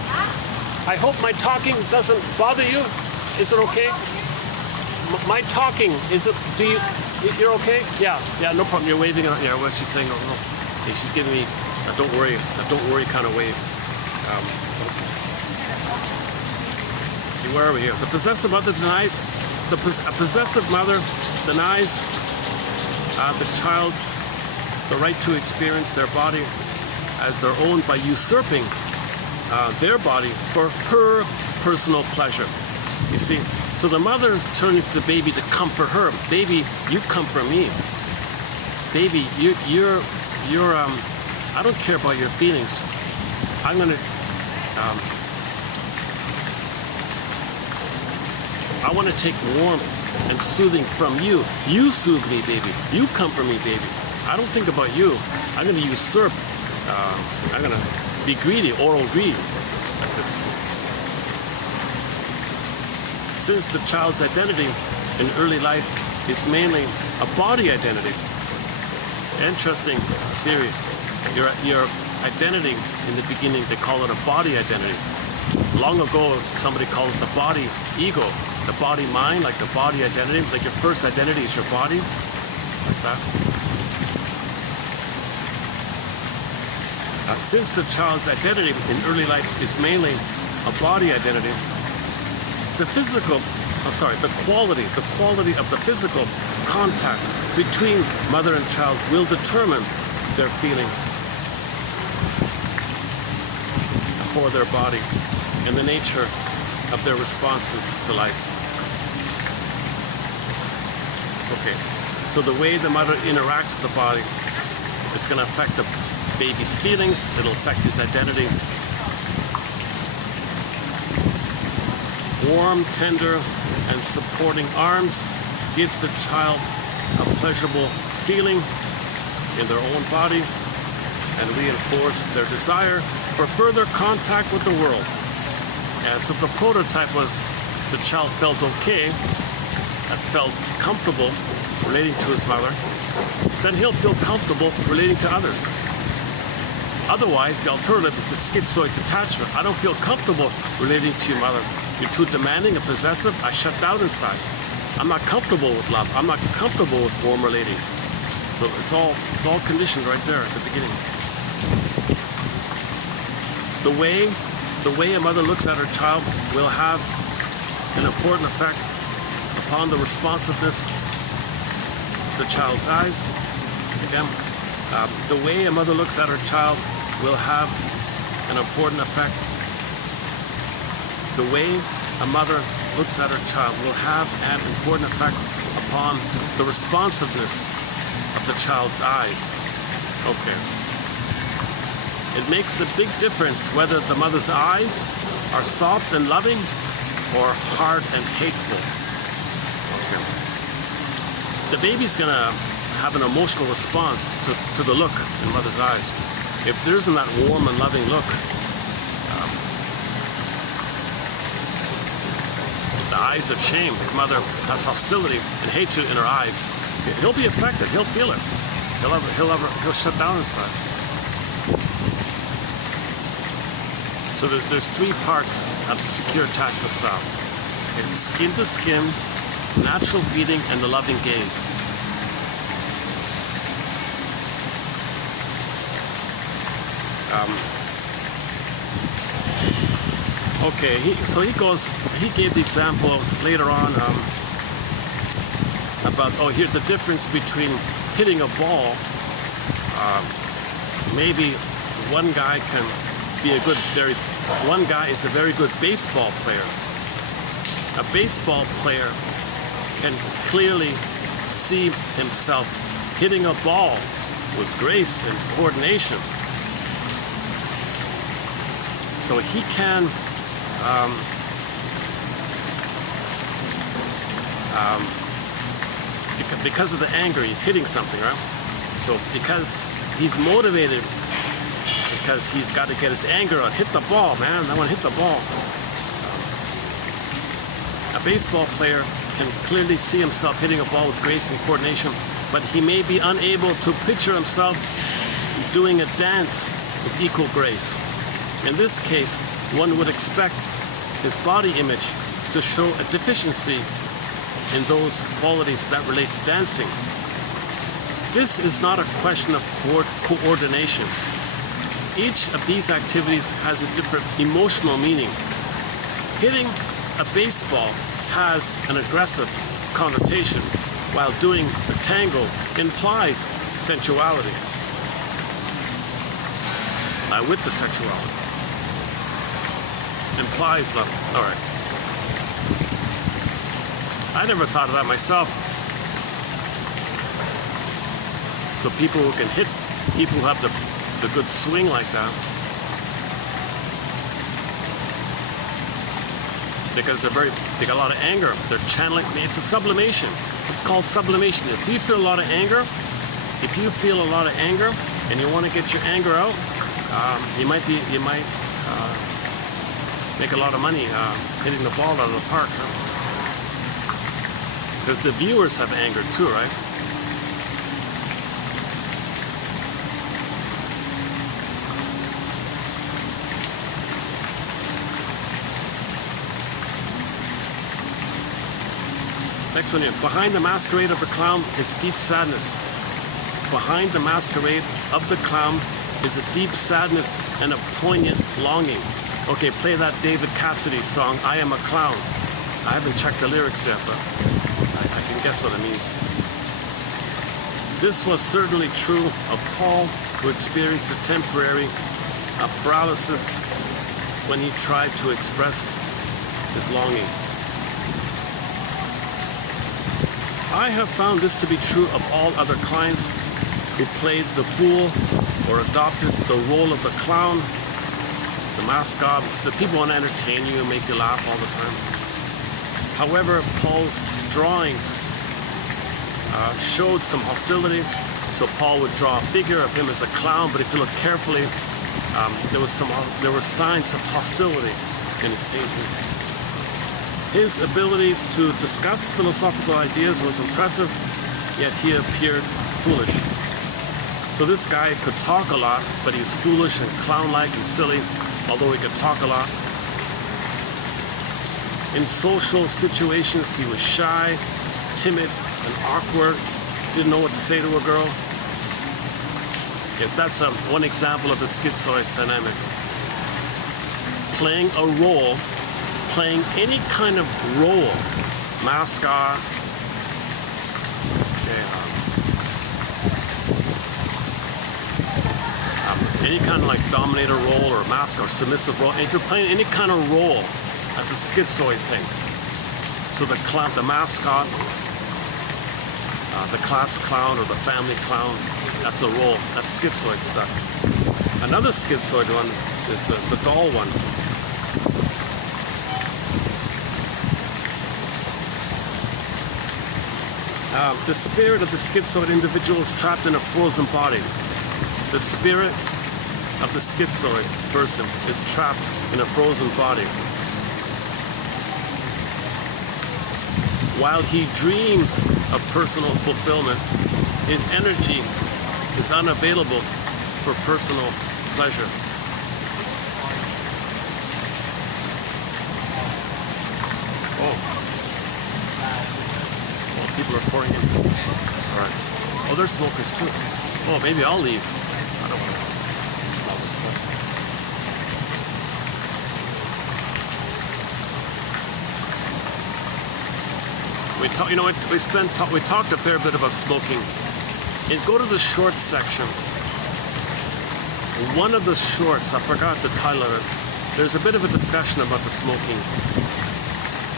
I hope my talking doesn't bother you. Is it okay? My talking, you're okay? Yeah, no problem. You're waving. Yeah, what she's saying. No. Yeah, she's giving me a don't worry kind of wave. Okay, where are we here? The possessive mother denies. A possessive mother denies the child the right to experience their body as their own by usurping their body for her personal pleasure. You see, so the mother's turning to the baby to comfort her. Baby, you comfort me. Baby, you're I don't care about your feelings. I'm gonna I want to take warmth and soothing from you. You soothe me, baby. You comfort me, baby. I don't think about you. I'm going to usurp. I'm going to be greedy, oral greed, like this. Since the child's identity in early life is mainly a body identity. Interesting theory. Your identity in the beginning, they call it a body identity. Long ago, somebody called it the body ego, the body mind, like the body identity. Like your first identity is your body, like that. Since the child's identity in early life is mainly a body identity, the quality of the physical contact between mother and child will determine their feeling for their body and the nature of their responses to life. Okay, so the way the mother interacts with the body, it's going to affect the baby's feelings, it'll affect his identity. Warm, tender, and supporting arms gives the child a pleasurable feeling in their own body and reinforce their desire for further contact with the world. And so the prototype was the child felt okay, and felt comfortable relating to his mother, then he'll feel comfortable relating to others. Otherwise, the alternative is the schizoid detachment. I don't feel comfortable relating to your mother. You're too demanding and possessive. I shut down inside. I'm not comfortable with love. I'm not comfortable with warm relating. So it's all conditioned right there at the beginning. The way a mother looks at her child will have an important effect upon the responsiveness of the child's eyes. Again, the way a mother looks at her child will have an important effect. The way a mother looks at her child will have an important effect upon the responsiveness of the child's eyes. Okay. It makes a big difference whether the mother's eyes are soft and loving or hard and hateful. Okay. The baby's gonna have an emotional response to the look in mother's eyes. If there isn't that warm and loving look, the eyes of shame, if mother has hostility and hatred in her eyes, he'll be affected, he'll feel it. He'll shut down inside. So there's three parts of the secure attachment style. It's skin to skin, natural feeding, and the loving gaze. Okay, he gave the example later on. about, oh, here the difference between hitting a ball. Maybe one guy can be one guy is a very good baseball player. A baseball player can clearly see himself hitting a ball with grace and coordination. So he can because of the anger, he's hitting something, right? So because he's motivated, because he's got to get his anger out, hit the ball, man, I want to hit the ball. A baseball player can clearly see himself hitting a ball with grace and coordination, but he may be unable to picture himself doing a dance with equal grace. In this case, one would expect his body image to show a deficiency in those qualities that relate to dancing. This is not a question of coordination. Each of these activities has a different emotional meaning. Hitting a baseball has an aggressive connotation, while doing the tango implies sensuality. With the sexuality. Implies love. All right. I never thought of that myself. So people who can hit, people who have the good swing like that, because they got a lot of anger. They're channeling. It's a sublimation. It's called sublimation. If you feel a lot of anger, and you want to get your anger out, you might make a lot of money hitting the ball out of the park. Because the viewers have anger too, right? Next one here. Behind the masquerade of the clown is deep sadness. Behind the masquerade of the clown is a deep sadness and a poignant longing. Okay, play that David Cassidy song, I Am a Clown. I haven't checked the lyrics yet, but I can guess what it means. This was certainly true of Paul, who experienced a temporary paralysis when he tried to express his longing. I have found this to be true of all other clients who played the fool or adopted the role of the clown, the mascot. The people want to entertain you and make you laugh all the time. However, Paul's drawings showed some hostility. So Paul would draw a figure of him as a clown, but if you look carefully, there were signs of hostility in his painting. His ability to discuss philosophical ideas was impressive, yet he appeared foolish. So this guy could talk a lot, but he was foolish and clown-like and silly, although he could talk a lot. In social situations, he was shy, timid, and awkward, didn't know what to say to a girl. Yes, that's one example of the schizoid dynamic. Playing a role, playing any kind of role, mascot, any kind of like dominator role or mascot or submissive role. And if you're playing any kind of role, that's a schizoid thing. So the clown, the mascot, the class clown or the family clown, that's a role. That's schizoid stuff. Another schizoid one is the doll one. The spirit of the schizoid individual is trapped in a frozen body. The spirit of the schizoid person is trapped in a frozen body. While he dreams of personal fulfillment, his energy is unavailable for personal pleasure. People are pouring in. All right. Oh, there's smokers too. Oh, maybe I'll leave. I don't want to smell this stuff. It's We talked a fair bit about smoking. Go to the shorts section. One of the shorts, I forgot the title of it. There's a bit of a discussion about the smoking.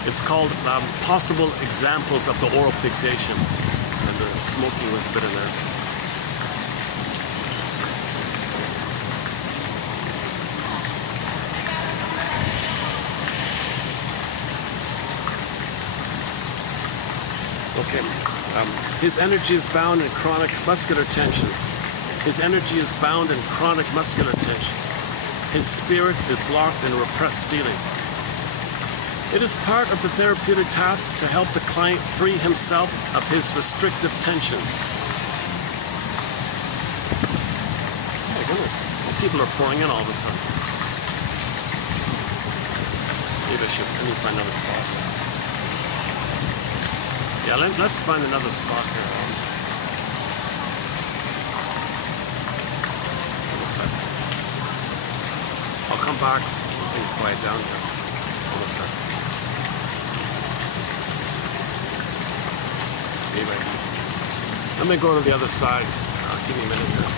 It's called Possible Examples of the Oral Fixation, and the smoking was a bit in there. Okay. His energy is bound in chronic muscular tensions. His energy is bound in chronic muscular tensions. His spirit is locked in repressed feelings. It is part of the therapeutic task to help the client free himself of his restrictive tensions. Oh my goodness, people are pouring in all of a sudden. Maybe I need to find another spot. Yeah, let's find another spot here. Hold a second. I'll come back when things quiet down here. Hold a second. Anyway, let me go to the other side. Give me a minute here.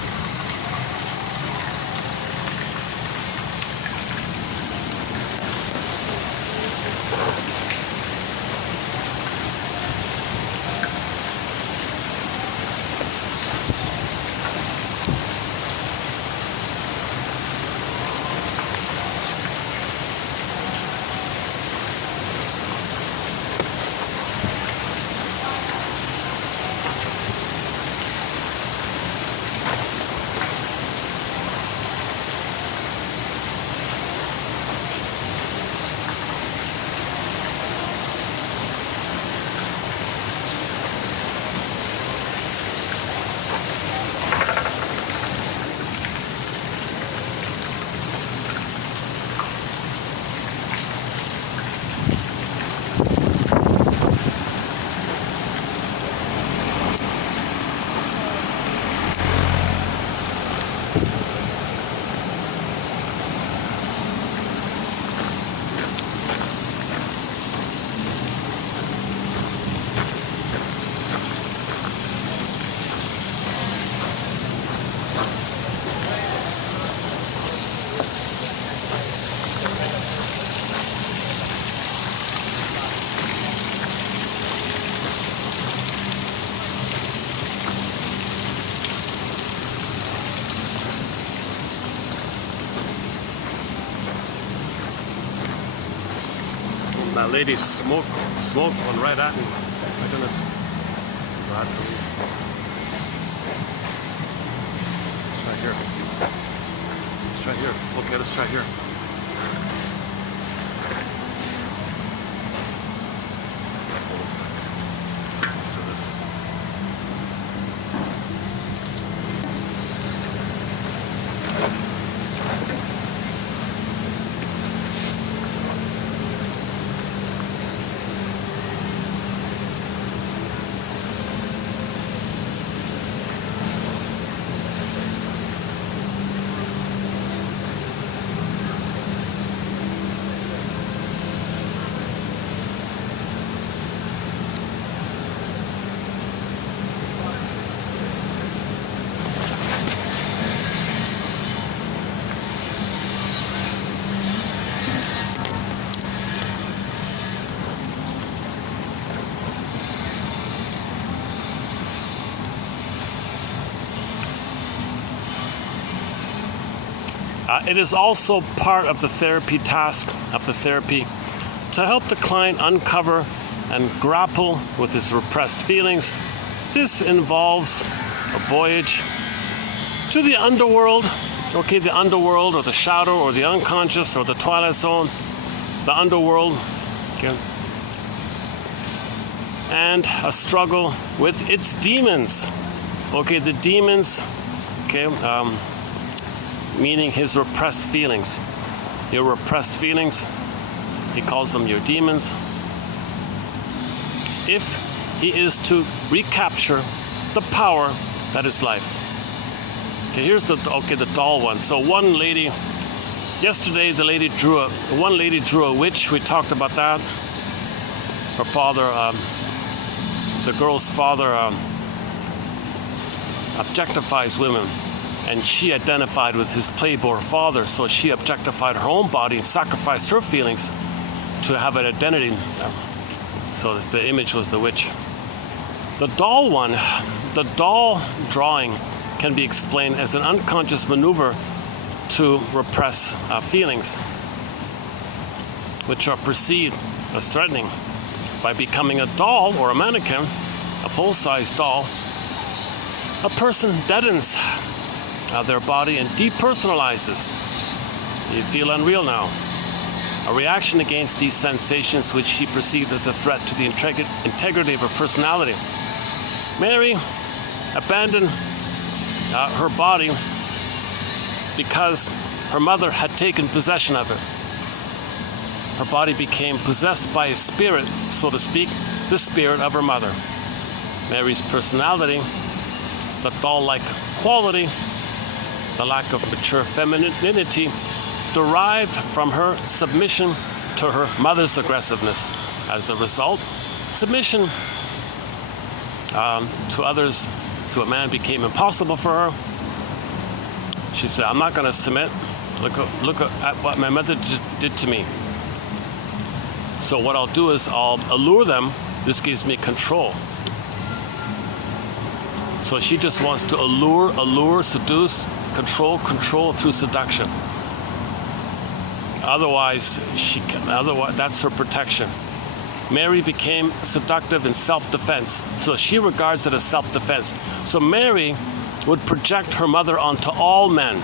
That lady smoked one right at me. My goodness. Bad for me. Let's try here. Let's try here. Okay, let's try here. Hold a second. Let's do this. It is also part of the therapy task of the therapy to help the client uncover and grapple with his repressed feelings. This involves a voyage to the underworld, okay, the underworld or the shadow or the unconscious or the twilight zone, the underworld, okay, and a struggle with its demons, okay, the demons, okay, meaning his repressed feelings. Your repressed feelings, he calls them your demons. If he is to recapture the power that is life. Okay, here's the doll one. So one lady, yesterday one lady drew a witch. We talked about that. Her father the girl's father objectifies women, and she identified with his playboy father, so she objectified her own body and sacrificed her feelings to have an identity. So the image was the witch. The doll one, the doll drawing can be explained as an unconscious maneuver to repress feelings, which are perceived as threatening. By becoming a doll or a mannequin, a full-size doll, a person deadens their body and depersonalizes. You feel unreal now. A reaction against these sensations which she perceived as a threat to the integrity of her personality. Mary abandoned her body because her mother had taken possession of it. Her body became possessed by a spirit, so to speak, the spirit of her mother. Mary's personality, the doll-like quality, the lack of mature femininity, derived from her submission to her mother's aggressiveness. As a result, submission to others, to a man, became impossible for her. She said, I'm not going to submit. Look at what my mother did to me. So what I'll do is I'll allure them. This gives me control. So she just wants to allure, seduce, control through seduction. Otherwise, that's her protection. Mary became seductive in self-defense. So she regards it as self-defense. So Mary would project her mother onto all men.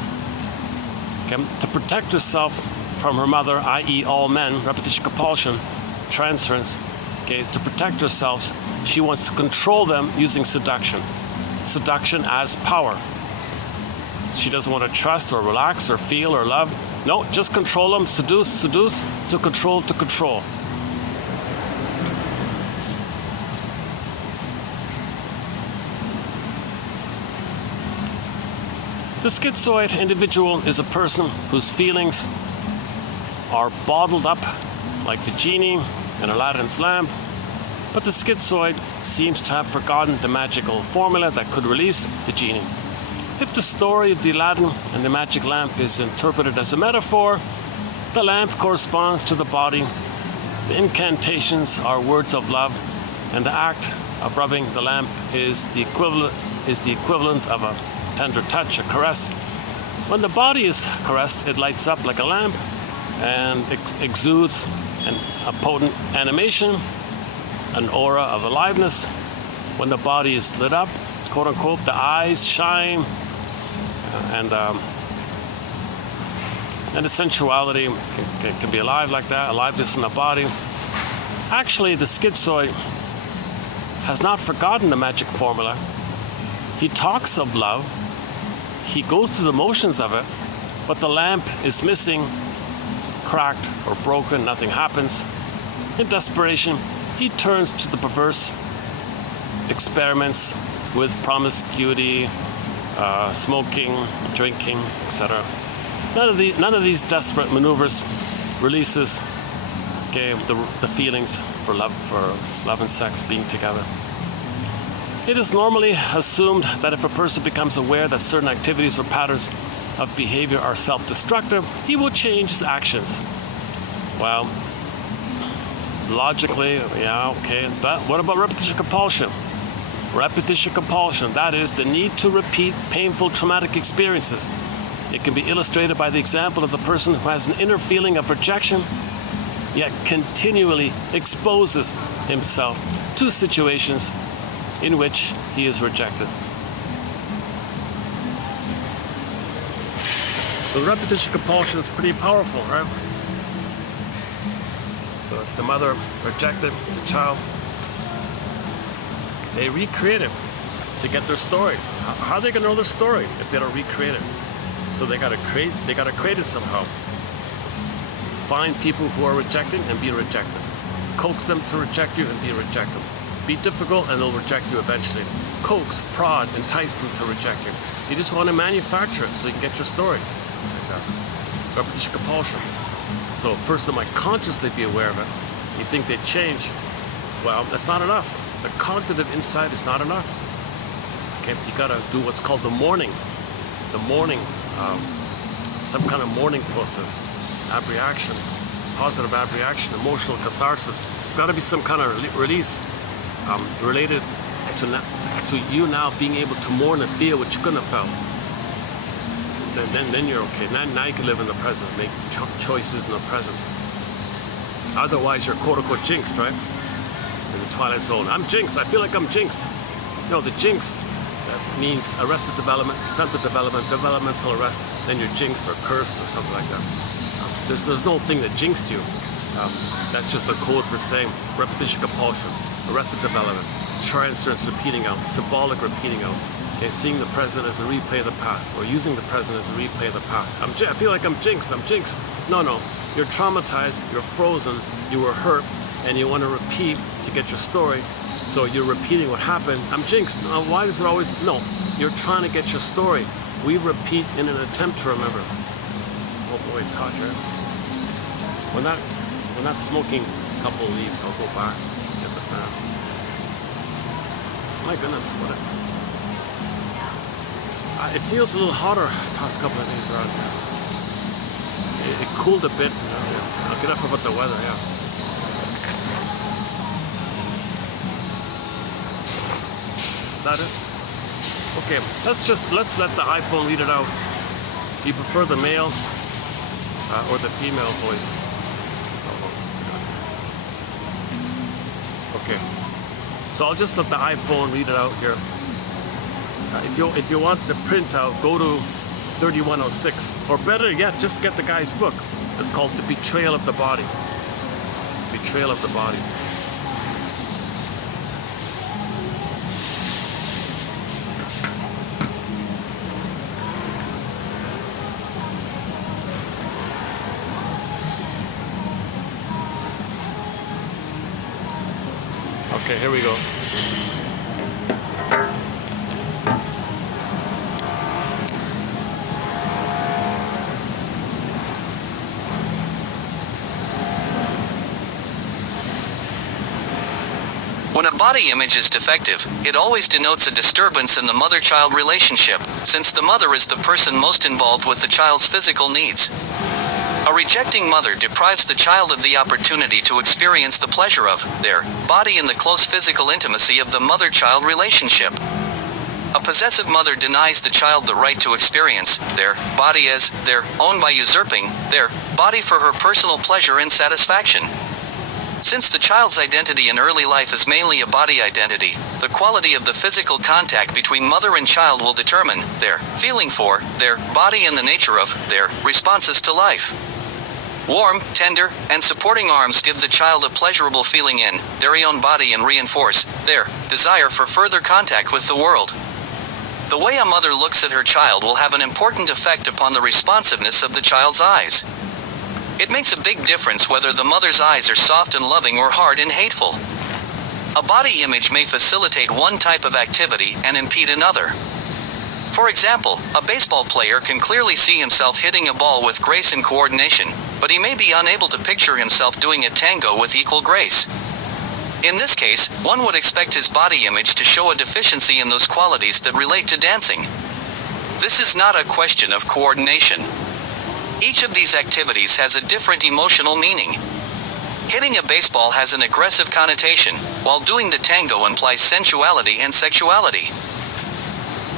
Okay? To protect herself from her mother, i.e. all men, repetition, compulsion, transference. Okay? To protect herself, she wants to control them using seduction. Seduction as power. She doesn't want to trust or relax or feel or love. No, just control them, seduce, to control. The schizoid individual is a person whose feelings are bottled up like the genie in Aladdin's lamp, but the schizoid seems to have forgotten the magical formula that could release the genie. If the story of the Aladdin and the magic lamp is interpreted as a metaphor, the lamp corresponds to the body, the incantations are words of love, and the act of rubbing the lamp is the equivalent of a tender touch, a caress. When the body is caressed, it lights up like a lamp and exudes a potent animation, an aura of aliveness. When the body is lit up, quote unquote, the eyes shine, and the sensuality can be alive like that, aliveness in the body. Actually, the schizoid has not forgotten the magic formula. He talks of love, he goes through the motions of it, but the lamp is missing, cracked or broken, nothing happens. In desperation, he turns to the perverse experiments with promiscuity, smoking, drinking, etc. None of these desperate maneuvers releases the feelings for love and sex being together. It is normally assumed that if a person becomes aware that certain activities or patterns of behavior are self-destructive, he will change his actions. Well, logically, yeah, okay, but what about repetition compulsion? Repetition compulsion, that is the need to repeat painful traumatic experiences. It can be illustrated by the example of the person who has an inner feeling of rejection, yet continually exposes himself to situations in which he is rejected. So repetition compulsion is pretty powerful, right? So if the mother rejected the child, they recreate it to get their story. How are they gonna know their story if they don't recreate it? So they gotta create it somehow. Find people who are rejected and be rejected. Coax them to reject you and be rejected. Be difficult and they'll reject you eventually. Coax, prod, entice them to reject you. You just want to manufacture it so you can get your story. Repetition compulsion. So a person might consciously be aware of it. You think they change. Well, that's not enough. the cognitive insight is not enough. Okay, you gotta do what's called the mourning, some kind of mourning process, abreaction, positive abreaction, emotional catharsis. It's got to be some kind of release related to you now being able to mourn and feel what you couldn't have felt. Then you're okay. Now you can live in the present, make choices in the present. Otherwise, you're quote-unquote jinxed, right? In the twilight zone. I'm jinxed. I feel like I'm jinxed. No, the jinx means arrested development, stunted development, developmental arrest. Then you're jinxed or cursed or something like that. There's no thing that jinxed you. That's just a code for saying repetition compulsion, arrested development, transference repeating out, symbolic repeating out. Okay, seeing the present as a replay of the past, or using the present as a replay of the past. I feel like I'm jinxed. No, you're traumatized, you're frozen, you were hurt, and you want to repeat to get your story. So you're repeating what happened. I'm jinxed. Now, why does it always? No, you're trying to get your story. We repeat in an attempt to remember. Oh boy, it's hot here. When that smoking couple leaves, I'll go back, get the fan. My goodness, what it feels a little hotter the past couple of days around here. It cooled a bit. I'll get off about the weather, yeah. Is that it? Okay, let's let the iPhone read it out. Do you prefer the male or the female voice? Okay, so I'll just let the iPhone read it out here. If you want the printout, go to 3106, or better yet, just get the guy's book. It's called The Betrayal of the Body. Betrayal of the Body. Okay, here we go. When a body image is defective, it always denotes a disturbance in the mother-child relationship, since the mother is the person most involved with the child's physical needs. A rejecting mother deprives the child of the opportunity to experience the pleasure of their body in the close physical intimacy of the mother-child relationship. A possessive mother denies the child the right to experience their body as their own by usurping their body for her personal pleasure and satisfaction. Since the child's identity in early life is mainly a body identity, the quality of the physical contact between mother and child will determine their feeling for their body and the nature of their responses to life. Warm, tender, and supporting arms give the child a pleasurable feeling in their own body and reinforce their desire for further contact with the world. The way a mother looks at her child will have an important effect upon the responsiveness of the child's eyes. It makes a big difference whether the mother's eyes are soft and loving or hard and hateful. A body image may facilitate one type of activity and impede another. For example, a baseball player can clearly see himself hitting a ball with grace and coordination, but he may be unable to picture himself doing a tango with equal grace. In this case, one would expect his body image to show a deficiency in those qualities that relate to dancing. This is not a question of coordination. Each of these activities has a different emotional meaning. Hitting a baseball has an aggressive connotation, while doing the tango implies sensuality and sexuality.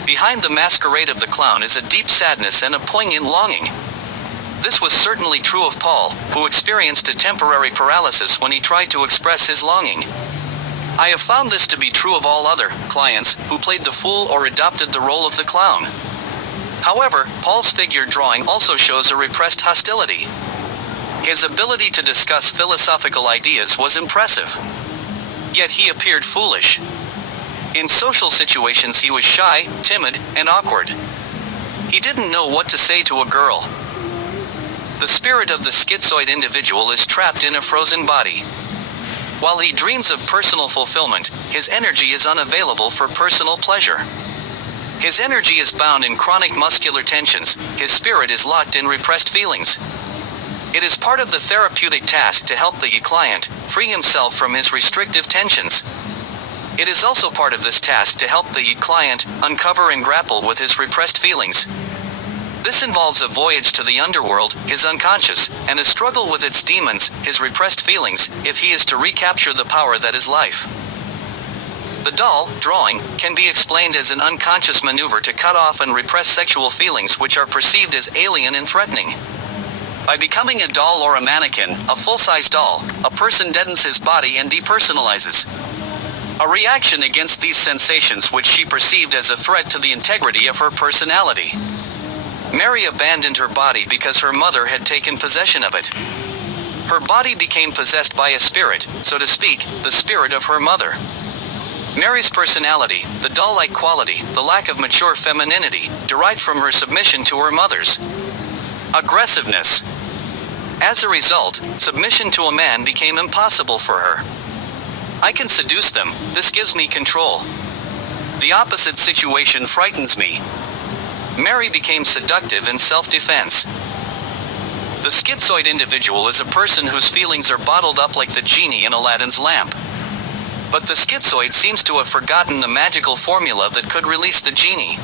Behind the masquerade of the clown is a deep sadness and a poignant longing. This was certainly true of Paul, who experienced a temporary paralysis when he tried to express his longing. I have found this to be true of all other clients who played the fool or adopted the role of the clown. However, Paul's figure drawing also shows a repressed hostility. His ability to discuss philosophical ideas was impressive. Yet he appeared foolish. In social situations he was shy, timid, and awkward. He didn't know what to say to a girl. The spirit of the schizoid individual is trapped in a frozen body. While he dreams of personal fulfillment, his energy is unavailable for personal pleasure. His energy is bound in chronic muscular tensions, his spirit is locked in repressed feelings. It is part of the therapeutic task to help the client free himself from his restrictive tensions. It is also part of this task to help the client uncover and grapple with his repressed feelings. This involves a voyage to the underworld, his unconscious, and a struggle with its demons, his repressed feelings, if he is to recapture the power that is life. The doll, drawing, can be explained as an unconscious maneuver to cut off and repress sexual feelings which are perceived as alien and threatening. By becoming a doll or a mannequin, a full-size doll, a person deadens his body and depersonalizes. A reaction against these sensations which she perceived as a threat to the integrity of her personality. Mary abandoned her body because her mother had taken possession of it. Her body became possessed by a spirit, so to speak, the spirit of her mother. Mary's personality, the doll-like quality, the lack of mature femininity, derived from her submission to her mother's aggressiveness. As a result, submission to a man became impossible for her. I can seduce them, this gives me control. The opposite situation frightens me. Mary became seductive in self-defense. The schizoid individual is a person whose feelings are bottled up like the genie in Aladdin's lamp. But the schizoid seems to have forgotten the magical formula that could release the genie.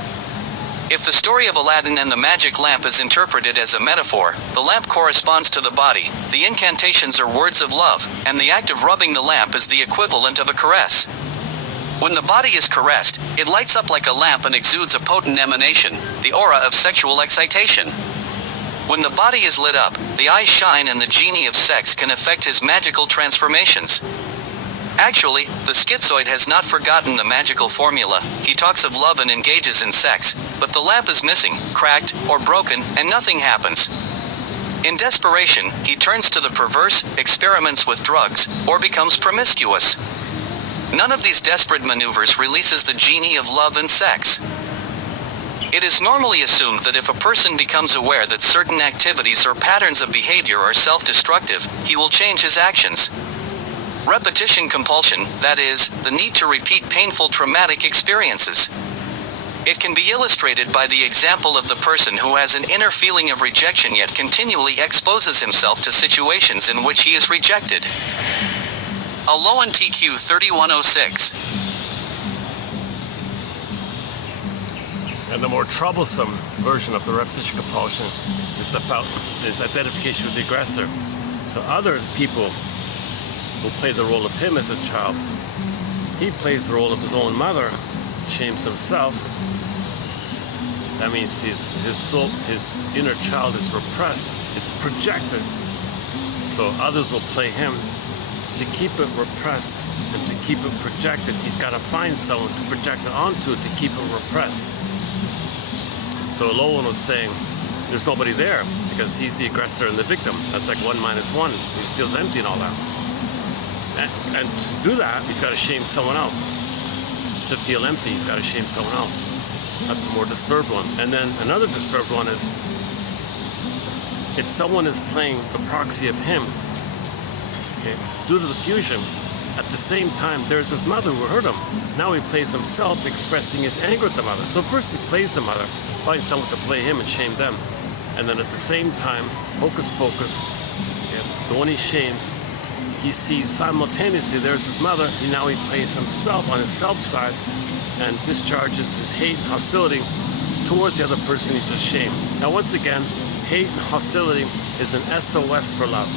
If the story of Aladdin and the magic lamp is interpreted as a metaphor, the lamp corresponds to the body, the incantations are words of love, and the act of rubbing the lamp is the equivalent of a caress. When the body is caressed, it lights up like a lamp and exudes a potent emanation, the aura of sexual excitation. When the body is lit up, the eyes shine and the genie of sex can effect his magical transformations. Actually, the schizoid has not forgotten the magical formula, he talks of love and engages in sex, but the lamp is missing, cracked, or broken, and nothing happens. In desperation, he turns to the perverse, experiments with drugs, or becomes promiscuous. None of these desperate maneuvers releases the genie of love and sex. It is normally assumed that if a person becomes aware that certain activities or patterns of behavior are self-destructive, he will change his actions. Repetition compulsion, that is, the need to repeat painful traumatic experiences. It can be illustrated by the example of the person who has an inner feeling of rejection yet continually exposes himself to situations in which he is rejected. Aloan TQ 3106. And the more troublesome version of the repetition compulsion is identification with the aggressor. So other people who play the role of him as a child, he plays the role of his own mother, shames himself. That means his soul, his inner child is repressed, it's projected. So others will play him to keep it repressed and to keep it projected. He's got to find someone to project it onto to keep it repressed. So Lowen was saying there's nobody there because he's the aggressor and the victim. That's like 1 minus 1. He feels empty and all that. And to do that, he's got to shame someone else. To feel empty, he's got to shame someone else. That's the more disturbed one. And then another disturbed one is if someone is playing the proxy of him, okay, due to the fusion, at the same time there's his mother who hurt him. Now he plays himself, expressing his anger at the mother. So first he plays the mother, finds someone to play him and shame them. And then at the same time, hocus pocus, okay, the one he shames, he sees simultaneously there's his mother. Now he plays himself on his self side and discharges his hate and hostility towards the other person he just shamed. Now once again, hate and hostility is an SOS for love.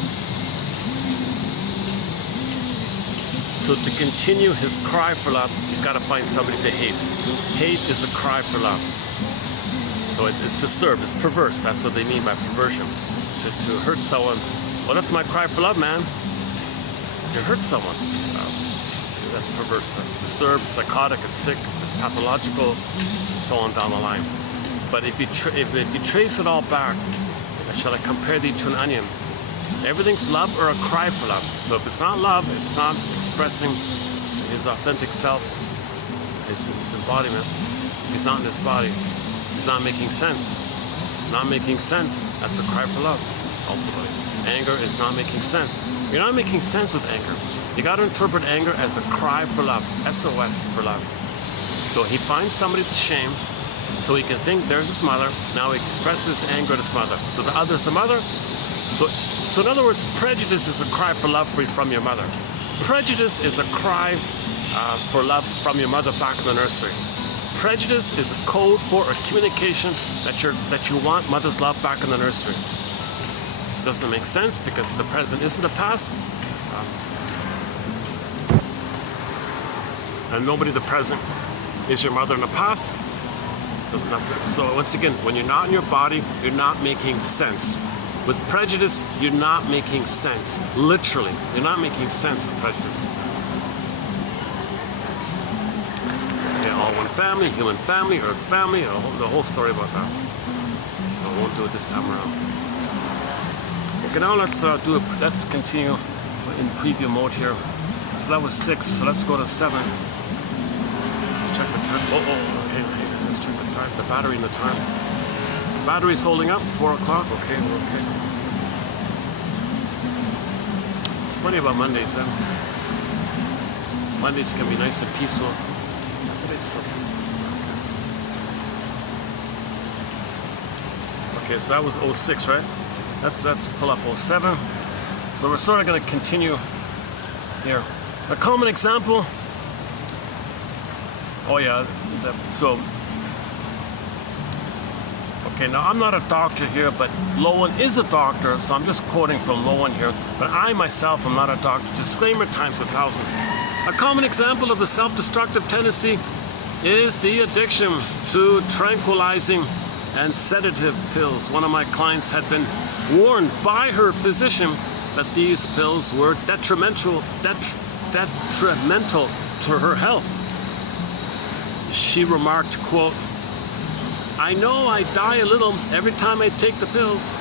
So to continue his cry for love, he's got to find somebody to hate. Hate is a cry for love. So it's disturbed, it's perverse. That's what they mean by perversion. To hurt someone, well, that's my cry for love, man. You hurt someone. That's perverse, that's disturbed, psychotic, it's sick, it's pathological, so on down the line. But if you trace it all back, shall I compare thee to an onion? Everything's love or a cry for love. So if it's not love, if it's not expressing his authentic self, his embodiment, he's not in his body, he's not making sense. Not making sense, that's a cry for love, ultimately. Anger is not making sense. You're not making sense with anger. You got to interpret anger as a cry for love, SOS for love. So he finds somebody to shame, so he can think there's his mother. Now he expresses anger at his mother. So the other's the mother. So in other words, prejudice is a cry for love from your mother. Prejudice is a cry for love from your mother back in the nursery. Prejudice is a code for a communication that you want mother's love back in the nursery. It doesn't make sense because the present isn't the past. And nobody the present is your mother in the past. Doesn't have to. So once again, when you're not in your body, you're not making sense. With prejudice, you're not making sense. Literally, you're not making sense with prejudice. Okay, all one family, human family, earth family, the whole story about that. So I won't do it this time around. Okay, now let's continue in preview mode here. So that was 6, so let's go to 7. Let's check the time. Okay, let's check the time, the battery and the time. Battery's holding up, 4 o'clock, okay, we're okay. It's funny about Mondays, huh? Mondays can be nice and peaceful. Okay, so that was 06, right? Let's pull up 07. So we're sort of going to continue here. A common example. Oh yeah, okay, now I'm not a doctor here, but Lowen is a doctor, so I'm just quoting from Lowen here. But I myself am not a doctor. Disclaimer times 1,000. A common example of the self-destructive tendency is the addiction to tranquilizing and sedative pills. One of my clients had been warned by her physician that these pills were detrimental to her health. She remarked, quote, "I know I die a little every time I take the pills."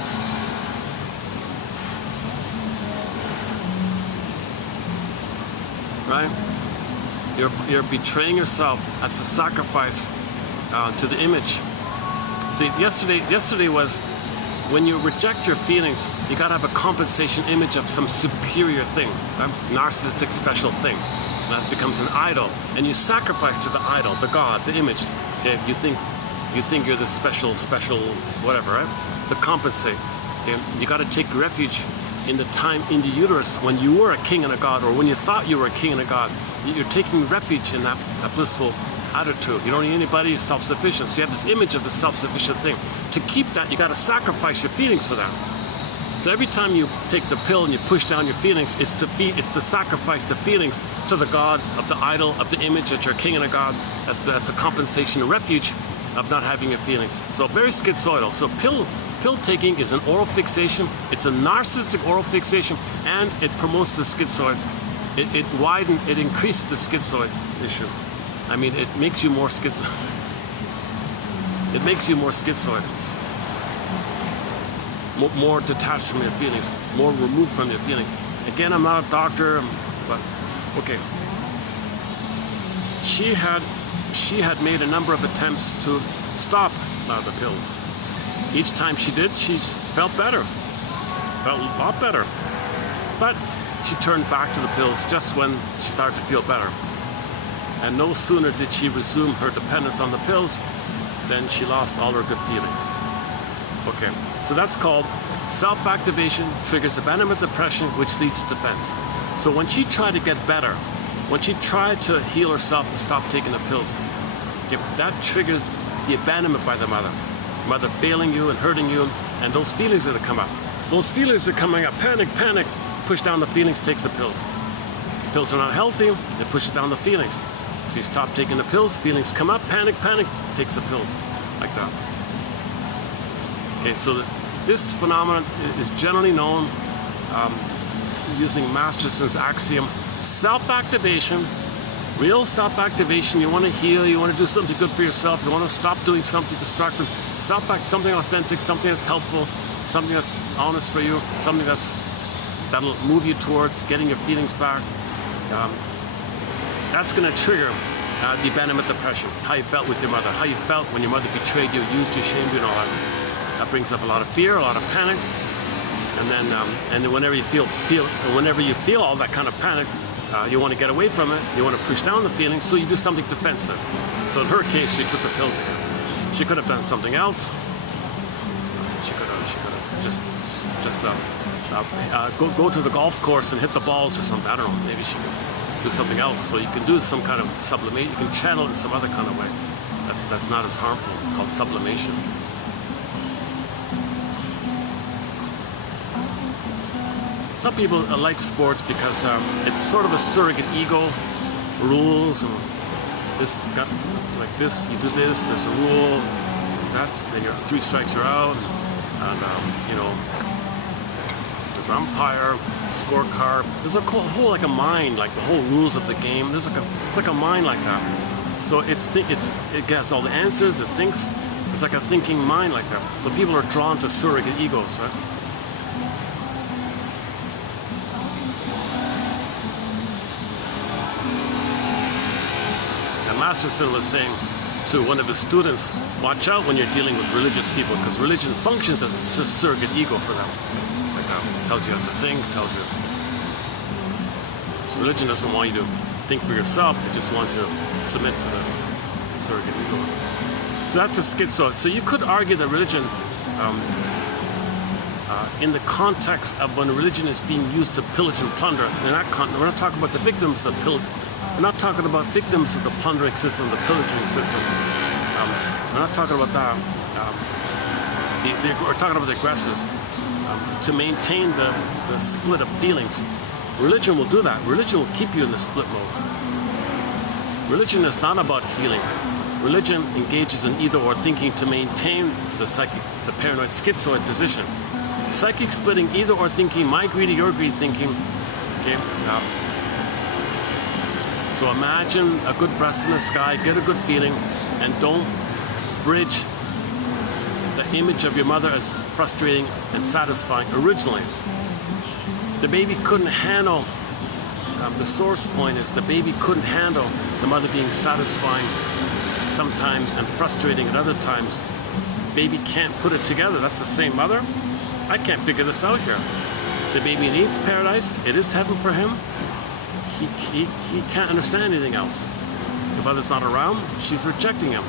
Right? You're betraying yourself. That's a sacrifice to the image. See, yesterday was when you reject your feelings, you gotta have a compensation image of some superior thing, a narcissistic special thing. That becomes an idol, and you sacrifice to the idol, the God, the image. Okay, you think you're the special, whatever, right? To compensate. Okay? You got to take refuge in the time in the uterus when you were a king and a god, or when you thought you were a king and a god. You're taking refuge in that blissful attitude. You don't need anybody. You're self-sufficient. So you have this image of the self-sufficient thing. To keep that, you got to sacrifice your feelings for that. So every time you take the pill and you push down your feelings, it's to sacrifice the feelings to the god, of the idol, of the image that you're a king and a god. That's a compensation, a refuge of not having your feelings. So very schizoidal. So pill taking is an oral fixation. It's a narcissistic oral fixation, and it promotes the schizoid. It increased the schizoid issue. I mean, it makes you more schizoid. It makes you more schizoid. More detached from your feelings, more removed from your feelings. Again, I'm not a doctor, but okay. She had made a number of attempts to stop the pills. Each time she did, she felt better, felt a lot better. But she turned back to the pills just when she started to feel better. And no sooner did she resume her dependence on the pills than she lost all her good feelings. Okay, so that's called self-activation triggers abandonment depression, which leads to defense. So when she tried to get better, when she tried to heal herself and stop taking the pills, that triggers the abandonment by the mother failing you and hurting you, and those feelings are going to come up. Those feelings are coming up. Panic, push down the feelings, takes the pills. The pills are not healthy, it pushes down the feelings. So you stop taking the pills, feelings come up, panic, takes the pills, like that. Okay, so this phenomenon is generally known using Masterson's axiom: self-activation, real self-activation. You want to heal, you want to do something good for yourself, you want to stop doing something destructive, something authentic, something that's helpful, something that's honest for you, something that'll move you towards getting your feelings back. That's going to trigger the abandonment depression. How you felt with your mother, how you felt when your mother betrayed you, used you, shamed you, and all that. That brings up a lot of fear, a lot of panic, and then whenever you feel all that kind of panic, you want to get away from it. You want to push down the feelings, so you do something defensive. So in her case, she took the pills again. She could have done something else. She could have just go to the golf course and hit the balls or something. I don't know. Maybe she could. do something else. So you can do some kind of sublimation. You can channel it in some other kind of way. That's not as harmful, called sublimation. Some people like sports because it's sort of a surrogate ego, rules, and this like this. You do this. There's a rule. Then you're 3 strikes, you're out, and you know, there's an umpire, scorecard. There's a whole like a mind, like the whole rules of the game. It's like a mind like that. So it gets all the answers. It thinks. It's like a thinking mind like that. So people are drawn to surrogate egos, right? And Masterson was saying to one of his students, watch out when you're dealing with religious people, because religion functions as a surrogate ego for them. Like tells you how to think, tells you. Religion doesn't want you to think for yourself, it just wants you to submit to the surrogate ego. So that's a schizo. So you could argue that religion, in the context of when religion is being used to pillage and plunder, we're not talking about the victims of pillage. We're not talking about victims of the plundering system, the pillaging system. We're not talking about that. We're talking about the aggressors. To maintain the split of feelings. Religion will do that. Religion will keep you in the split mode. Religion is not about healing. Religion engages in either-or thinking to maintain the paranoid schizoid position. Psychic splitting, either-or thinking, my greedy, your greedy thinking. Okay. So imagine a good breast in the sky, get a good feeling, and don't bridge the image of your mother as frustrating and satisfying originally. The baby couldn't handle, the source point is the baby couldn't handle the mother being satisfying sometimes and frustrating at other times. Baby can't put it together. That's the same mother. I can't figure this out here. The baby needs paradise. It is heaven for him. He can't understand anything else. The mother's not around. She's rejecting him.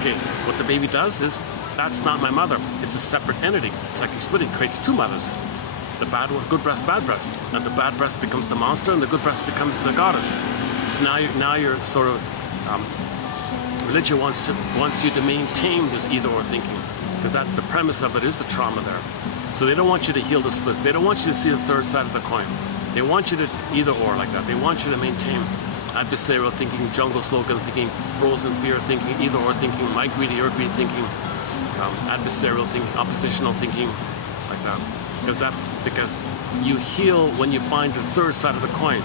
Okay, what the baby does is, that's not my mother. It's a separate entity. Psychic splitting creates 2 mothers. The bad one, good breast, bad breast. And the bad breast becomes the monster, and the good breast becomes the goddess. So now you're sort of, religion wants you to maintain this either-or thinking, because the premise of it is the trauma there. So they don't want you to heal the splits. They don't want you to see the third side of the coin. They want you to either-or like that. They want you to maintain adversarial thinking, jungle slogan thinking, frozen fear thinking, either-or thinking, my greedy, your greedy thinking, adversarial thinking, oppositional thinking, like that. Because you heal when you find the third side of the coin.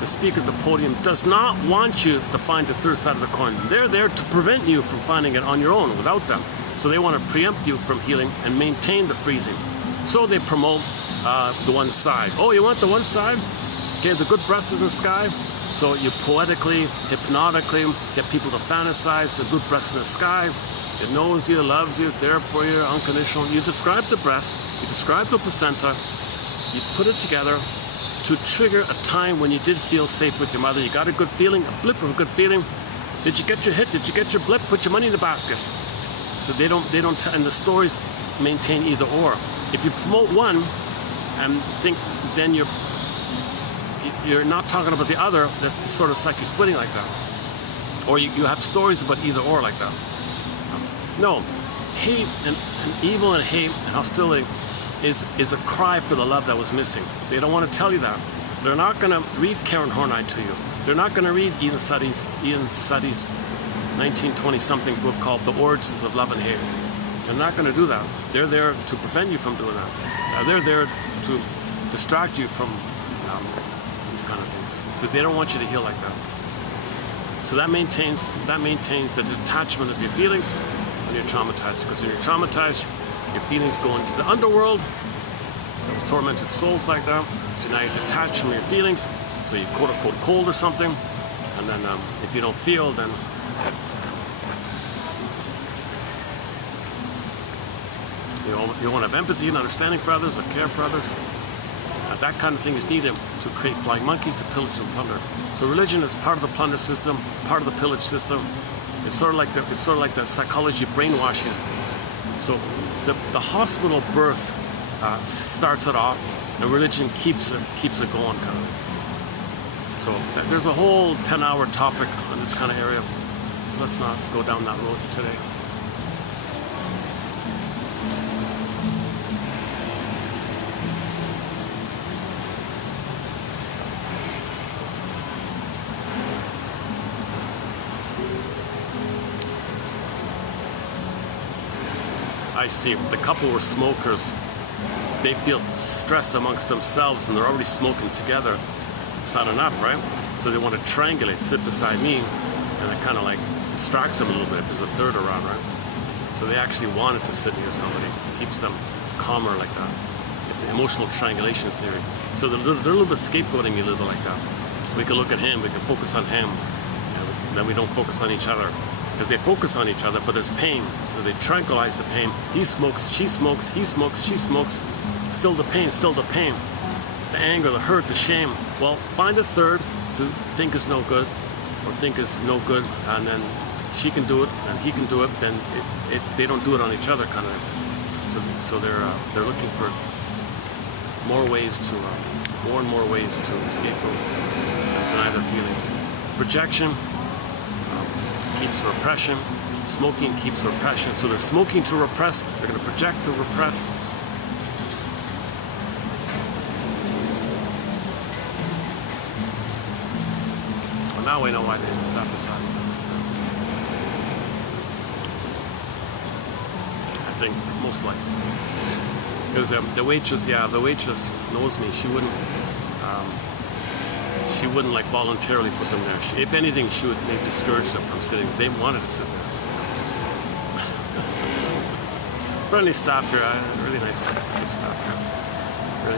The speaker at the podium does not want you to find the third side of the coin. They're there to prevent you from finding it on your own without them. So they want to preempt you from healing and maintain the freezing. So they promote the one side. Oh, you want the one side? Okay, the good breast in the sky. So you poetically, hypnotically get people to fantasize the good breast in the sky. It knows you, loves you, it's there for you, unconditional. You describe the breast, you describe the placenta, you put it together to trigger a time when you did feel safe with your mother. You got a good feeling, a blip of a good feeling. Did you get your hit? Did you get your blip? Put your money in the basket. So they don't, and the stories maintain either or. If you promote one and think, then you're not talking about the other, that's sort of psychic splitting like that. Or you have stories about either or like that. No, hate and evil and hate and hostility is a cry for the love that was missing. They don't want to tell you that. They're not going to read Karen Horney to you. They're not going to read Ian Suddy's 1920-something book called The Origins of Love and Hate. They're not going to do that. They're there to prevent you from doing that. They're there to distract you from these kind of things. So they don't want you to heal like that. So that maintains the detachment of your feelings when you're traumatized. Because when you're traumatized, your feelings go into the underworld. Those tormented souls like that. So now you're detached from your feelings. So you're quote unquote cold or something. And then if you don't feel, then you won't have empathy and understanding for others or care for others. That kind of thing is needed to create flying monkeys to pillage and plunder. So religion is part of the plunder system, part of the pillage system. It's sort of like the psychology of brainwashing. So the hospital birth starts it off, and religion keeps it going, kind of. So there's a whole 10-hour topic on this kind of area. So let's not go down that road today. I see. If the couple were smokers, they feel stress amongst themselves and they're already smoking together. It's not enough, right? So they want to triangulate, sit beside me, and it kind of like distracts them a little bit if there's a third around, right? So they actually wanted to sit near somebody. It keeps them calmer like that. It's emotional triangulation theory. So they're a little bit scapegoating me a little like that. We can look at him, we can focus on him, and then we don't focus on each other. Because they focus on each other, but there's pain. So they tranquilize the pain. He smokes, she smokes, he smokes, she smokes. Still the pain, still the pain. The anger, the hurt, the shame. Well, find a third who think is no good, or think is no good, and then she can do it, and he can do it, then they don't do it on each other, kind of. So they're looking for more ways to, more and more ways to scapegoat and deny their feelings. Projection keeps repression. Smoking keeps repression. So they're smoking to repress. They're going to project to repress. Well, now we know why they sat beside me. I think most likely because the waitress knows me. She wouldn't like voluntarily put them there. If anything, she would maybe discourage them from sitting. They wanted to sit there. Friendly staff here, really nice staff here.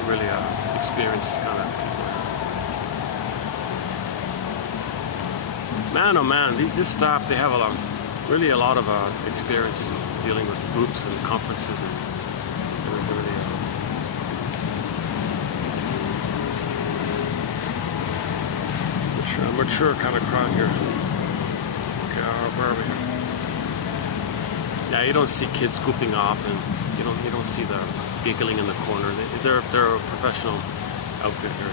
Really experienced kind of people. Man, oh man, this staff, they have really a lot of experience dealing with groups and conferences and mature kind of crowd here. Okay, where are we here? Yeah, you don't see kids goofing off, and you don't see the giggling in the corner. They're a professional outfit here.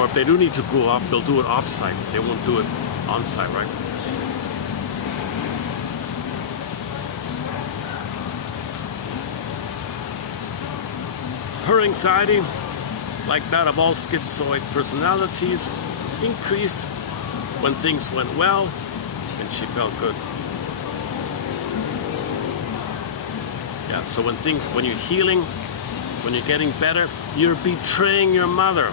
Or if they do need to go off, they'll do it off-site. They won't do it on-site, right? Her anxiety, like that of all schizoid personalities, increased when things went well and she felt good. Yeah, so when you're healing, when you're getting better, you're betraying your mother.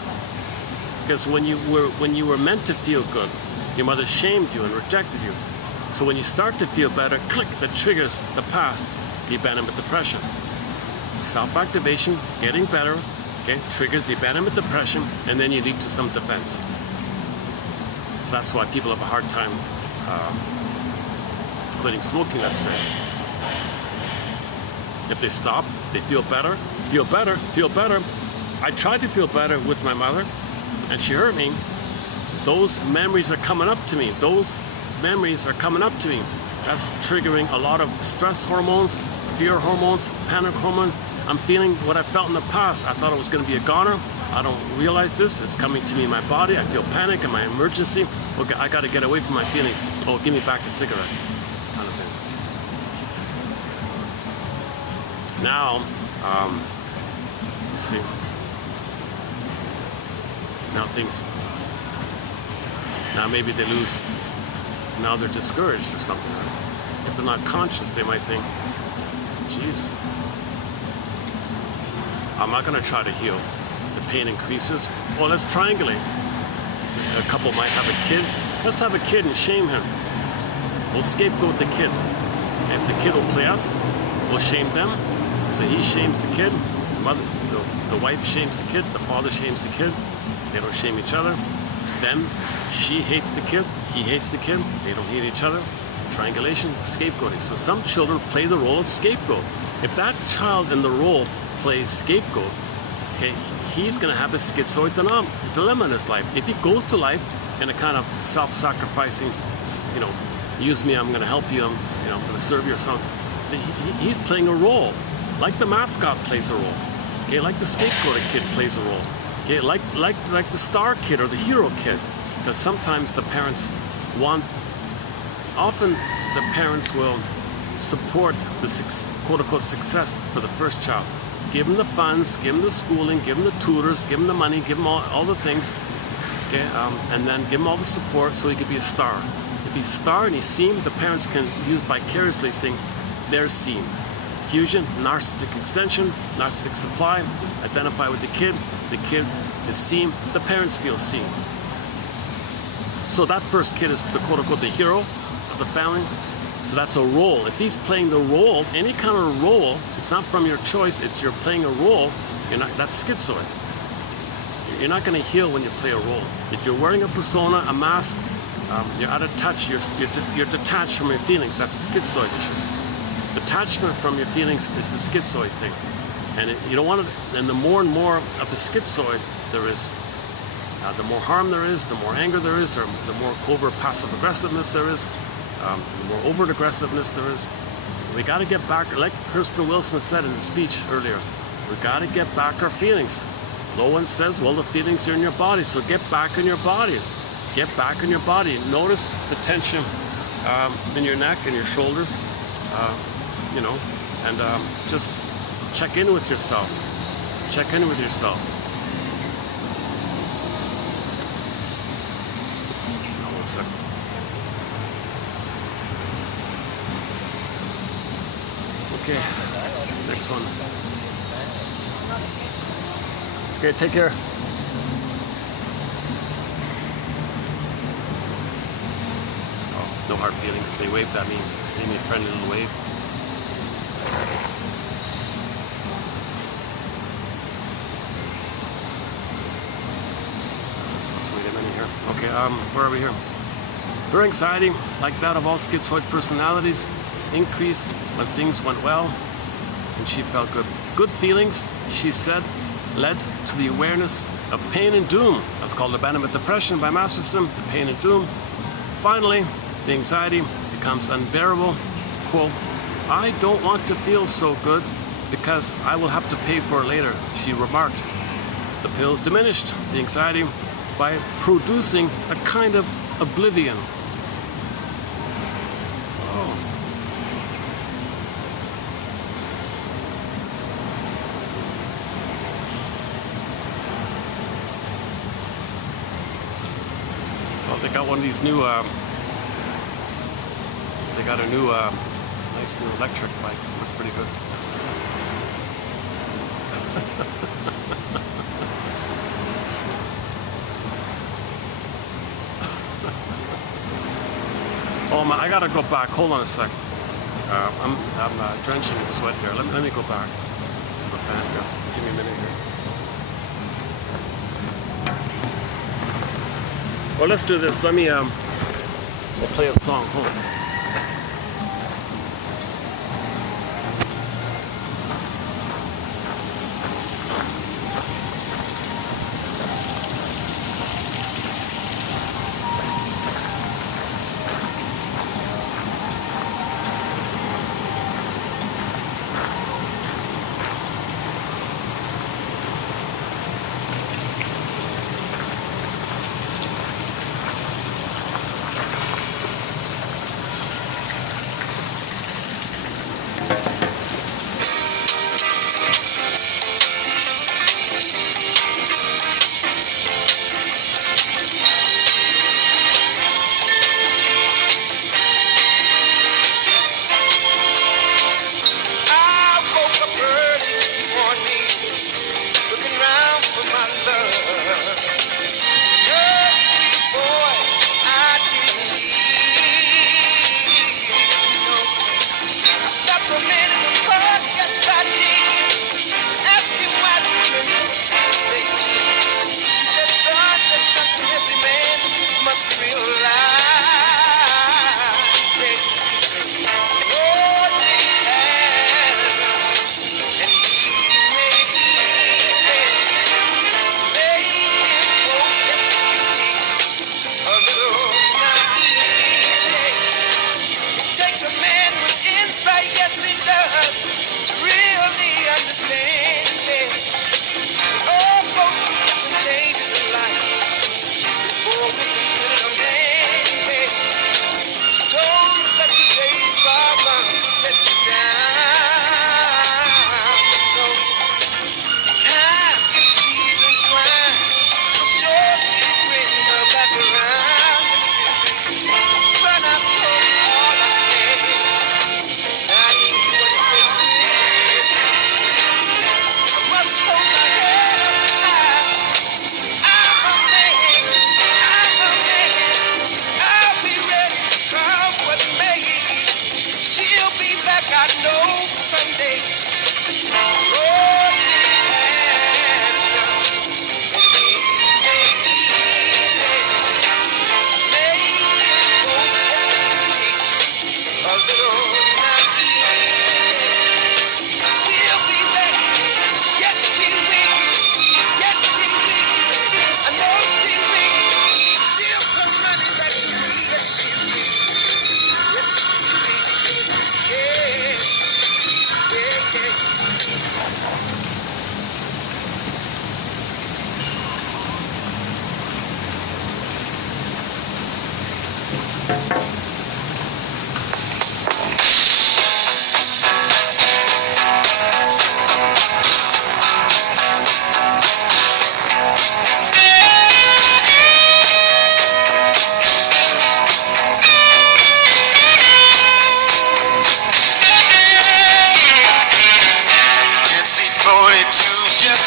Because when you were meant to feel good, your mother shamed you and rejected you. So when you start to feel better, click, that triggers the past, the abandonment depression. Self-activation, getting better, okay, triggers the abandonment depression, and then you lead to some defense. So that's why people have a hard time quitting smoking, let's say. If they stop, they feel better, feel better, feel better. I tried to feel better with my mother, and she hurt me. Those memories are coming up to me. Those memories are coming up to me. That's triggering a lot of stress hormones, fear hormones, panic hormones. I'm feeling what I felt in the past. I thought it was going to be a goner. I don't realize this. It's coming to me in my body. I feel panic in my emergency. Okay, I got to get away from my feelings. Oh, give me back a cigarette. Kind of thing. Now, let's see. Now maybe they lose. Now they're discouraged or something. Right? If they're not conscious, they might think, geez, I'm not going to try to heal. The pain increases. Well, let's triangulate. A couple might have a kid. Let's have a kid and shame him. We'll scapegoat the kid. And if the kid will play us, we'll shame them. So he shames the kid. The wife shames the kid. The father shames the kid. They don't shame each other. Then she hates the kid. He hates the kid. They don't hate each other. Triangulation, scapegoating. So some children play the role of scapegoat. If that child in the role plays scapegoat, okay, he's going to have a schizoid dilemma in his life. If he goes to life in a kind of self-sacrificing, use me, I'm going to help you, I'm going to serve you or something, he's playing a role. Like the mascot plays a role. Okay, like the scapegoated kid plays a role. Okay, like the star kid or the hero kid. Because sometimes the parents often the parents will support the quote-unquote success for the first child. Give them the funds, give them the schooling, give them the tutors, give them the money, give them all the things. Okay, and then give him all the support so he could be a star. If he's a star and he's seen, the parents can use vicariously think they're seen. Fusion, narcissistic extension, narcissistic supply, identify with the kid is seen, the parents feel seen. So that first kid is the quote-unquote the hero of the family. So that's a role. If he's playing the role, any kind of role, it's not from your choice, it's you're playing a role, that's schizoid. You're not going to heal when you play a role. If you're wearing a persona, a mask, you're out of touch, you're detached from your feelings, that's the schizoid issue. Detachment from your feelings is the schizoid thing. And you don't want to, and the more and more of the schizoid there is, the more harm there is, the more anger there is, or the more covert passive aggressiveness there is, the more overt aggressiveness there is. We got to get back, like Kirsten Wilson said in the speech earlier, we got to get back our feelings. No one says, well, the feelings are in your body, so get back in your body. Get back in your body. Notice the tension in your neck and your shoulders, and just check in with yourself. Check in with yourself. Hold on a second. Okay, next one. Okay, take care. Oh, no hard feelings. They waved at me. Gave me a friendly little wave. Let's wait a minute here. Okay, where are we here? Her anxiety, like that of all schizoid personalities, increased when things went well and she felt good. Good feelings, she said, led to the awareness of pain and doom. That's called abandonment depression by Masterson, the pain and doom. Finally, the anxiety becomes unbearable. Quote, I don't want to feel so good because I will have to pay for it later, she remarked. The pills diminished the anxiety by producing a kind of oblivion. They got one of these new, they got a new, nice new electric bike. Looks pretty good. Oh man, I gotta go back. Hold on a sec. I'm drenching in sweat here. Let me go back to the fan here. Give me a minute here. Well, let's do this. Let me we'll play a song. Hold on.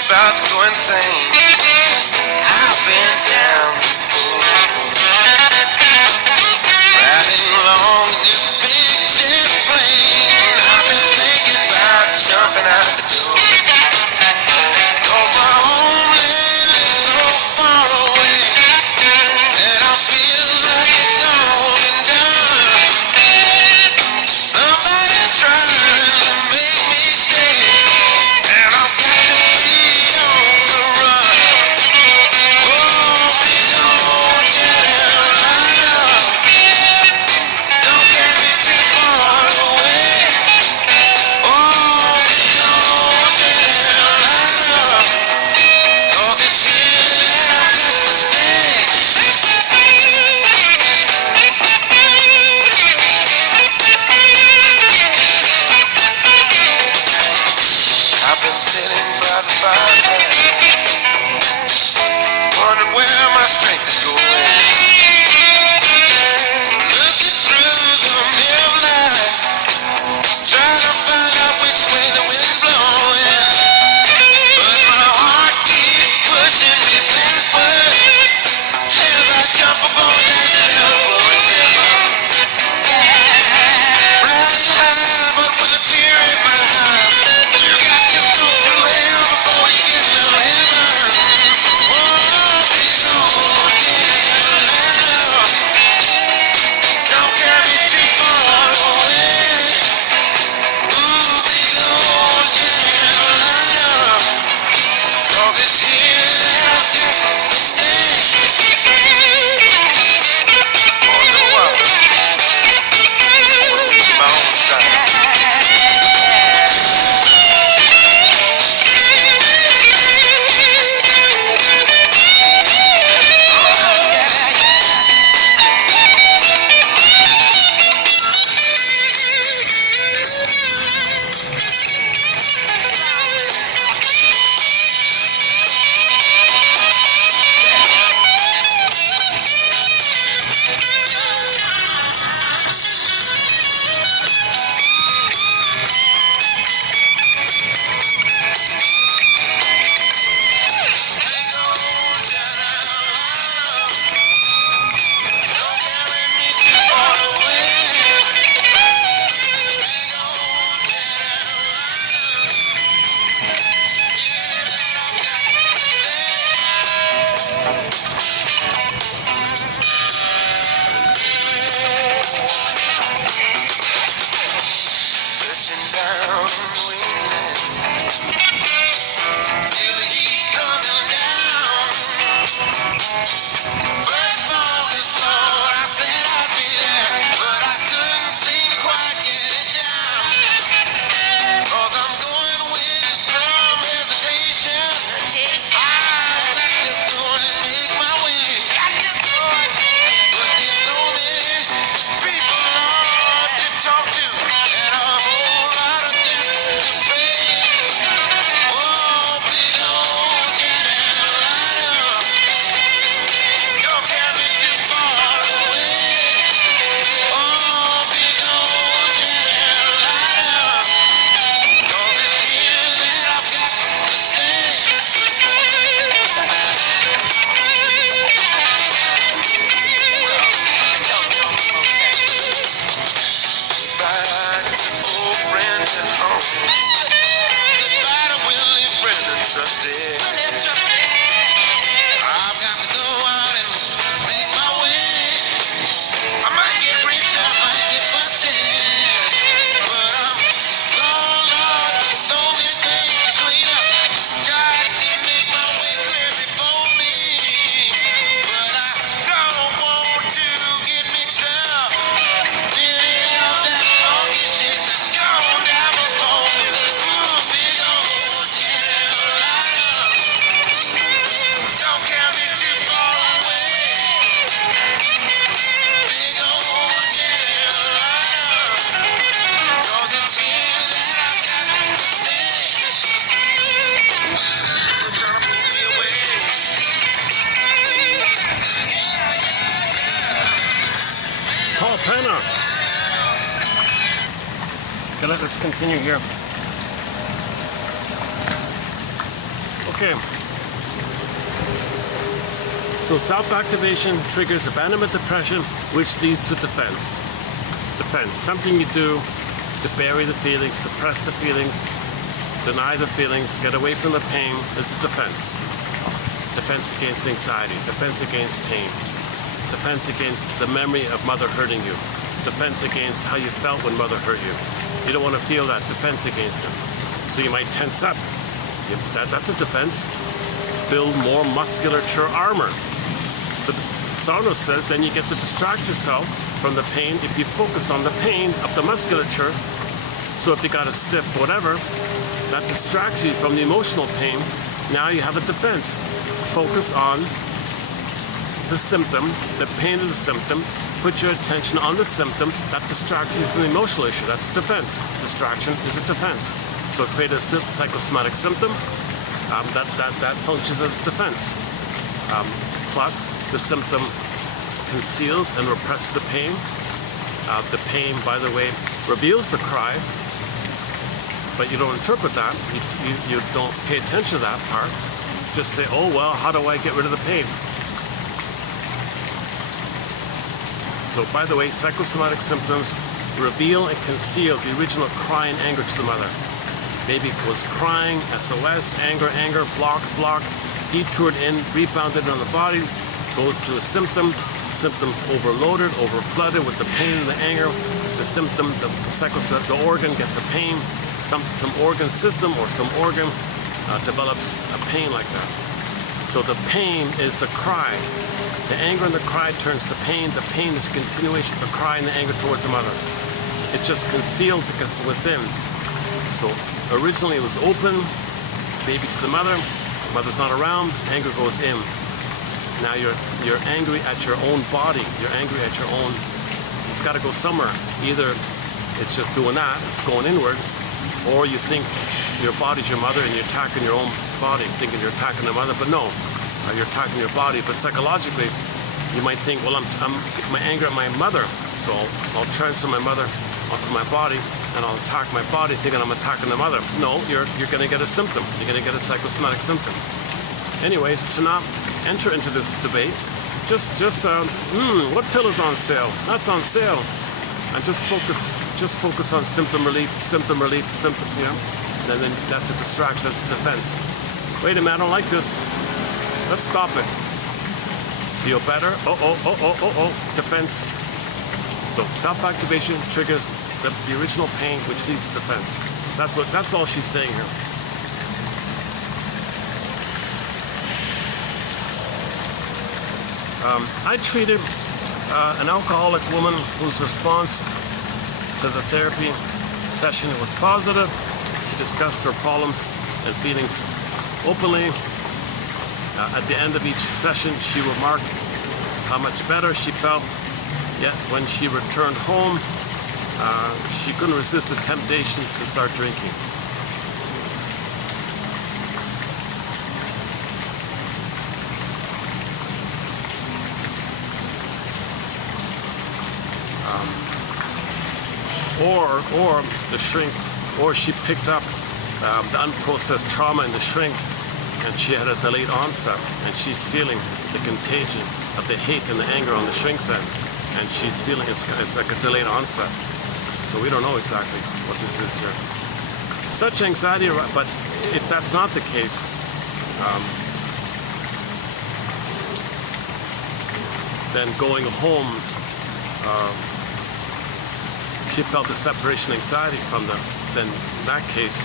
about to go insane. I've been down before, riding along in this big jet plane. I've been thinking about jumping out the door, 'cause my homeland is so far away, and I feel like it's all been done. Somebody's trying to make me stay, and I've got to be on the run. Oh, big old jet airliner, don't carry me too far away. Oh, big old jet airliner, 'cause it's here that I've got to stay. I've been sitting by the fireside, wondering where my strength is going. Looking through the mirror of life, trying to find out which way the wind's blowing. But my heart keeps pushing me backward as I jump aboard that 747. Riding high, but with a tear in my eye. You got to go through hell before you get to heaven. Oh, big old jet airliner, don't carry me too far away. Ooh, big old jet airliner, 'cause it's here that I've got to stay. Oh, you know what? My own style. Big old jet airliner, don't carry me too far away. Big old jet airliner, here that I've got to stay. Touching down in Windmills, feel the heat coming down. First of August, Lord, I said I'd be there, but I couldn't seem to quite get it down. 'Cause I'm going with some hesitation. I'd like to go and make my way, but there's so many people, Lord, to talk to, and a whole lot of debts to pay. Oh, big old jet airliner, don't carry me too far away. Oh, big old jet airliner, 'cause it's here that I've got to stay. Goodbye to old friends at home. Goodbye to Willie, friend and trusty. I've got to go out and make my way. I might get rich, I might get busted, but I'm gone, Lord, so many things to clean up. Got to make my way clear before me, but I don't want to get mixed up in any of that funky shit that's gone down before me. Ooh, big old jet airliner, don't carry me too far away. Big old jet airliner, 'cause it's here that I've got to stay. You're trying to pull me away. Paul Penna. Okay, let's continue here. Okay. So self-activation triggers abandonment depression, which leads to defense. Defense, something you do to bury the feelings, suppress the feelings, deny the feelings, get away from the pain is a defense. Defense against anxiety, defense against pain, defense against the memory of mother hurting you, defense against how you felt when mother hurt you. You don't want to feel that, defense against it. So you might tense up. That's a defense. Build more musculature armor. But Sarno says then you get to distract yourself from the pain if you focus on the pain of the musculature. So if you got a stiff whatever, that distracts you from the emotional pain. Now you have a defense. Focus on the symptom, the pain of the symptom. Put your attention on the symptom. That distracts you from the emotional issue. That's defense. Distraction is a defense. So create a psychosomatic symptom. That functions as defense. Plus, the symptom conceals and represses the pain. The pain, by the way, reveals the cry, but you don't interpret that. You don't pay attention to that part. Just say, oh, well, how do I get rid of the pain? So, by the way, psychosomatic symptoms reveal and conceal the original cry and anger to the mother. Baby was crying, SOS, anger, block, detoured in, rebounded on the body, goes to a symptom, symptoms overloaded, overflooded with the pain and the anger. The symptom, the organ gets a pain, some organ system or some organ develops a pain like that. So the pain is the cry. The anger and the cry turns to pain. The pain is a continuation of the cry and the anger towards the mother. It's just concealed because it's within. So originally it was open, baby to the mother, mother's not around, anger goes in. Now you're angry at your own body, you're angry at your own, it's got to go somewhere. Either it's just doing that, it's going inward, or you think your body's your mother and you're attacking your own body, thinking you're attacking the mother, but no, you're attacking your body. But psychologically, you might think, well, I'm my anger at my mother, so I'll transfer my mother onto my body, and I'll attack my body thinking I'm attacking the mother. No, you're going to get a symptom. You're going to get a psychosomatic symptom. Anyways, to not enter into this debate, what pill is on sale? That's on sale. And just focus on symptom relief, and then that's a distraction, defense. Wait a minute, I don't like this. Let's stop it. Feel better. Defense. So self-activation triggers the original pain, which leads to defense. That's all she's saying here. I treated an alcoholic woman whose response to the therapy session was positive. She discussed her problems and feelings openly. At the end of each session, she remarked how much better she felt. Yet when she returned home, she couldn't resist the temptation to start drinking. Or the shrink, or she picked up the unprocessed trauma in the shrink, and she had a delayed onset, and she's feeling the contagion of the hate and the anger on the shrink's end, and she's feeling it's like a delayed onset. So we don't know exactly what this is here. Such anxiety, but if that's not the case, then going home, she felt the separation anxiety from them. Then in that case,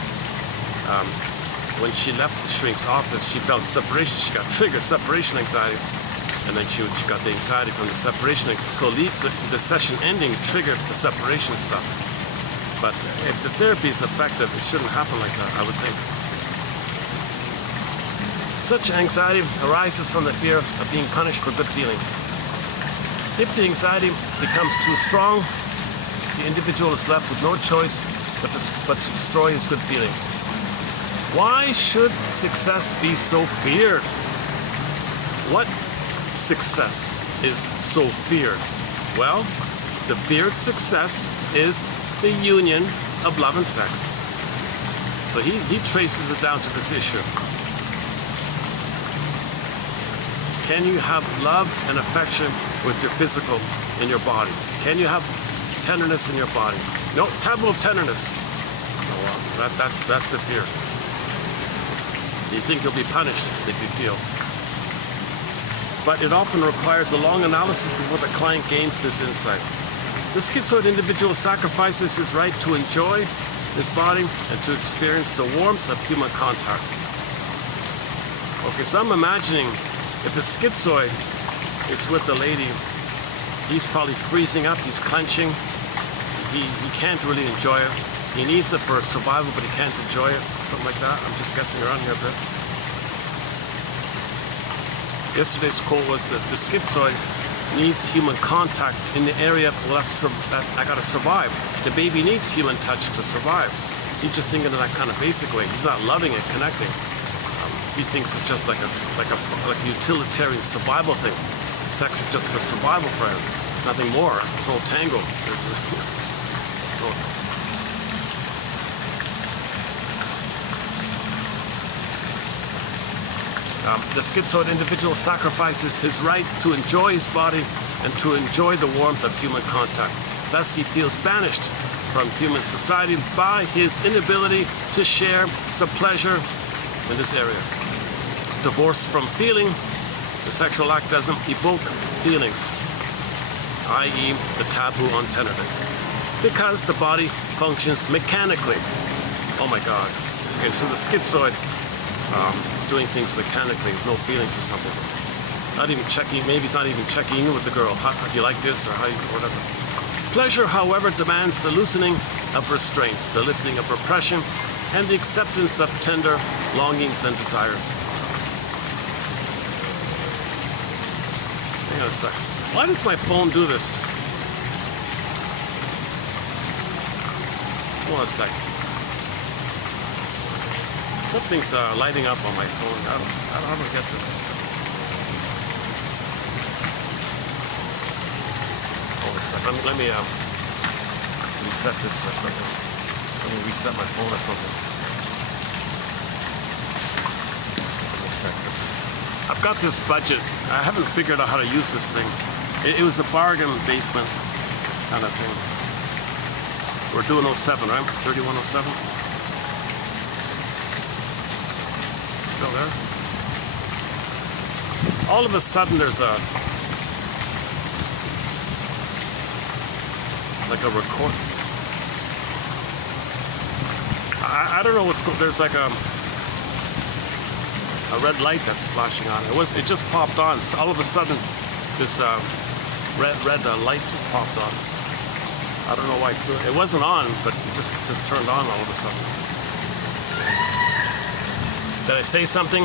when she left the shrink's office, she felt separation. She got triggered separation anxiety, and then she got the anxiety from the separation anxiety. So the session ending triggered the separation stuff. But if the therapy is effective, it shouldn't happen like that, I would think. Such anxiety arises from the fear of being punished for good feelings. If the anxiety becomes too strong, the individual is left with no choice but to destroy his good feelings. Why should success be so feared? What success is so feared? Well, the feared success is the union of love and sex. So he traces it down to this issue. Can you have love and affection with your physical in your body? Can you have tenderness in your body? No, taboo of tenderness. Oh, well, that's the fear. You think you'll be punished if you feel. But it often requires a long analysis before the client gains this insight. The schizoid individual sacrifices his right to enjoy his body and to experience the warmth of human contact. Okay, so I'm imagining if the schizoid is with the lady, he's probably freezing up, he's clenching, he can't really enjoy it. He needs it for survival, but he can't enjoy it, something like that. I'm just guessing around here a bit. Yesterday's quote was that the schizoid needs human contact in the area, well, I gotta survive. The baby needs human touch to survive. He's just thinking in that kind of basic way. He's not loving it, connecting. He thinks it's just like a utilitarian survival thing. Sex is just for survival for him. It's nothing more. It's all tango. So, the schizoid individual sacrifices his right to enjoy his body and to enjoy the warmth of human contact. Thus, he feels banished from human society by his inability to share the pleasure in this area. Divorced from feeling, the sexual act doesn't evoke feelings, i.e. the taboo on tenderness, because the body functions mechanically. Oh my God. Okay, so the schizoid is doing things mechanically, no feelings or something. Not even checking, maybe he's not even checking in with the girl. How do you like this or how you, whatever. Pleasure, however, demands the loosening of restraints, the lifting of repression, and the acceptance of tender longings and desires. Hang on a second. Why does my phone do this? Hold on a second. Something's lighting up on my phone. I don't get this. Hold on a second. Let me reset this or something. Let me reset my phone or something. Hold on a second. I've got this budget. I haven't figured out how to use this thing. It was a bargain basement kind of thing. We're doing 07, right? 3107. Still there? All of a sudden there's a like a record. I don't know what's going. There's like a red light that's flashing on. It just popped on. So all of a sudden, this red light just popped on. I don't know why it's doing. It wasn't on, but it just turned on all of a sudden. Did I say something?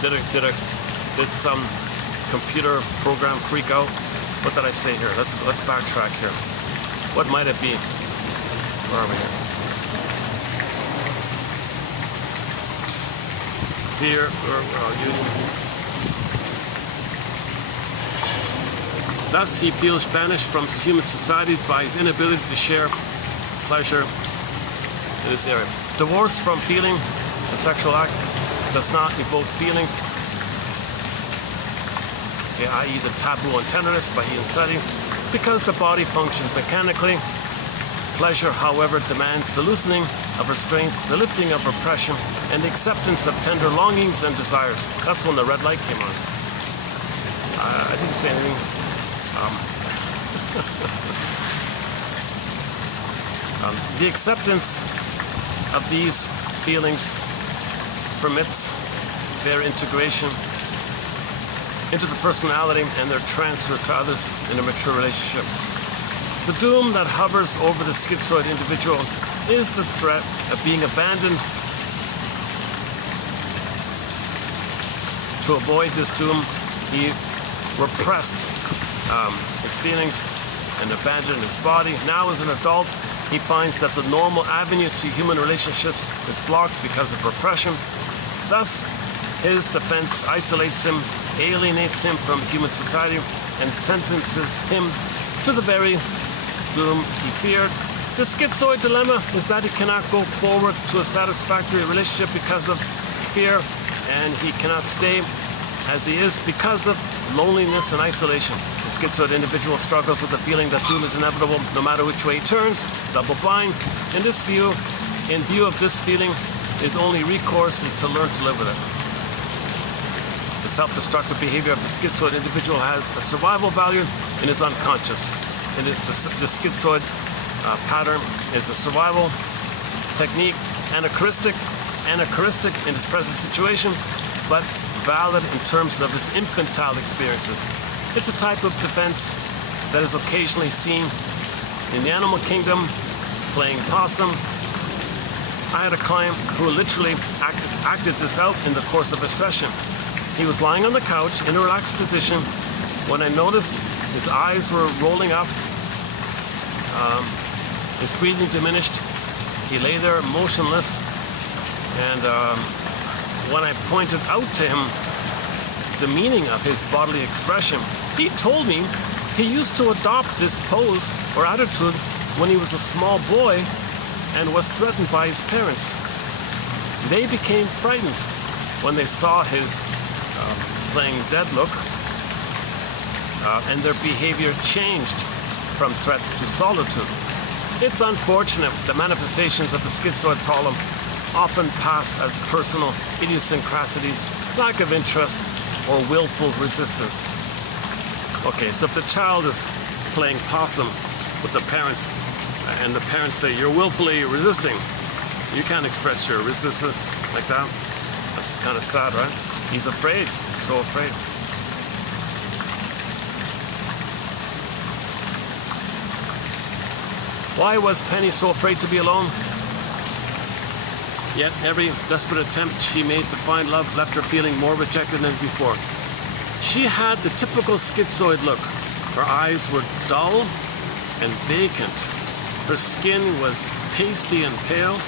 Did some computer program freak out? What did I say here? Let's backtrack here. What might it be? Where are we here? Fear, Thus, he feels banished from human society by his inability to share pleasure in this area. Divorce from feeling, the sexual act does not evoke feelings, i.e. the taboo on tenderness by Ian Seti, because the body functions mechanically. Pleasure, however, demands the loosening of restraints, the lifting of repression, and the acceptance of tender longings and desires. That's when the red light came on. I didn't say anything. The acceptance of these feelings permits their integration into the personality and their transfer to others in a mature relationship. The doom that hovers over the schizoid individual is the threat of being abandoned. To avoid this doom, he repressed his feelings and abandoned his body. Now, as an adult, he finds that the normal avenue to human relationships is blocked because of repression. Thus, his defense isolates him, alienates him from human society, and sentences him to the very doom he feared. The schizoid dilemma is that he cannot go forward to a satisfactory relationship because of fear, and he cannot stay as he is because of loneliness and isolation. The schizoid individual struggles with the feeling that doom is inevitable no matter which way he turns, double-blind. In view of this feeling, his only recourse is to learn to live with it. The self-destructive behavior of the schizoid individual has a survival value in his unconscious. And the schizoid pattern is a survival technique, anachronistic in his present situation, but valid in terms of his infantile experiences. It's a type of defense that is occasionally seen in the animal kingdom, playing possum. I had a client who literally acted this out in the course of a session. He was lying on the couch in a relaxed position when I noticed his eyes were rolling up, his breathing diminished. He lay there motionless, and when I pointed out to him the meaning of his bodily expression, he told me he used to adopt this pose or attitude when he was a small boy and was threatened by his parents. They became frightened when they saw his playing dead look, and their behavior changed from threats to solitude. It's unfortunate that manifestations of the schizoid problem often pass as personal idiosyncrasies, lack of interest, or willful resistance. Okay, so if the child is playing possum with the parents, and the parents say, "You're willfully resisting," you can't express your resistance like that. That's kind of sad, right? He's afraid, he's so afraid. Why was Penny so afraid to be alone? Yet every desperate attempt she made to find love left her feeling more rejected than before. She had the typical schizoid look. Her eyes were dull and vacant. Her skin was pasty and pale.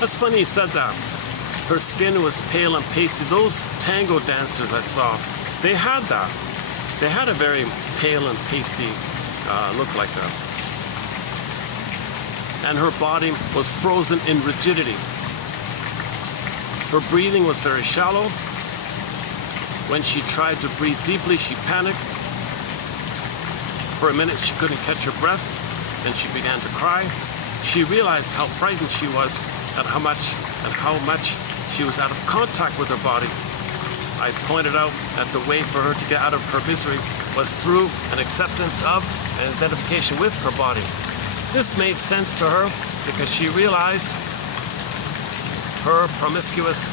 That's funny you said that. Her skin was pale and pasty. Those tango dancers I saw, they had that. They had a very pale and pasty look like that. And her body was frozen in rigidity. Her breathing was very shallow. When she tried to breathe deeply, she panicked. For a minute, she couldn't catch her breath, and she began to cry. She realized how frightened she was and how much she was out of contact with her body. I pointed out that the way for her to get out of her misery was through an acceptance of and identification with her body. This made sense to her because she realized her promiscuous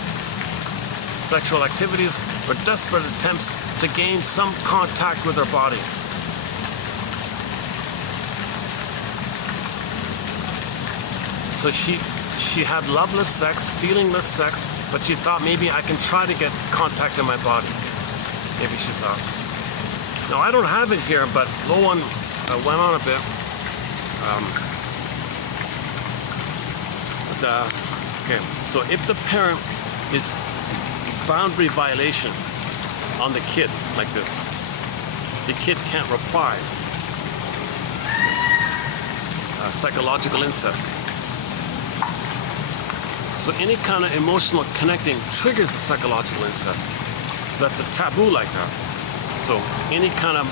sexual activities were desperate attempts to gain some contact with her body. So she had loveless sex, feelingless sex, but she thought maybe I can try to get contact in my body. Maybe she thought. Now I don't have it here, but Lowen went on a bit. Okay, so if the parent is boundary violation on the kid like this, the kid can't reply. Psychological incest. So any kind of emotional connecting triggers a psychological incest. So that's a taboo like that. So any kind of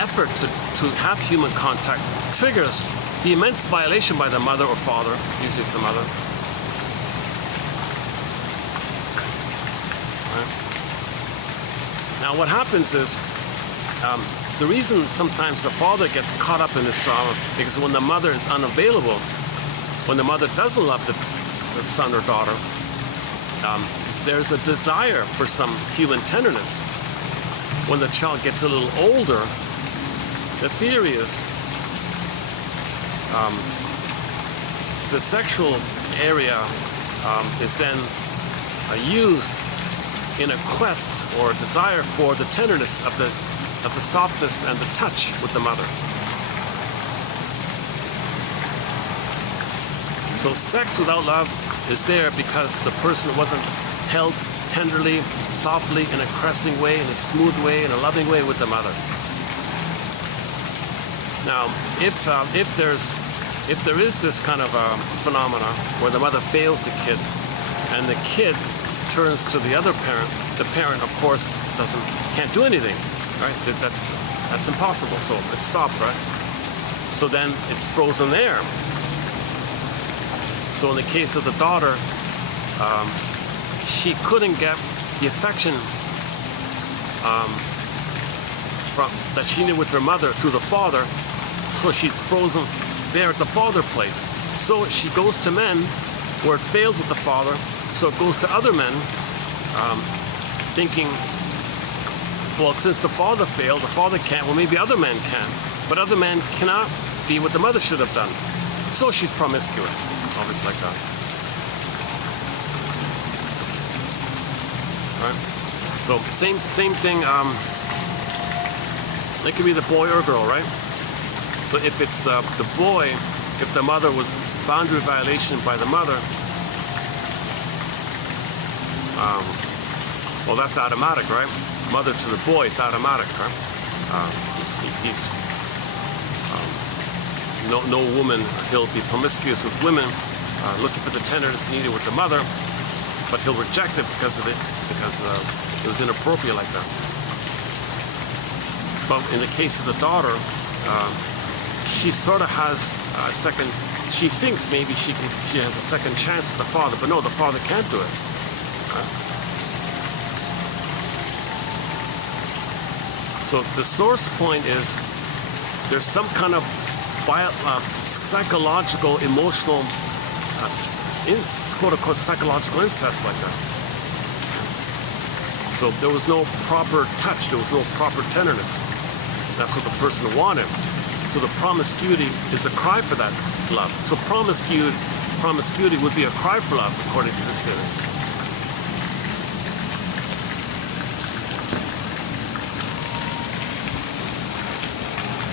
effort to have human contact triggers the immense violation by the mother or father, usually it's the mother. Right. Now what happens is, the reason sometimes the father gets caught up in this drama, because when the mother is unavailable, when the mother doesn't love the son or daughter, there's a desire for some human tenderness. When the child gets a little older, the theory is the sexual area is then used in a quest or desire for the tenderness of the softness and the touch with the mother. So sex without love is there because the person wasn't held tenderly, softly, in a caressing way, in a smooth way, in a loving way with the mother. Now, if there is this kind of phenomena where the mother fails the kid and the kid turns to the other parent, the parent, of course, can't do anything, right? That's impossible. So it stopped, right? So then it's frozen there. So in the case of the daughter, she couldn't get the affection that she knew with her mother through the father, so she's frozen there at the father place. So she goes to men where it failed with the father, so it goes to other men, thinking, well, since the father failed, the father can't, well, maybe other men can, but other men cannot be what the mother should have done. So she's promiscuous, obviously, like that. Right? So same thing. It could be the boy or girl, right? So if it's the boy, if the mother was boundary violation by the mother, well, that's automatic, right? Mother to the boy, it's automatic, right? He's no woman. He'll be promiscuous with women, looking for the tenderness needed with the mother, but he'll reject it because of it, because it was inappropriate like that. But in the case of the daughter, she sort of has a second. She thinks maybe she has a second chance with the father, but no, the father can't do it. So the source point is there's some kind of psychological, emotional, quote unquote psychological incest like that. So there was no proper touch, there was no proper tenderness. That's what the person wanted. So the promiscuity is a cry for that love. So promiscuity would be a cry for love, according to this theory.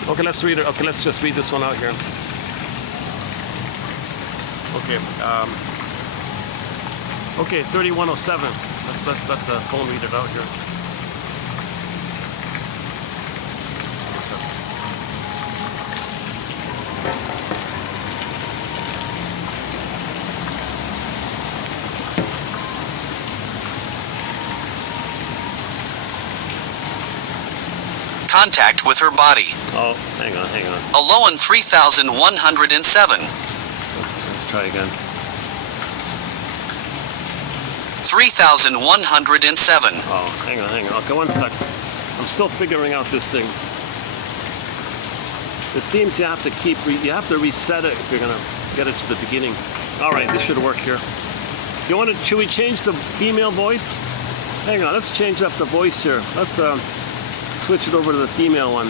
Okay, let's read it. Okay, let's just read this one out here. Okay, 3107. Let's let the phone read it out here. Contact with her body. Oh, hang on. Aloan 3107. Let's try again. 3107. Oh, hang on. Okay, one sec. I'm still figuring out this thing. It seems you have to reset it if you're gonna get it to the beginning. All right, this should work here. Should we change the female voice? Hang on, let's change up the voice here. Let's switch it over to the female one.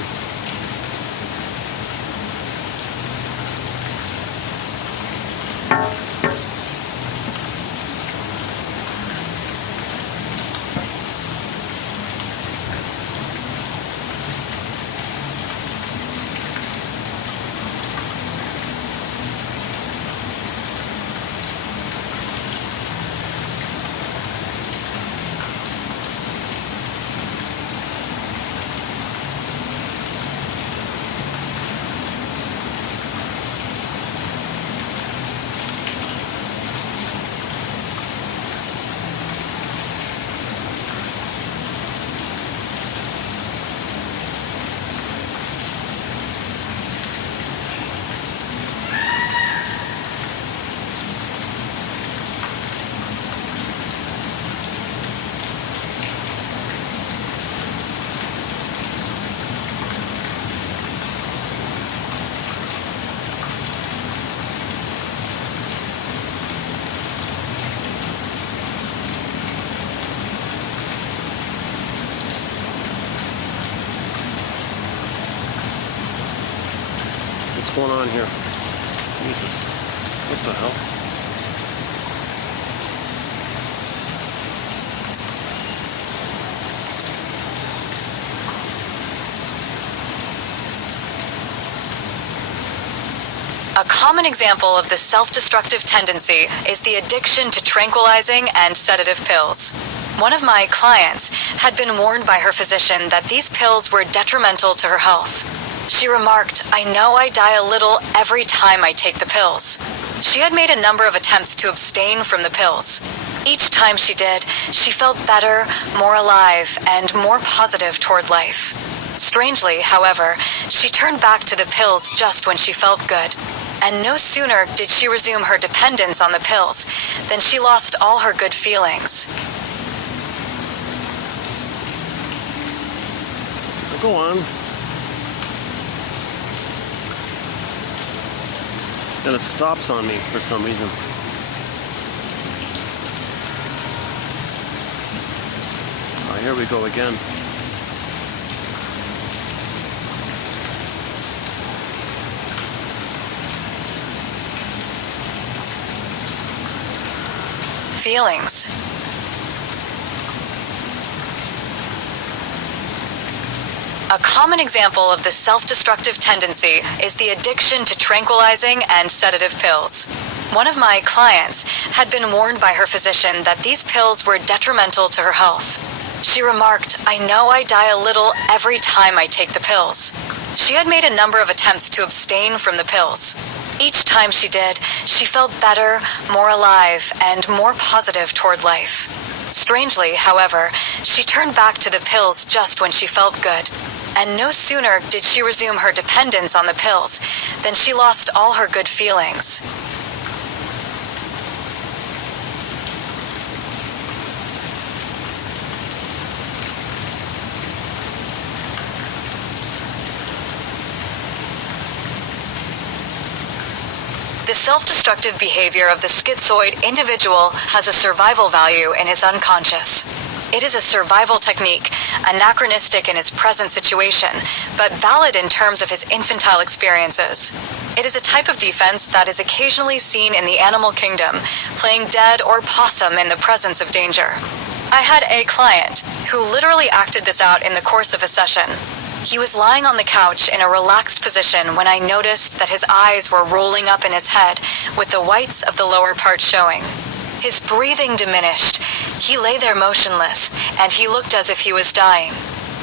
What's going on here? What the hell? A common example of the self-destructive tendency is the addiction to tranquilizing and sedative pills. One of my clients had been warned by her physician that these pills were detrimental to her health. She remarked, "I know I die a little every time I take the pills." She had made a number of attempts to abstain from the pills. Each time she did, she felt better, more alive, and more positive toward life. Strangely, however, she turned back to the pills just when she felt good. And no sooner did she resume her dependence on the pills than she lost all her good feelings. Go on. And it stops on me for some reason. Oh, here we go again. Feelings. A common example of the self-destructive tendency is the addiction to tranquilizing and sedative pills. One of my clients had been warned by her physician that these pills were detrimental to her health. She remarked, "I know I die a little every time I take the pills." She had made a number of attempts to abstain from the pills. Each time she did, she felt better, more alive, and more positive toward life. Strangely, however, she turned back to the pills just when she felt good. And no sooner did she resume her dependence on the pills than she lost all her good feelings. The self-destructive behavior of the schizoid individual has a survival value in his unconscious. It is a survival technique, anachronistic in his present situation, but valid in terms of his infantile experiences. It is a type of defense that is occasionally seen in the animal kingdom, playing dead or possum in the presence of danger. I had a client who literally acted this out in the course of a session. He was lying on the couch in a relaxed position when I noticed that his eyes were rolling up in his head, with the whites of the lower part showing. His breathing diminished. He lay there motionless, and he looked as if he was dying.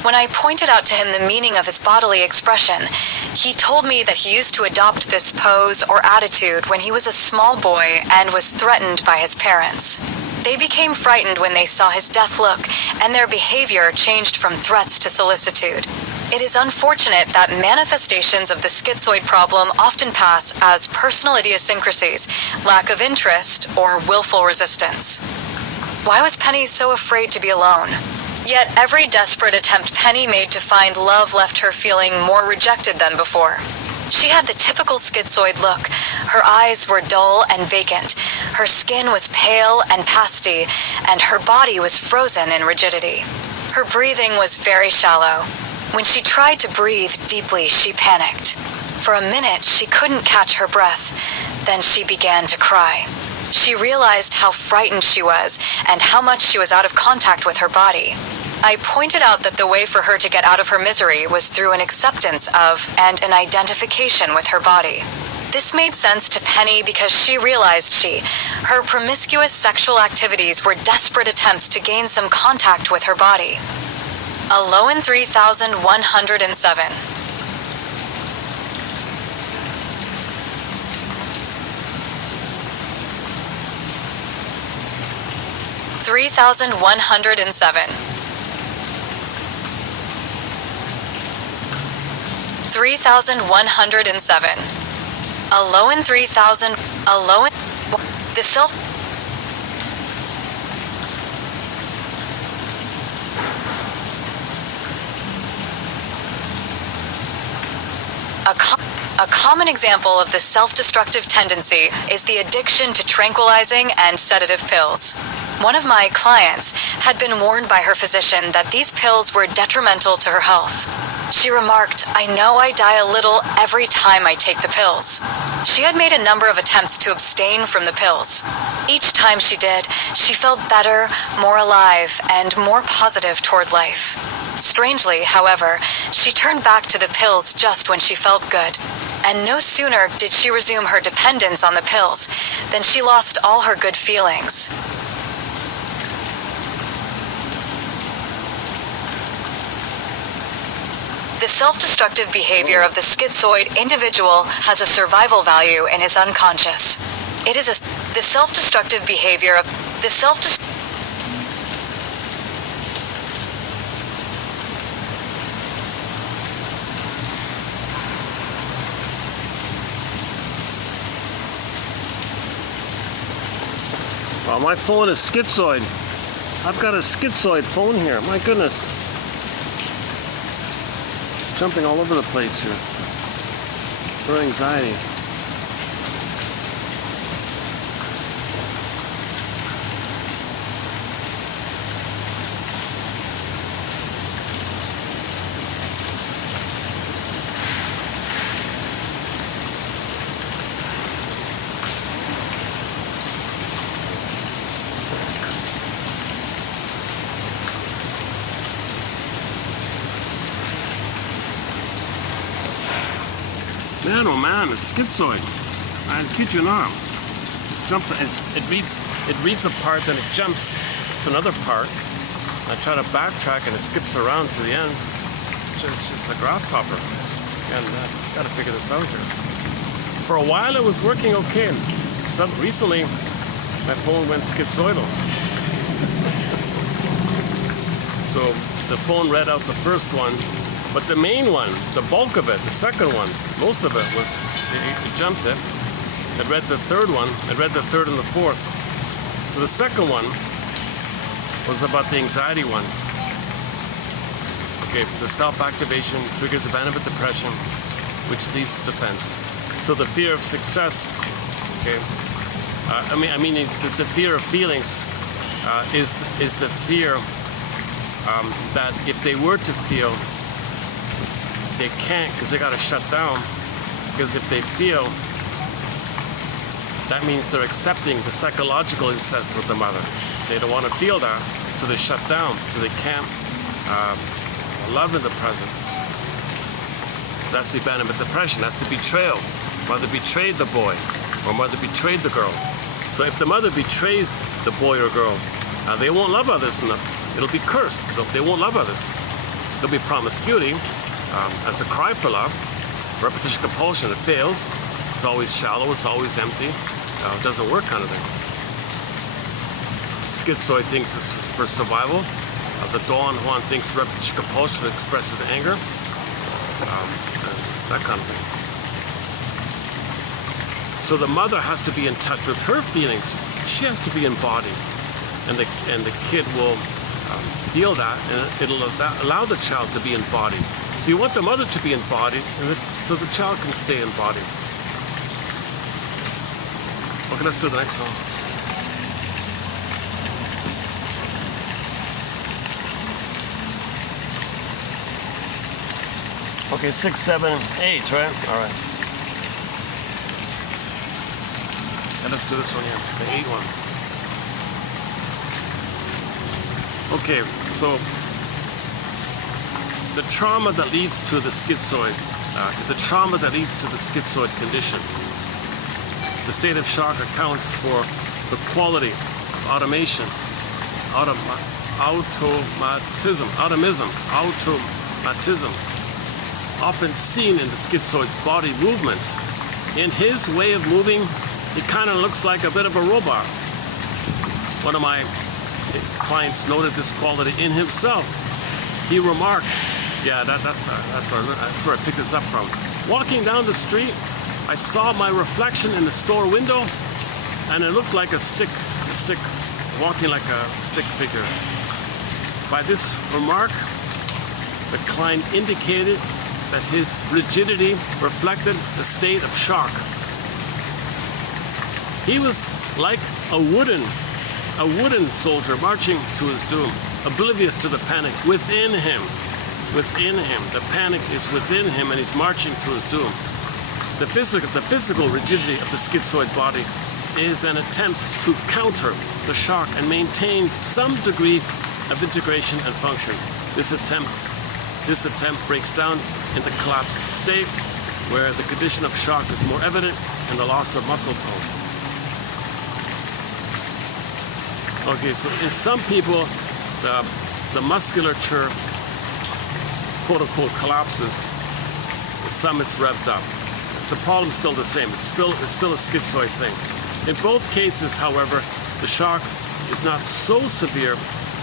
When I pointed out to him the meaning of his bodily expression, he told me that he used to adopt this pose or attitude when he was a small boy and was threatened by his parents. They became frightened when they saw his death look, and their behavior changed from threats to solicitude. It is unfortunate that manifestations of the schizoid problem often pass as personal idiosyncrasies, lack of interest, or willful resistance. Why was Penny so afraid to be alone? Yet every desperate attempt Penny made to find love left her feeling more rejected than before. She had the typical schizoid look. Her eyes were dull and vacant. Her skin was pale and pasty, and her body was frozen in rigidity. Her breathing was very shallow. When she tried to breathe deeply, she panicked. For a minute, she couldn't catch her breath. Then she began to cry. She realized how frightened she was and how much she was out of contact with her body. I pointed out that the way for her to get out of her misery was through an acceptance of and an identification with her body. This made sense to Penny because she realized her promiscuous sexual activities were desperate attempts to gain some contact with her body. Alohan 3107. $3,107. $3,107. Alohan 3000. Alohan. The self. A common example of the self-destructive tendency is the addiction to tranquilizing and sedative pills. One of my clients had been warned by her physician that these pills were detrimental to her health. She remarked, "I know I die a little every time I take the pills." She had made a number of attempts to abstain from the pills. Each time she did, she felt better, more alive, and more positive toward life. Strangely, however, she turned back to the pills just when she felt good. And no sooner did she resume her dependence on the pills than she lost all her good feelings. The self-destructive behavior of the schizoid individual has a survival value in his unconscious. It is the self-destructive behavior of the Well, my phone is schizoid. I've got a schizoid phone here. My goodness. Jumping all over the place here. For anxiety. Man, oh man, it's schizoid. I kid you not. It reads a part, then it jumps to another part. I try to backtrack and it skips around to the end. It's just a grasshopper. And I've got to figure this out here. For a while it was working okay. Recently, my phone went schizoidal. So the phone read out the first one. But the main one, the bulk of it, the second one, most of it was, it jumped it. It read the third one, it read the third and the fourth. So the second one was about the anxiety one. Okay, the self-activation triggers abandonment depression, which leads to defense. So the fear of success, okay, I mean the fear of feelings is the fear that if they were to feel, they can't because they got to shut down. Because if they feel, that means they're accepting the psychological incest with the mother. They don't want to feel that, so they shut down. So they can't love in the present. That's the abandonment depression. That's the betrayal. Mother betrayed the boy, or mother betrayed the girl. So if the mother betrays the boy or girl, they won't love others enough. It'll be cursed. They won't love others. There'll be promiscuity. As a cry for love, repetition compulsion, it fails. It's always shallow, it's always empty. It doesn't work kind of thing. Schizoid thinks it's for survival. The Don Juan thinks repetition compulsion expresses anger. That kind of thing. So the mother has to be in touch with her feelings. She has to be embodied. And the kid will feel that, and it'll allow the child to be embodied. So you want the mother to be embodied, so the child can stay embodied. Okay, let's do the next one. Okay, 6, 7, 8, right? All right. And let's do this one here, the 8 one. Okay, so the trauma that leads to the schizoid, condition. The state of shock accounts for the quality of automatism, often seen in the schizoid's body movements. In his way of moving, he kind of looks like a bit of a robot. One of my clients noted this quality in himself. He remarked, yeah, that's where I picked this up from. Walking down the street, I saw my reflection in the store window, and it looked like a stick, walking like a stick figure. By this remark, the client indicated that his rigidity reflected the state of shock. He was like a wooden soldier marching to his doom, oblivious to the panic within him. The panic is within him, and he's marching to his doom. The physical rigidity of the schizoid body is an attempt to counter the shock and maintain some degree of integration and function. This attempt breaks down in the collapsed state, where the condition of shock is more evident and the loss of muscle tone. Okay, so in some people, the musculature, quote unquote, collapses. In some, it's revved up. The problem's still the same. It's still a schizoid thing. In both cases, however, the shock is not so severe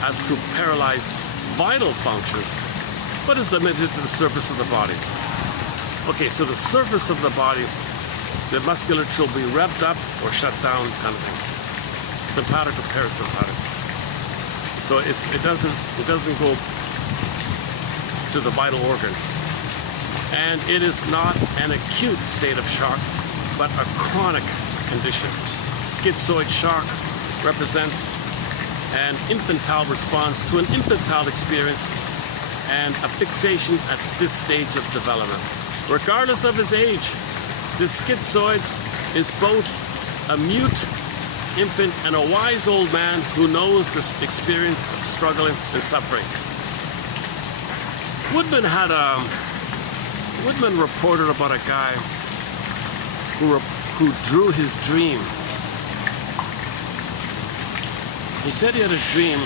as to paralyze vital functions, but is limited to the surface of the body. Okay, so the surface of the body, the musculature will be revved up or shut down, kind of thing. Sympathetic or parasympathetic. So it doesn't go to the vital organs. And it is not an acute state of shock, but a chronic condition. Schizoid shock represents an infantile response to an infantile experience and a fixation at this stage of development. Regardless of his age, the schizoid is both a mute infant and a wise old man who knows the experience of struggling and suffering. Woodman reported about a guy who drew his dream. He said he had a dream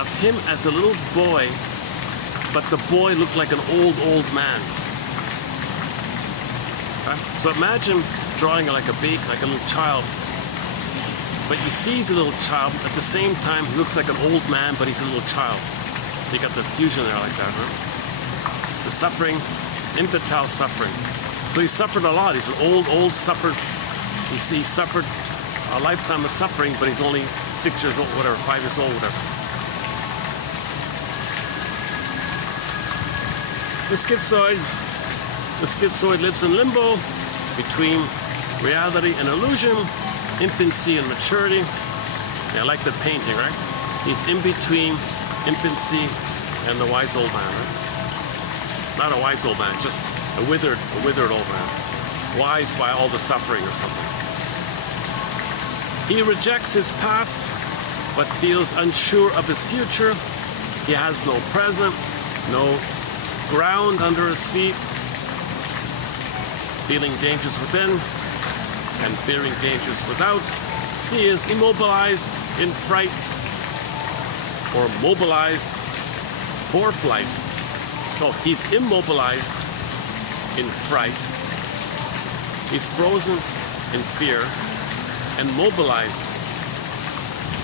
of him as a little boy, but the boy looked like an old man. Okay? So imagine drawing like a baby, like a little child, but you see he's a little child, at the same time he looks like an old man, but he's a little child. So you got the fusion there like that, huh? The suffering, infantile suffering. So he suffered a lot. He's an old suffered. He suffered a lifetime of suffering, but he's only 6 years old, whatever, 5 years old, whatever. The schizoid lives in limbo between reality and illusion, infancy and maturity. Yeah, I like the painting, right? He's in between infancy and the wise old man, right? Not a wise old man, just a withered old man. Wise by all the suffering or something. He rejects his past, but feels unsure of his future. He has no present, no ground under his feet, feeling dangers within and fearing dangers without. He is immobilized in fright or mobilized for flight. No, he's immobilized in fright. He's frozen in fear and mobilized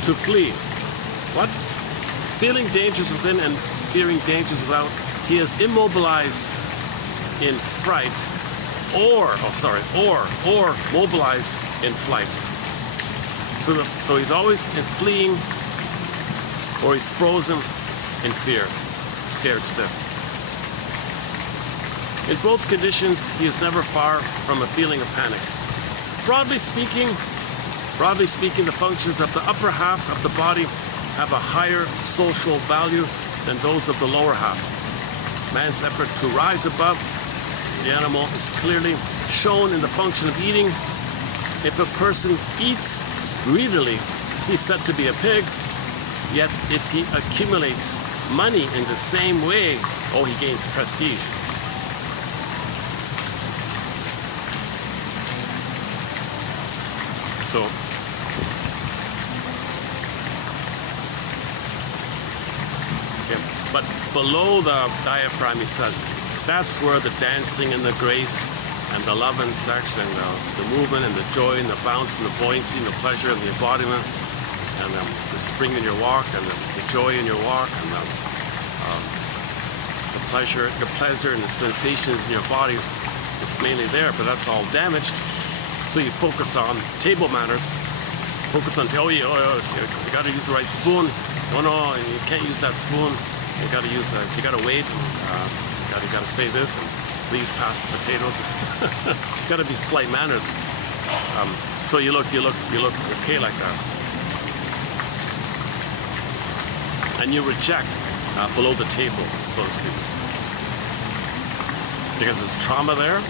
to flee. What? Feeling dangers within and fearing dangers without. He is immobilized in fright or mobilized in flight. So he's always in fleeing or he's frozen in fear, scared stiff. In both conditions, he is never far from a feeling of panic. Broadly speaking, the functions of the upper half of the body have a higher social value than those of the lower half. Man's effort to rise above the animal is clearly shown in the function of eating. If a person eats greedily, he's said to be a pig. Yet if he accumulates money in the same way, he gains prestige. So, but below the diaphragm, he said, that's where the dancing and the grace and the love and sex and the movement and the joy and the bounce and the buoyancy and the pleasure and the embodiment and the spring in your walk and the joy in your walk and the pleasure and the sensations in your body, it's mainly there, but that's all damaged. So you focus on table manners, focus on, you got to use the right spoon. No, you can't use that spoon. You got to wait. You got to say this, and please pass the potatoes. Got to be polite manners. So you look okay like that. And you reject below the table, so to speak, because there's trauma there.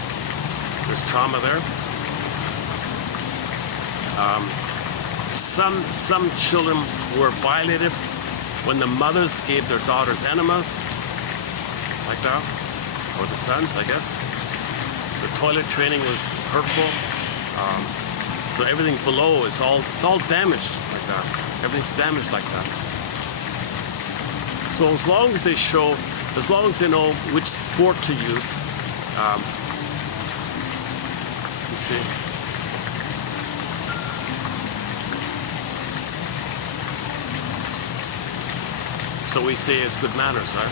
There's trauma there. Some children were violated when the mothers gave their daughters enemas, like that, or the sons, I guess. The toilet training was hurtful. So everything below is all damaged like that. Everything's damaged like that. So as long as they know which fork to use, you see. So we say it's good manners, right?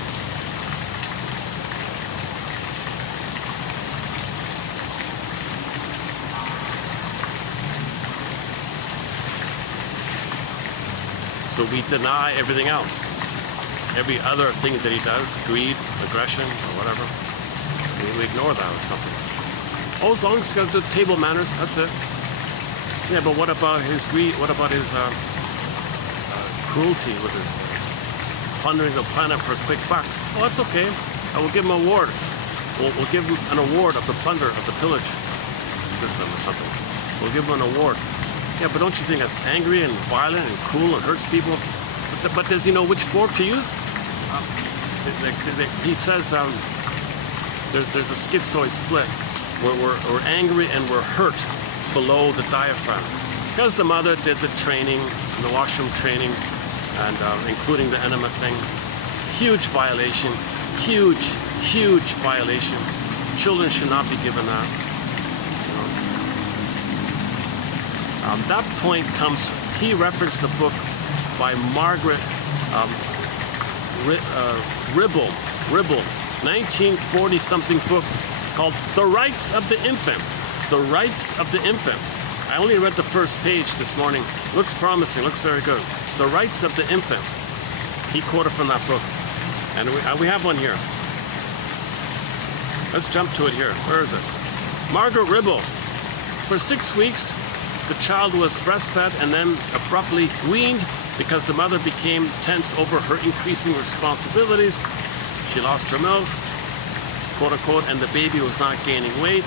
So we deny everything else. Every other thing that he does, greed, aggression, or whatever, we ignore that or something. Oh, as long as he's got good table manners, that's it. Yeah, but what about his greed? What about his cruelty with his plundering the planet for a quick buck? Well, that's okay. I will give him an award. We'll give him an award of the plunder of the pillage system or something. We'll give him an award. Yeah, but don't you think that's angry and violent and cruel and hurts people? But does he know which fork to use? He says there's a schizoid split where we're angry and we're hurt below the diaphragm. Because the mother did the training, the washroom training, and including the enema thing. Huge violation. Huge violation. Children should not be given that. That point comes, he referenced a book by Margaret Ribble, 1940-something book called The Rights of the Infant. The Rights of the Infant. I only read the first page this morning. Looks promising, looks very good. The Rights of the Infant. He quoted from that book. And we have one here. Let's jump to it here. Where is it? Margaret Ribble. For 6 weeks, the child was breastfed and then abruptly weaned because the mother became tense over her increasing responsibilities. She lost her milk, quote unquote, and the baby was not gaining weight.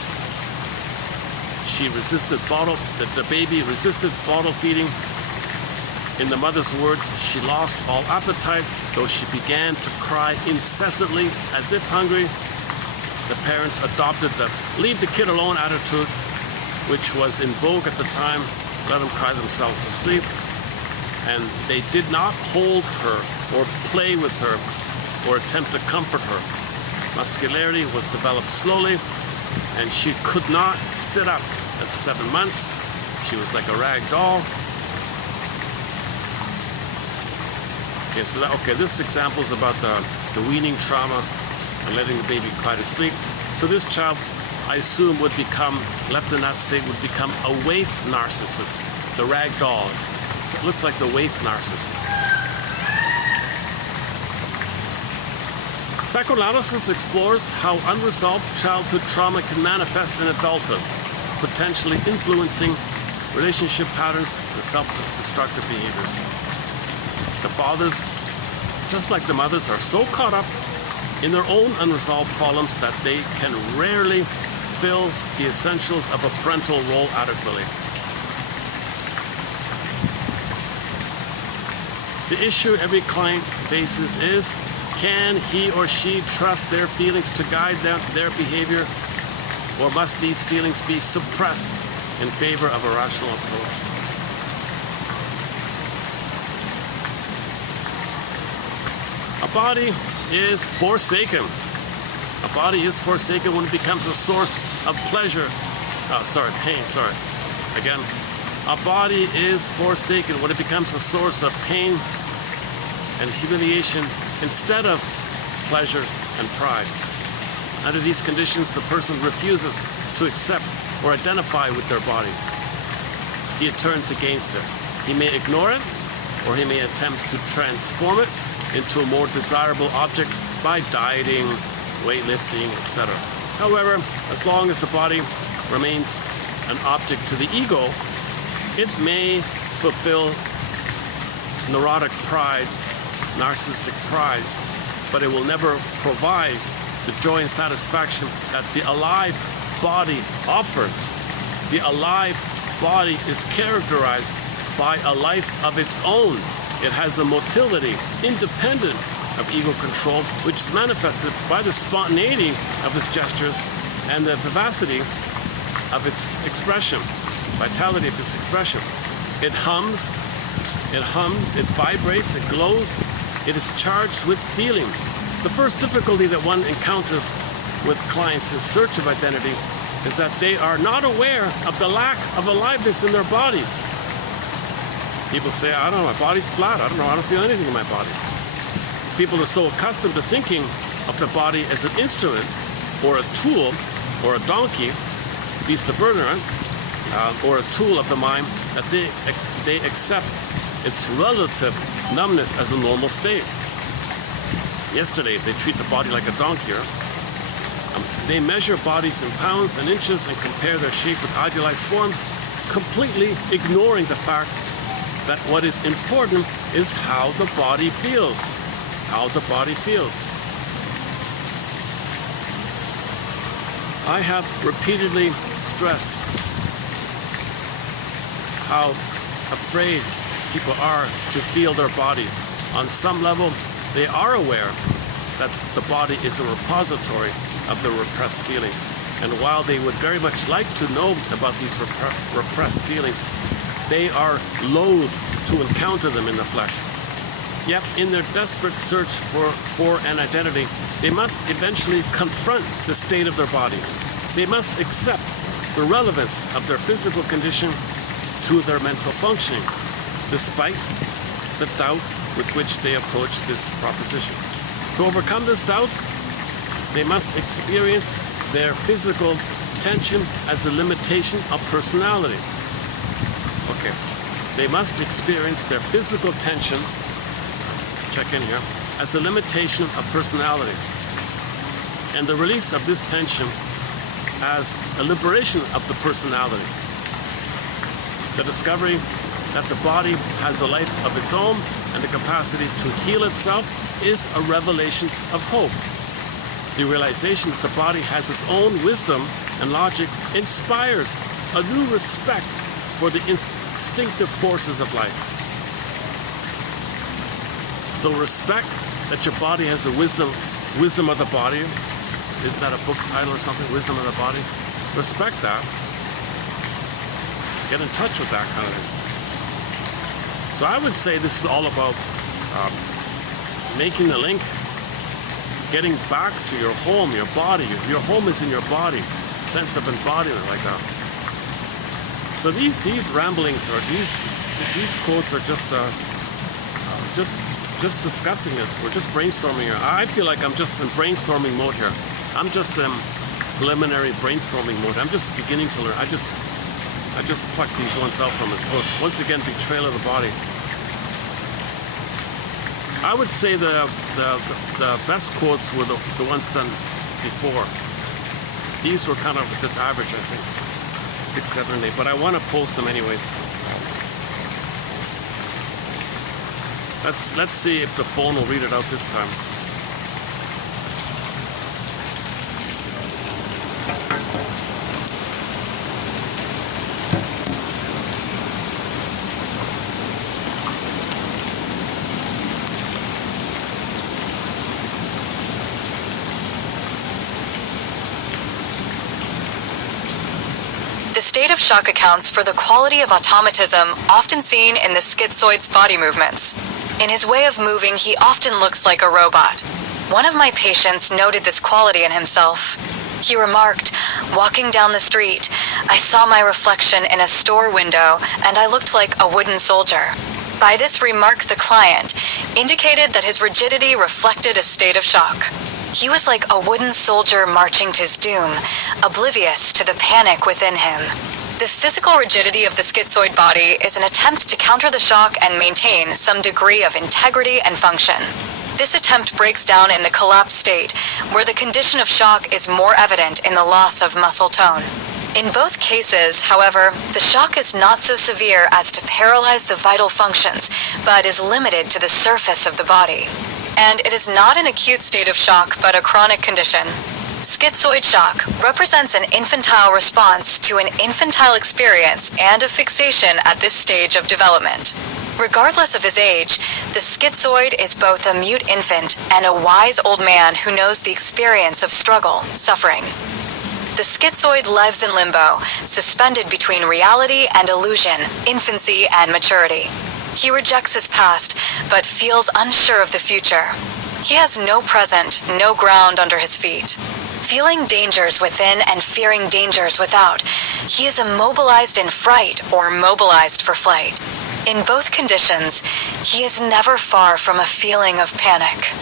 She resisted the baby resisted bottle feeding. In the mother's words, she lost all appetite, though she began to cry incessantly as if hungry. The parents adopted the leave the kid alone attitude, which was in vogue at the time. Let them cry themselves to sleep. And they did not hold her or play with her or attempt to comfort her. Muscularity was developed slowly, and she could not sit up at 7 months. She was like a rag doll. Okay, this example is about the weaning trauma and letting the baby cry to sleep. So this child, I assume, would become, left in that state, would become a waif narcissist. The rag doll. It looks like the waif narcissist. Psychoanalysis explores how unresolved childhood trauma can manifest in adulthood, potentially influencing relationship patterns and self-destructive behaviors. The fathers, just like the mothers, are so caught up in their own unresolved problems that they can rarely fill the essentials of a parental role adequately. The issue every client faces is, can he or she trust their feelings to guide their behavior, or must these feelings be suppressed in favor of a rational approach? A body is forsaken. A body is forsaken when it becomes a source of pleasure. Pain. Again. A body is forsaken when it becomes a source of pain and humiliation instead of pleasure and pride. Under these conditions, the person refuses to accept or identify with their body. He turns against it. He may ignore it, or he may attempt to transform it into a more desirable object by dieting, weightlifting, etc. However, as long as the body remains an object to the ego, it may fulfill neurotic pride, narcissistic pride, but it will never provide the joy and satisfaction that the alive body offers. The alive body is characterized by a life of its own. It has a motility independent of ego control, which is manifested by the spontaneity of its gestures and the vivacity of its expression, vitality of its expression. It hums, it vibrates, it glows, it is charged with feeling. The first difficulty that one encounters with clients in search of identity is that they are not aware of the lack of aliveness in their bodies. People say, I don't know, my body's flat, I don't feel anything in my body. People are so accustomed to thinking of the body as an instrument or a tool or a donkey, beast of burden, or a tool of the mind, that they accept its relative numbness as a normal state. Yesterday, they treat the body like a donkey. They measure bodies in pounds and inches and compare their shape with idealized forms, completely ignoring the fact that what is important is how the body feels. How the body feels. I have repeatedly stressed how afraid people are to feel their bodies. On some level, they are aware that the body is a repository of their repressed feelings. And while they would very much like to know about these repressed feelings, they are loath to encounter them in the flesh. Yet, in their desperate search for an identity, they must eventually confront the state of their bodies. They must accept the relevance of their physical condition to their mental functioning, despite the doubt with which they approach this proposition. To overcome this doubt, they must experience their physical tension as a limitation of personality. Okay, they must experience their physical tension, check in here, as a limitation of personality. And the release of this tension as a liberation of the personality. The discovery that the body has a life of its own and the capacity to heal itself is a revelation of hope. The realization that the body has its own wisdom and logic inspires a new respect for the instinctive forces of life. So respect that your body has the wisdom of the body. Isn't that a book title or something? Wisdom of the body. Respect that. Get in touch with that kind of thing. So I would say this is all about making the link, getting back to your home, your body. Your home is in your body. Sense of embodiment, like that. So these ramblings or these quotes are just discussing this. We're just brainstorming here. I feel like I'm just in brainstorming mode here. I'm just in preliminary brainstorming mode. I'm just beginning to learn. I just plucked these ones out from his book. Once again, Betrayal of the Body. I would say the best quotes were the ones done before. These were kind of just average, I think. 6, 7, 8. But I want to post them anyways. Let's see if the phone will read it out this time. The state of shock accounts for the quality of automatism often seen in the schizoid's body movements. In his way of moving, he often looks like a robot. One of my patients noted this quality in himself. He remarked, "Walking down the street, I saw my reflection in a store window and I looked like a wooden soldier." By this remark, the client indicated that his rigidity reflected a state of shock. He was like a wooden soldier marching to his doom, oblivious to the panic within him. The physical rigidity of the schizoid body is an attempt to counter the shock and maintain some degree of integrity and function. This attempt breaks down in the collapsed state, where the condition of shock is more evident in the loss of muscle tone. In both cases, however, the shock is not so severe as to paralyze the vital functions, but is limited to the surface of the body. And it is not an acute state of shock, but a chronic condition. Schizoid shock represents an infantile response to an infantile experience and a fixation at this stage of development. Regardless of his age, the schizoid is both a mute infant and a wise old man who knows the experience of struggle, suffering. The schizoid lives in limbo, suspended between reality and illusion, infancy and maturity. He rejects his past, but feels unsure of the future. He has no present, no ground under his feet. Feeling dangers within and fearing dangers without, he is immobilized in fright or mobilized for flight. In both conditions, he is never far from a feeling of panic.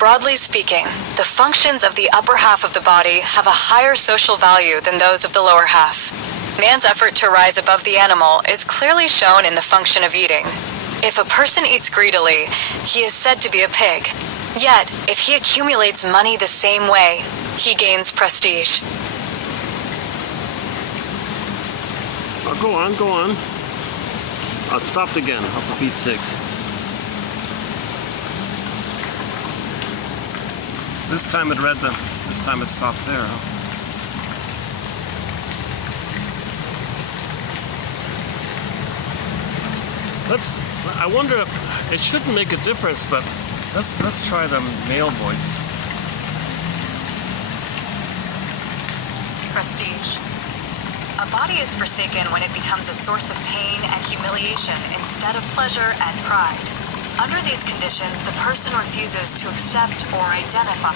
Broadly speaking, the functions of the upper half of the body have a higher social value than those of the lower half. Man's effort to rise above the animal is clearly shown in the function of eating. If a person eats greedily, he is said to be a pig. Yet, if he accumulates money the same way, he gains prestige. Oh, go on, go on. Oh, it stopped again. Oh, for Pete's sakes. This time it read them. This time it stopped there. Huh? I wonder, it shouldn't make a difference, but let's try the male voice. Prestige. A body is forsaken when it becomes a source of pain and humiliation instead of pleasure and pride. Under these conditions, the person refuses to accept or identify.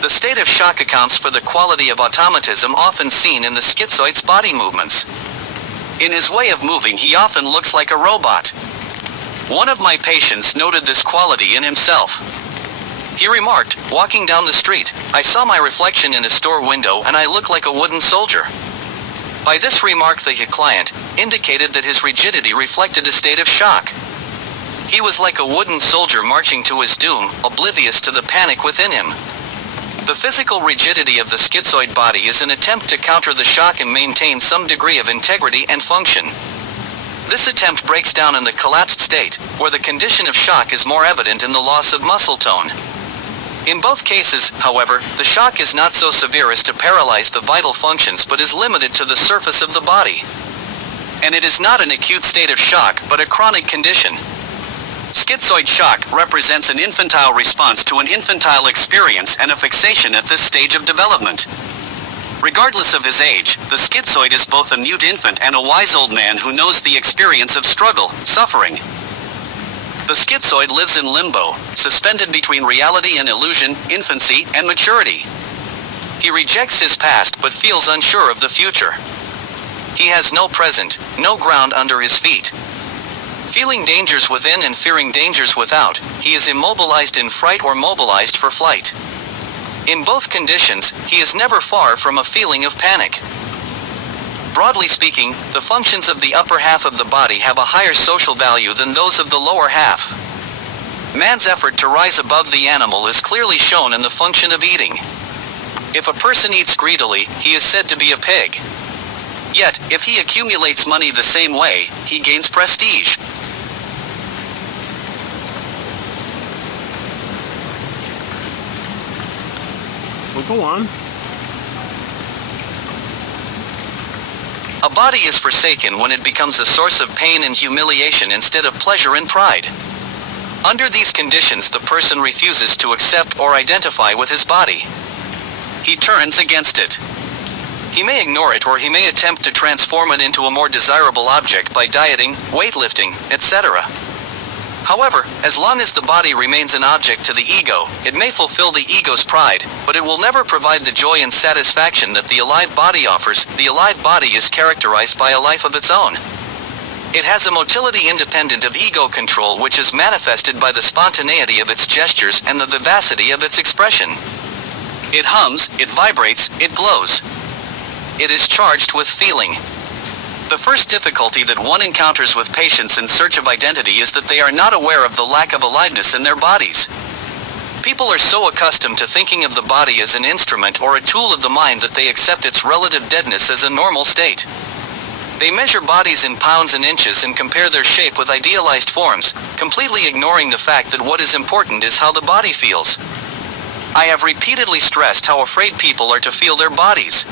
The state of shock accounts for the quality of automatism often seen in the schizoid's body movements. In his way of moving, he often looks like a robot. One of my patients noted this quality in himself. He remarked, "Walking down the street, I saw my reflection in a store window and I look like a wooden soldier." By this remark, the client indicated that his rigidity reflected a state of shock. He was like a wooden soldier marching to his doom, oblivious to the panic within him. The physical rigidity of the schizoid body is an attempt to counter the shock and maintain some degree of integrity and function. This attempt breaks down in the collapsed state, where the condition of shock is more evident in the loss of muscle tone. In both cases, however, the shock is not so severe as to paralyze the vital functions but is limited to the surface of the body. And it is not an acute state of shock but a chronic condition. Schizoid shock represents an infantile response to an infantile experience and a fixation at this stage of development. Regardless of his age, the schizoid is both a mute infant and a wise old man who knows the experience of struggle, suffering. The schizoid lives in limbo, suspended between reality and illusion, infancy and maturity. He rejects his past but feels unsure of the future. He has no present, no ground under his feet. Feeling dangers within and fearing dangers without, he is immobilized in fright or mobilized for flight. In both conditions, he is never far from a feeling of panic. Broadly speaking, the functions of the upper half of the body have a higher social value than those of the lower half. Man's effort to rise above the animal is clearly shown in the function of eating. If a person eats greedily, he is said to be a pig. Yet, if he accumulates money the same way, he gains prestige. Well, go on. A body is forsaken when it becomes a source of pain and humiliation instead of pleasure and pride. Under these conditions, the person refuses to accept or identify with his body. He turns against it. He may ignore it or he may attempt to transform it into a more desirable object by dieting, weightlifting, etc. However, as long as the body remains an object to the ego, it may fulfill the ego's pride, but it will never provide the joy and satisfaction that the alive body offers. The alive body is characterized by a life of its own. It has a motility independent of ego control, which is manifested by the spontaneity of its gestures and the vivacity of its expression. It hums, it vibrates, it glows. It is charged with feeling. The first difficulty that one encounters with patients in search of identity is that they are not aware of the lack of aliveness in their bodies. People are so accustomed to thinking of the body as an instrument or a tool of the mind that they accept its relative deadness as a normal state. They measure bodies in pounds and inches and compare their shape with idealized forms, completely ignoring the fact that what is important is how the body feels. I have repeatedly stressed how afraid people are to feel their bodies.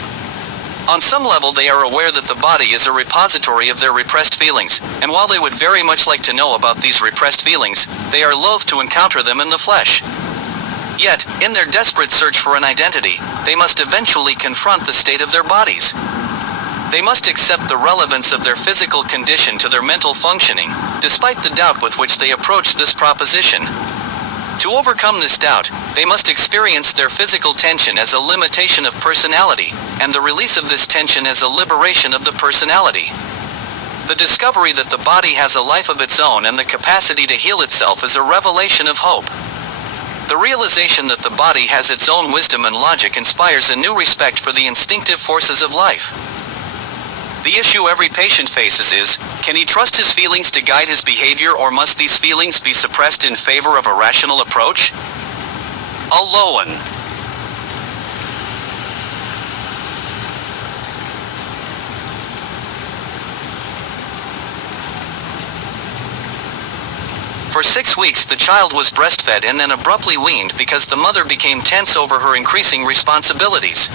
On some level, they are aware that the body is a repository of their repressed feelings, and while they would very much like to know about these repressed feelings, they are loath to encounter them in the flesh. Yet, in their desperate search for an identity, they must eventually confront the state of their bodies. They must accept the relevance of their physical condition to their mental functioning, despite the doubt with which they approach this proposition. To overcome this doubt, they must experience their physical tension as a limitation of personality, and the release of this tension as a liberation of the personality. The discovery that the body has a life of its own and the capacity to heal itself is a revelation of hope. The realization that the body has its own wisdom and logic inspires a new respect for the instinctive forces of life. The issue every patient faces is, can he trust his feelings to guide his behavior, or must these feelings be suppressed in favor of a rational approach? Alone. For 6 weeks the child was breastfed and then abruptly weaned because the mother became tense over her increasing responsibilities.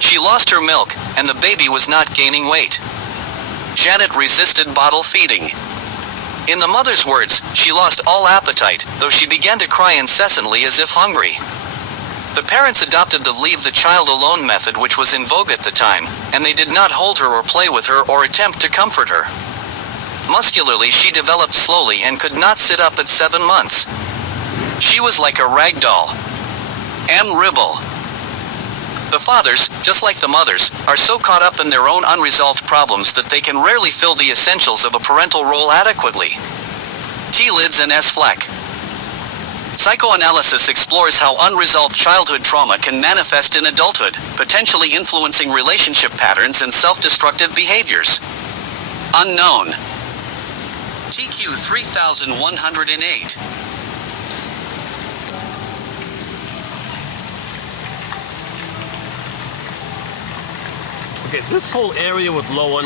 She lost her milk, and the baby was not gaining weight. Janet resisted bottle feeding. In the mother's words, she lost all appetite, though she began to cry incessantly as if hungry. The parents adopted the leave the child alone method, which was in vogue at the time, and they did not hold her or play with her or attempt to comfort her. Muscularly, she developed slowly and could not sit up at 7 months. She was like a rag doll. Ribble. The fathers, just like the mothers, are so caught up in their own unresolved problems that they can rarely fill the essentials of a parental role adequately. T. Lids and S. Fleck. Psychoanalysis explores how unresolved childhood trauma can manifest in adulthood, potentially influencing relationship patterns and self-destructive behaviors. Unknown. TQ 3108. Okay, this whole area with Lowen,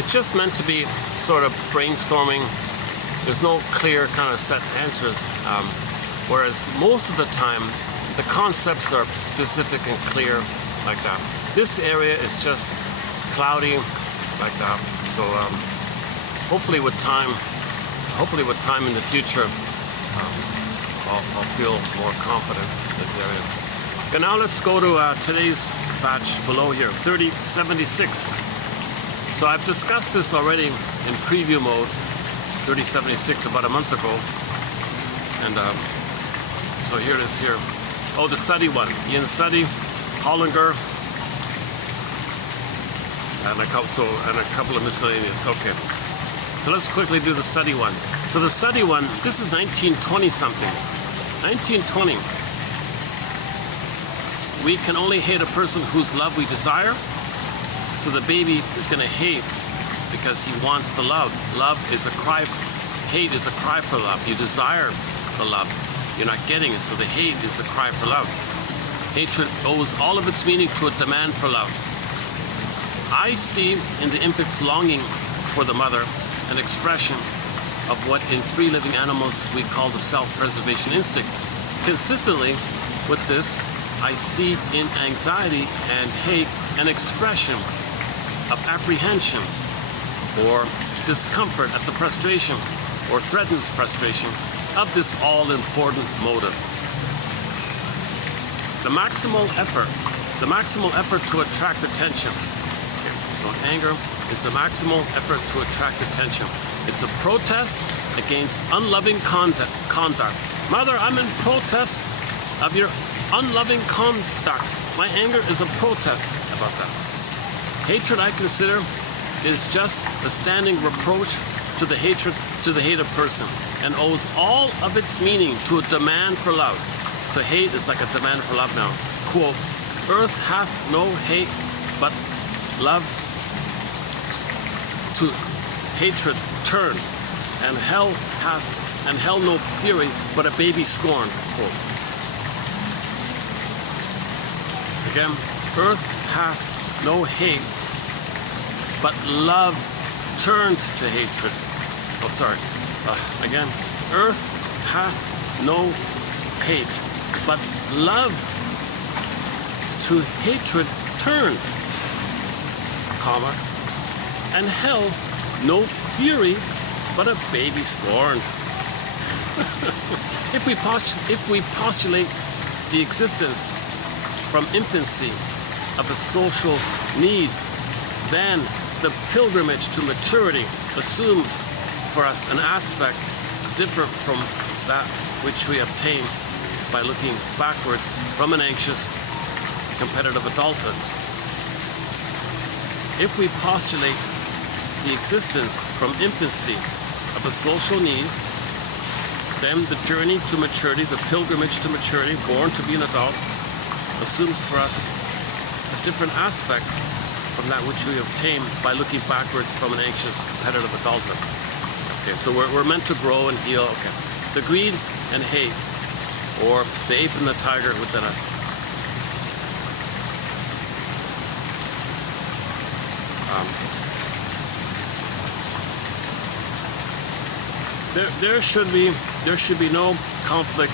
it's just meant to be sort of brainstorming. There's no clear kind of set answers. Whereas most of the time, the concepts are specific and clear like that. This area is just cloudy like that. So hopefully with time in the future, I'll feel more confident in this area. Okay, now let's go to today's batch below here, 3076. So I've discussed this already in preview mode, 3076, about a month ago. And so here it is here. Oh, the Suddy one. Ian Suddy, Hollinger, and a couple of miscellaneous. Okay. So let's quickly do the Suddy one. So the Suddy one, this is 1920 something. 1920. We can only hate a person whose love we desire. So the baby is going to hate because he wants the love. Love is a cry. Hate is a cry for love. You desire the love. You're not getting it, so the hate is the cry for love. Hatred owes all of its meaning to a demand for love. I see in the infant's longing for the mother an expression of what in free-living animals we call the self-preservation instinct. Consistently with this, I see in anxiety and hate an expression of apprehension or discomfort at the frustration or threatened frustration of this all-important motive. The maximal effort to attract attention. Okay, so anger is the maximal effort to attract attention. It's a protest against unloving conduct. Mother, I'm in protest of your unloving conduct. My anger is a protest about that. Hatred, I consider, is just a standing reproach to the hated person, and owes all of its meaning to a demand for love. So hate is like a demand for love now. Quote, earth hath no hate but love, to hatred turn, and hell no fury but a baby scorn. Quote. Again, earth hath no hate but love turned to hatred. Oh, sorry. Again, earth hath no hate but love to hatred turned, comma, and hell no fury but a baby scorned. If we postulate the existence from infancy of a social need, then the pilgrimage to maturity assumes for us an aspect different from that which we obtain by looking backwards from an anxious, competitive adulthood. If we postulate the existence from infancy of a social need, then the journey to maturity, the pilgrimage to maturity, born to be an adult, assumes for us a different aspect from that which we obtain by looking backwards from an anxious, competitive adulthood. Okay, so we're meant to grow and heal. Okay, the greed and hate, or the ape and the tiger within us. There should be no conflict.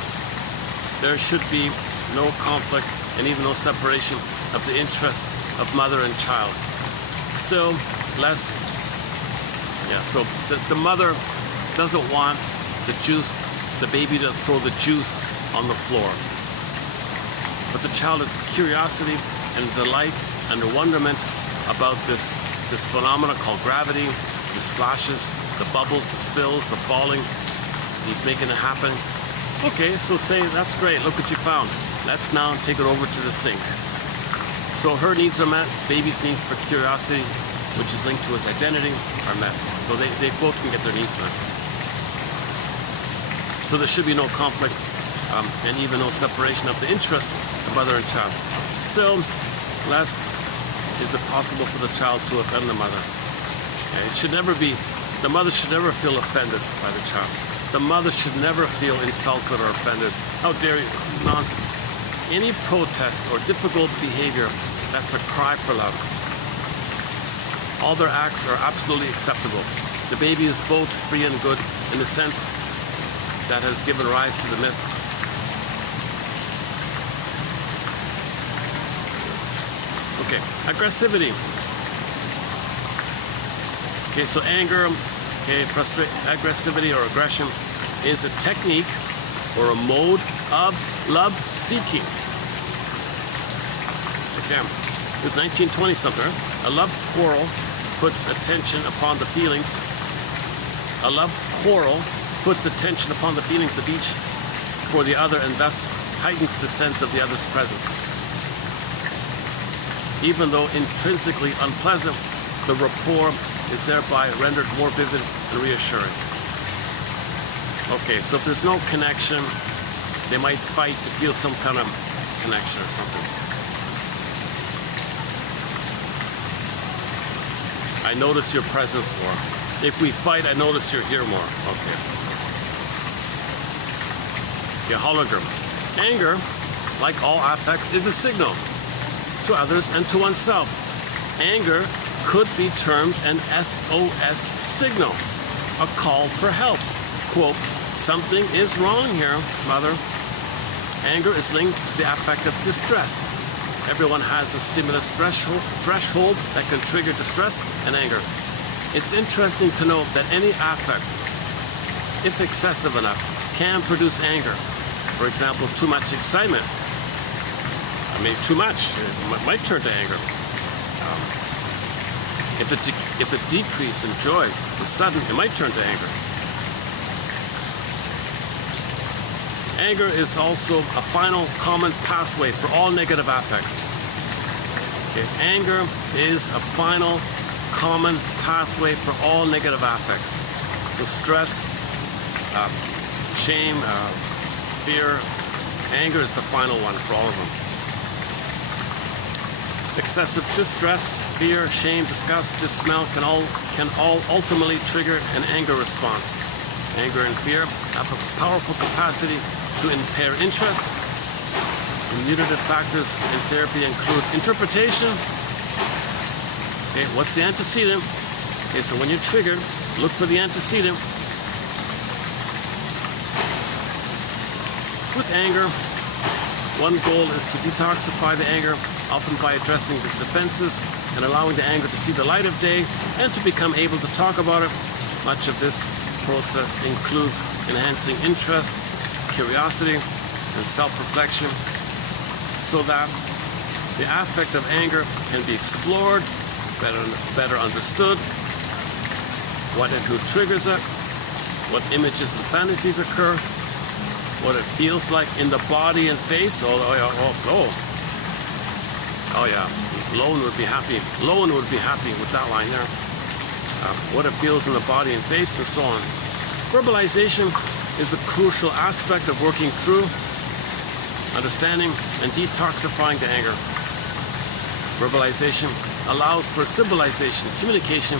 There should be no conflict and even no separation of the interests of mother and child. Still less. Yeah. So the mother doesn't want the baby to throw the juice on the floor. But the child has curiosity and delight and wonderment about this phenomenon called gravity, the splashes, the bubbles, the spills, the falling. He's making it happen. Okay, so say, that's great, look what you found. Let's now take it over to the sink. So her needs are met, baby's needs for curiosity, which is linked to his identity, are met. So they both can get their needs met. So there should be no conflict and even no separation of the interests of mother and child. Still, less is it possible for the child to offend the mother. Okay? It should never be, the mother should never feel offended by the child. The mother should never feel insulted or offended. How dare you? Nonsense. Any protest or difficult behavior, that's a cry for love. All their acts are absolutely acceptable. The baby is both free and good in the sense that has given rise to the myth. Okay, aggressivity. Okay, so anger, okay, aggressivity or aggression is a technique or a mode of love seeking. Again, this is 1920 something. A love quarrel puts attention upon the feelings. A love quarrel puts attention upon the feelings of each for the other and thus heightens the sense of the other's presence. Even though intrinsically unpleasant, the rapport is thereby rendered more vivid and reassuring. Okay, so if there's no connection, they might fight to feel some kind of connection or something. I notice your presence more. If we fight, I notice you're here more. Okay. Yeah, hologram. Anger, like all affects, is a signal to others and to oneself. Anger could be termed an SOS signal, a call for help. Quote, something is wrong here, mother. Anger is linked to the affect of distress. Everyone has a stimulus threshold that can trigger distress and anger. It's interesting to note that any affect, if excessive enough, can produce anger. For example, too much excitement. I mean, too much, it might turn to anger. If a decrease in joy is sudden, it might turn to anger. Anger is also a final common pathway for all negative affects. Okay. Anger is a final common pathway for all negative affects. So stress, shame, fear, anger is the final one for all of them. Excessive distress, fear, shame, disgust, dismay can all ultimately trigger an anger response. Anger and fear have a powerful capacity to impair interest. Commutative factors in therapy include interpretation. Okay, what's the antecedent? Okay, so when you're triggered, look for the antecedent. With anger, One goal is to detoxify the anger, often by addressing the defenses and allowing the anger to see the light of day and to become able to talk about it. Much of this process includes enhancing interest, curiosity, and self-reflection so that the affect of anger can be explored, better understood, what and who triggers it, what images and fantasies occur, what it feels like in the body and face. Oh yeah, Lowen would be happy. Lowen would be happy with that line there. What it feels in the body and face, and so on. Verbalization is a crucial aspect of working through, understanding, and detoxifying the anger. Verbalization allows for symbolization, communication,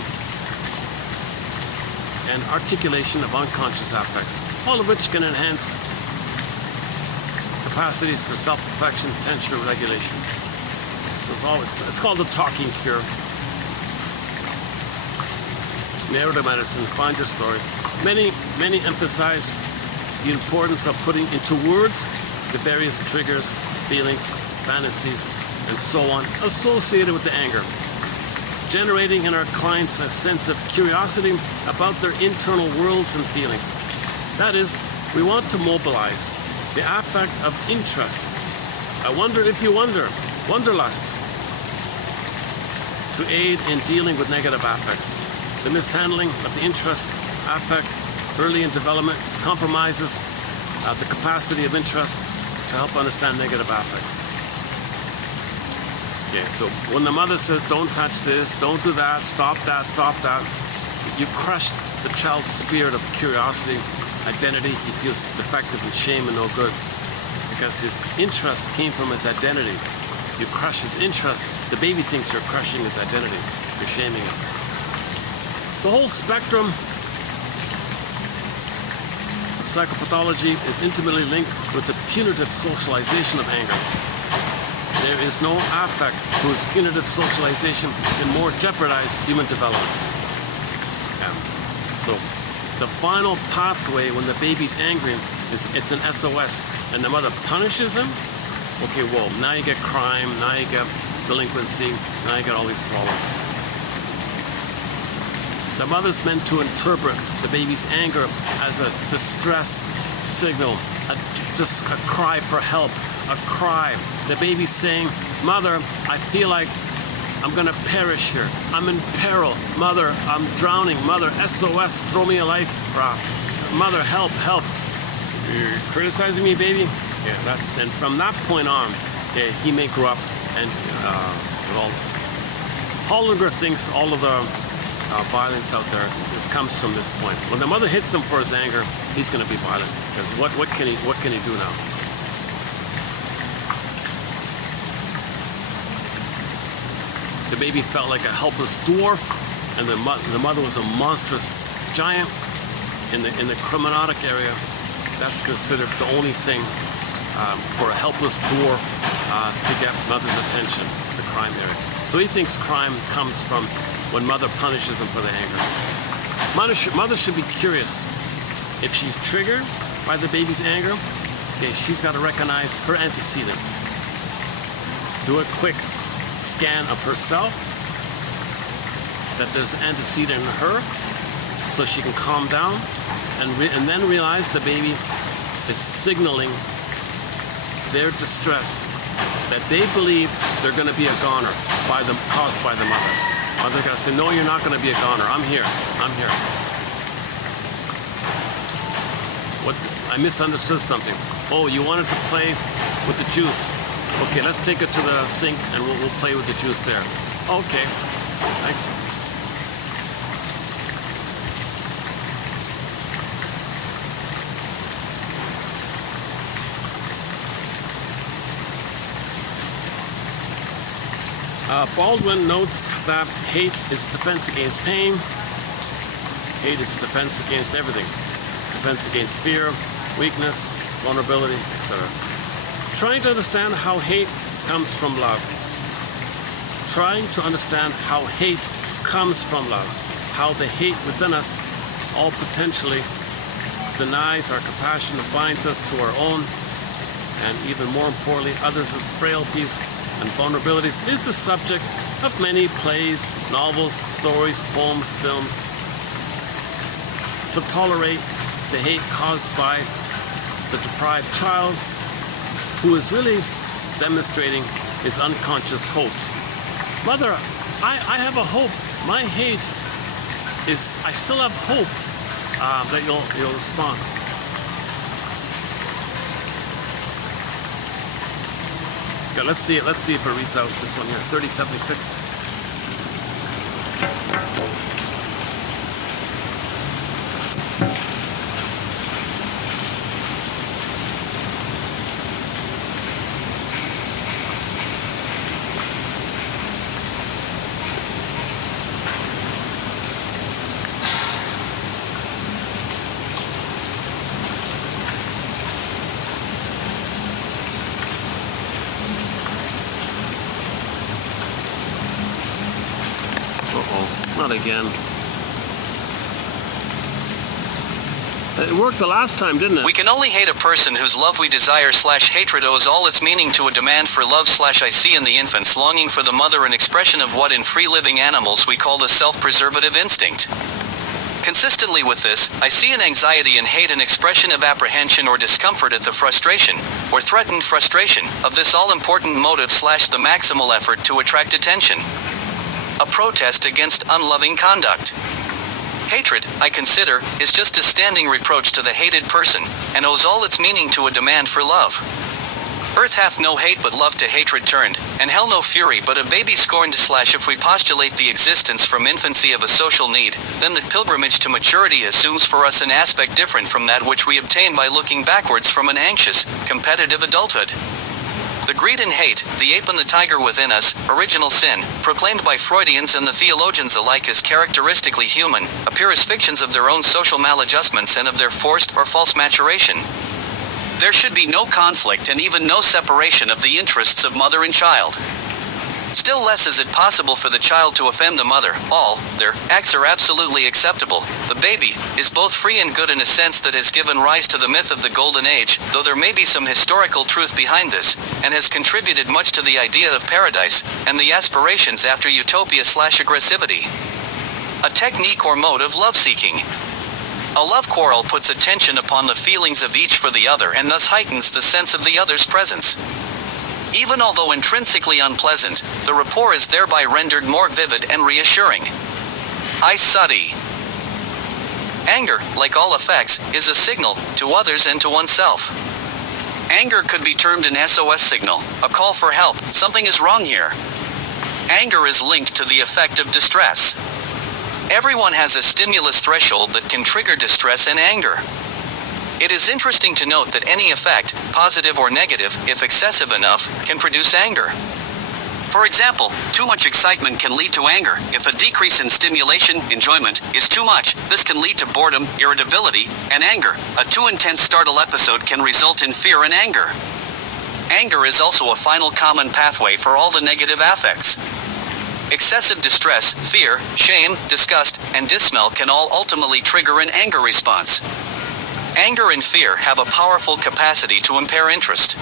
and articulation of unconscious affects, all of which can enhance capacities for self-reflection, tension, regulation. So it's called the talking cure. Narrative medicine, find your story. Many emphasize the importance of putting into words the various triggers, feelings, fantasies, and so on associated with the anger, generating in our clients a sense of curiosity about their internal worlds and feelings. That is, we want to mobilize the affect of interest. I wonder if you wonder, wanderlust, to aid in dealing with negative affects. The mishandling of the interest affect early in development compromises the capacity of interest to help understand negative affects. Okay, so when the mother says, don't touch this, don't do that, stop that, you crush the child's spirit of curiosity, identity. He feels defective and shame and no good because his interest came from his identity. You crush his interest. The baby thinks you're crushing his identity. You're shaming him. The whole spectrum of psychopathology is intimately linked with the punitive socialization of anger. There is no affect whose punitive socialization can more jeopardize human development. So the final pathway when the baby's angry is it's an SOS, and the mother punishes him. Okay, well, now you get crime, now you get delinquency, now you get all these problems. The mother's meant to interpret the baby's anger as a distress signal, just a cry for help, a cry. The baby's saying, Mother, I feel like I'm gonna perish here. I'm in peril. Mother, I'm drowning. Mother, SOS, throw me a life raft. Mother, help, help. You're criticizing me, baby? Yeah, and from that point on, he may grow up and, Hollinger thinks all of the violence out there comes from this point. When the mother hits him for his anger, he's going to be violent. Because what can he do now? The baby felt like a helpless dwarf, and the mother was a monstrous giant. In the criminalic area, that's considered the only thing for a helpless dwarf to get mother's attention, the crime area. So he thinks crime comes from when mother punishes him for the anger. Mother should be curious. If she's triggered by the baby's anger, okay, she's got to recognize her antecedent. Do a quick scan of herself, that there's an antecedent in her, so she can calm down, and then realize the baby is signaling their distress, that they believe they're going to be a goner caused by the mother. Mother's got to say, no, you're not going to be a goner. I'm here. I'm here. What? I misunderstood something. Oh, you wanted to play with the juice. Okay, let's take it to the sink and we'll play with the juice there. Okay, thanks. Baldwin notes that hate is a defense against pain. Hate is a defense against everything. Defense against fear, weakness, vulnerability, etc. Trying to understand how hate comes from love. Trying to understand how hate comes from love. How the hate within us all potentially denies our compassion and binds us to our own and even more importantly, others' frailties and vulnerabilities, is the subject of many plays, novels, stories, poems, films. To tolerate the hate caused by the deprived child, who is really demonstrating his unconscious hope. Mother, I have a hope. My hate is, I still have hope that you'll respond. Okay, let's see if it reads out this one here, 3076. Not again. It worked the last time, didn't it? We can only hate a person whose love we desire / hatred owes all its meaning to a demand for love / I see in the infant's longing for the mother an expression of what in free living animals we call the self-preservative instinct. Consistently with this, I see in anxiety and hate an expression of apprehension or discomfort at the frustration, or threatened frustration, of this all-important motive / the maximal effort to attract attention. A protest against unloving conduct. Hatred, I consider, is just a standing reproach to the hated person, and owes all its meaning to a demand for love. Earth hath no hate but love to hatred turned, and hell no fury but a baby scorned / if we postulate the existence from infancy of a social need, then the pilgrimage to maturity assumes for us an aspect different from that which we obtain by looking backwards from an anxious, competitive adulthood. The greed and hate, the ape and the tiger within us, original sin, proclaimed by Freudians and the theologians alike as characteristically human, appear as fictions of their own social maladjustments and of their forced or false maturation. There should be no conflict and even no separation of the interests of mother and child. Still less is it possible for the child to offend the mother. All their acts are absolutely acceptable. The baby is both free and good in a sense that has given rise to the myth of the Golden Age, though there may be some historical truth behind this, and has contributed much to the idea of paradise, and the aspirations after utopia / aggressivity. A technique or mode of love-seeking. A love quarrel puts attention upon the feelings of each for the other and thus heightens the sense of the other's presence. Even although intrinsically unpleasant, the rapport is thereby rendered more vivid and reassuring. I study. Anger, like all affects, is a signal, to others and to oneself. Anger could be termed an SOS signal, a call for help, something is wrong here. Anger is linked to the effect of distress. Everyone has a stimulus threshold that can trigger distress and anger. It is interesting to note that any effect, positive or negative, if excessive enough, can produce anger. For example, too much excitement can lead to anger. If a decrease in stimulation, enjoyment, is too much, this can lead to boredom, irritability, and anger. A too intense startle episode can result in fear and anger. Anger is also a final common pathway for all the negative affects. Excessive distress, fear, shame, disgust, and dismay can all ultimately trigger an anger response. Anger and fear have a powerful capacity to impair interest.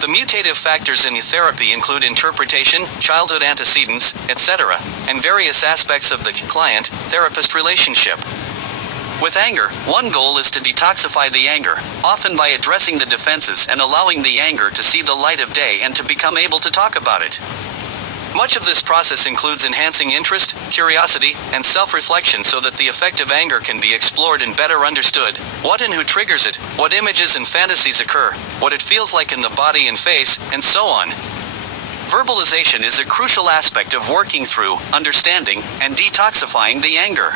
The mutative factors in therapy include interpretation, childhood antecedents, etc., and various aspects of the client-therapist relationship. With anger, one goal is to detoxify the anger, often by addressing the defenses and allowing the anger to see the light of day and to become able to talk about it. Much of this process includes enhancing interest, curiosity, and self-reflection so that the effect of anger can be explored and better understood, what and who triggers it, what images and fantasies occur, what it feels like in the body and face, and so on. Verbalization is a crucial aspect of working through, understanding, and detoxifying the anger.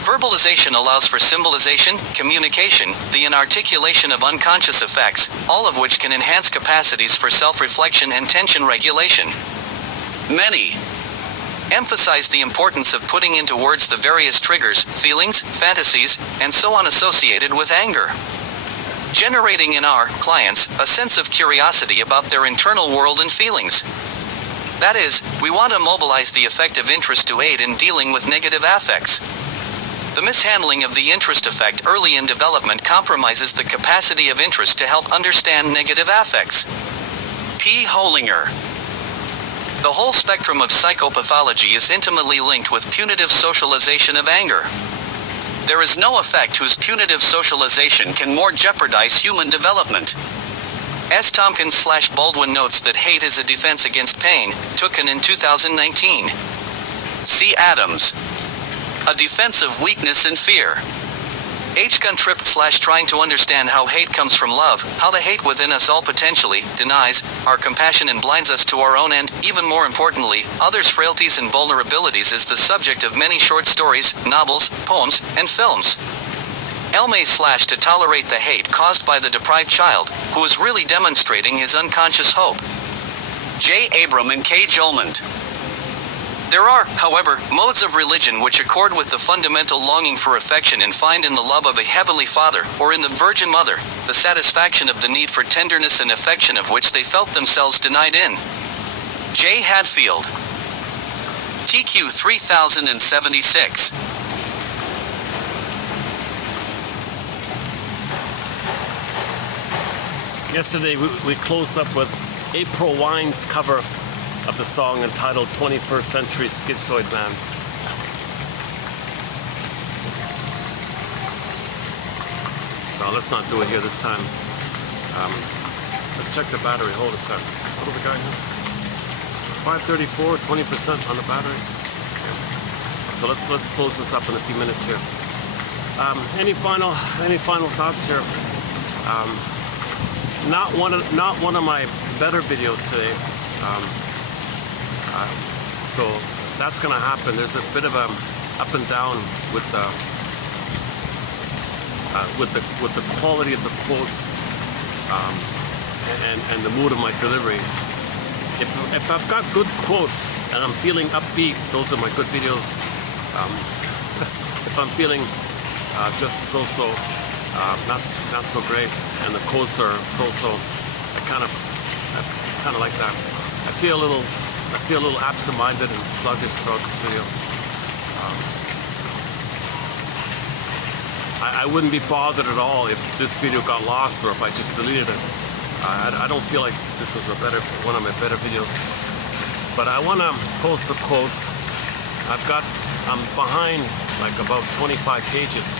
Verbalization allows for symbolization, communication, the inarticulation of unconscious effects, all of which can enhance capacities for self-reflection and tension regulation. Many emphasize the importance of putting into words the various triggers, feelings, fantasies, and so on associated with anger. Generating in our clients a sense of curiosity about their internal world and feelings. That is, we want to mobilize the effective interest to aid in dealing with negative affects. The mishandling of the interest effect early in development compromises the capacity of interest to help understand negative affects. P. Hollinger. The whole spectrum of psychopathology is intimately linked with punitive socialization of anger. There is no effect whose punitive socialization can more jeopardize human development. S. Tompkins/Baldwin notes that hate is a defense against pain, Tooken in 2019. C. Adams. A defense of weakness and fear. H. Guntripped/trying to understand how hate comes from love, how the hate within us all potentially denies our compassion and blinds us to our own and, even more importantly, others' frailties and vulnerabilities is the subject of many short stories, novels, poems, and films. Elmay/to tolerate the hate caused by the deprived child, who is really demonstrating his unconscious hope. J. Abram and K. Jolmond. There are, however, modes of religion which accord with the fundamental longing for affection and find in the love of a heavenly Father, or in the Virgin Mother, the satisfaction of the need for tenderness and affection of which they felt themselves denied in. J. Hadfield. TQ 3076. Yesterday we closed up with April Wine's cover of the song entitled 21st Century Schizoid Man. So let's not do it here this time. Let's check the battery. Hold a sec. What do we got here? 534, 20% on the battery. Okay. So let's close this up in a few minutes here. Any final thoughts here? Not one of my better videos today. So that's going to happen. There's a bit of a up and down with the quality of the quotes and the mood of my delivery. If I've got good quotes and I'm feeling upbeat, those are my good videos. If I'm feeling just so not so great and the quotes are so, it's kind of like that. I feel a little absent-minded and sluggish throughout this video. I wouldn't be bothered at all if this video got lost or if I just deleted it. I don't feel like this was one of my better videos. But I want to post the quotes. I'm behind like about 25 pages,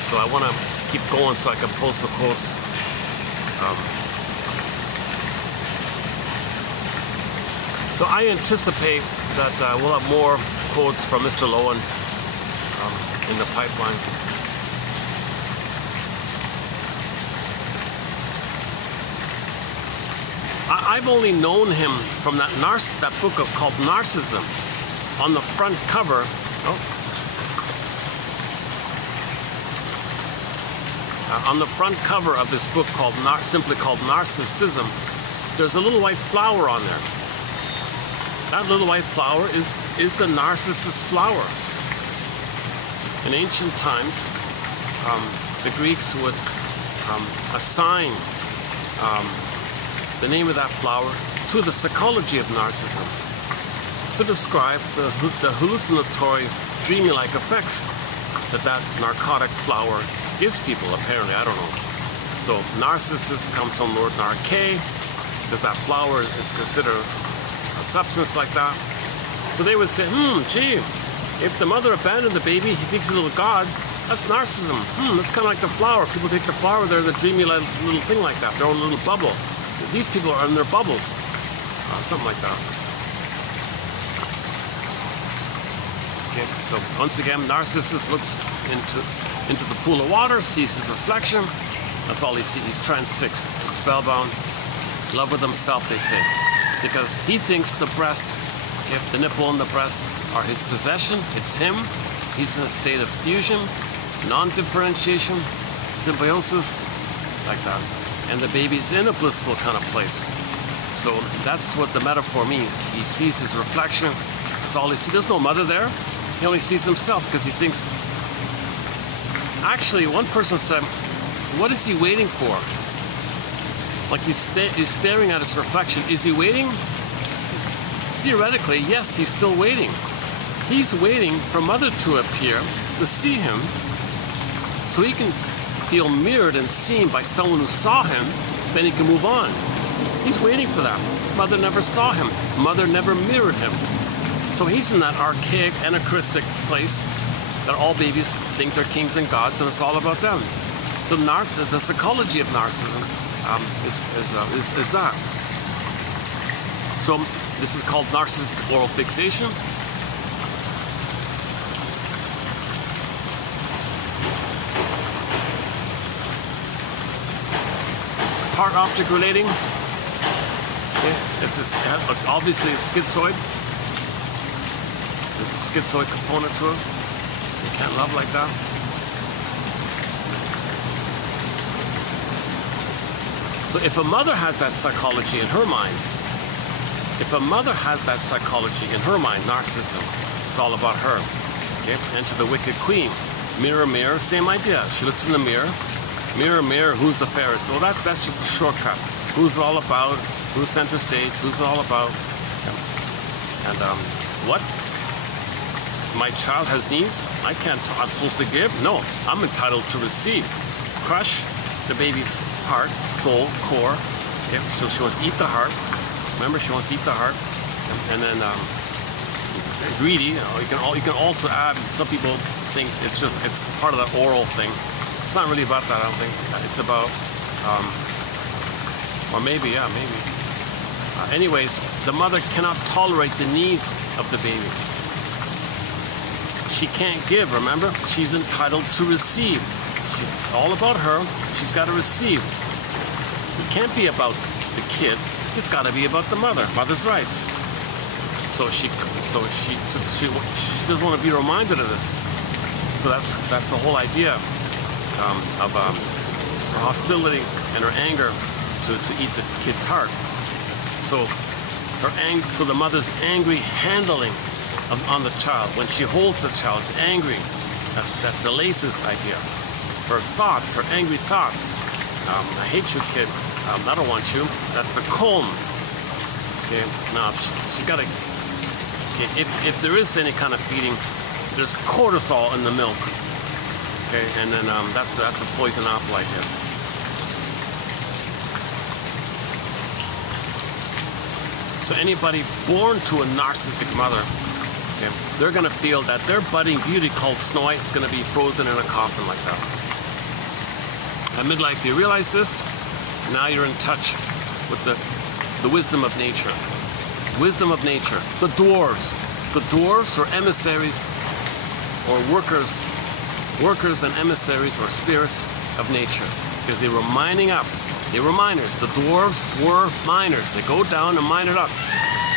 so I want to keep going so I can post the quotes. So I anticipate that we'll have more quotes from Mr. Lowen in the pipeline. I've only known him from that book called Narcissism. On the front cover, on the front cover of this book simply called Narcissism, there's a little white flower on there. That little white flower is the narcissus flower. In ancient times, the Greeks would assign the name of that flower to the psychology of narcissism to describe the hallucinatory, dreamy-like effects that narcotic flower gives people, apparently. I don't know. So narcissus comes from the word narke, because that flower is considered a substance like that. So they would say, gee, if the mother abandoned the baby, he thinks a little god, that's narcissism. That's kind of like the flower. People take the flower, they're the dreamy little thing like that, their own little bubble. These people are in their bubbles. Something like that. Okay, so once again, Narcissus looks into the pool of water, sees his reflection. That's all he sees. He's transfixed, spellbound, in love with himself, they say. Because he thinks the breast, the nipple and the breast are his possession. It's him. He's in a state of fusion, non-differentiation, symbiosis, like that. And the baby's in a blissful kind of place. So that's what the metaphor means. He sees his reflection. That's all he sees. There's no mother there. He only sees himself because he thinks. Actually, one person said, what is he waiting for? Like he's staring at his reflection. Is he waiting? Theoretically, yes, he's still waiting. He's waiting for mother to appear to see him so he can feel mirrored and seen by someone who saw him, then he can move on. He's waiting for that. Mother never saw him. Mother never mirrored him. So he's in that archaic, anachronistic place that all babies think they're kings and gods, and it's all about them. So the psychology of narcissism is that. So this is called narcissistic oral fixation. Part-object relating. Obviously it's schizoid. There's a schizoid component to it. You can't love like that. So if a mother has that psychology in her mind, narcissism, it's all about her. Okay? Enter the wicked queen. Mirror, mirror, same idea. She looks in the mirror. Mirror, mirror, who's the fairest? Well, that's just a shortcut. Who's it all about? Who's center stage? Who's it all about? And what? My child has needs? I'm supposed to give? No, I'm entitled to receive. Crush the baby's heart, soul, core. Okay? So she wants to eat the heart. Remember, she wants to eat the heart. And then greedy. You can also add. Some people think it's part of that oral thing. It's not really about that, I don't think. It's about, or maybe, yeah, maybe. Anyways, the mother cannot tolerate the needs of the baby. She can't give, remember? She's entitled to receive. It's all about her. She's got to receive. It can't be about the kid. It's got to be about the mother. Mother's rights. So she doesn't want to be reminded of this. So that's the whole idea. Of her hostility and her anger to eat the kid's heart. So the mother's angry handling on the child. When she holds the child, it's angry. That's the laces idea. Her thoughts, her angry thoughts. I hate you, kid. I don't want you. That's the comb. Okay. Now she's got to. Okay, if there is any kind of feeding, there's cortisol in the milk. Okay, and then that's the poison apple idea. So anybody born to a narcissistic mother, okay, they're going to feel that their budding beauty called Snow White is going to be frozen in a coffin like that. At midlife, you realize this. Now you're in touch with the wisdom of nature. Wisdom of nature. The dwarves. The dwarves are emissaries or workers and emissaries or spirits of nature, because they were mining up. They were miners. The dwarves were miners. They go down and mine it up.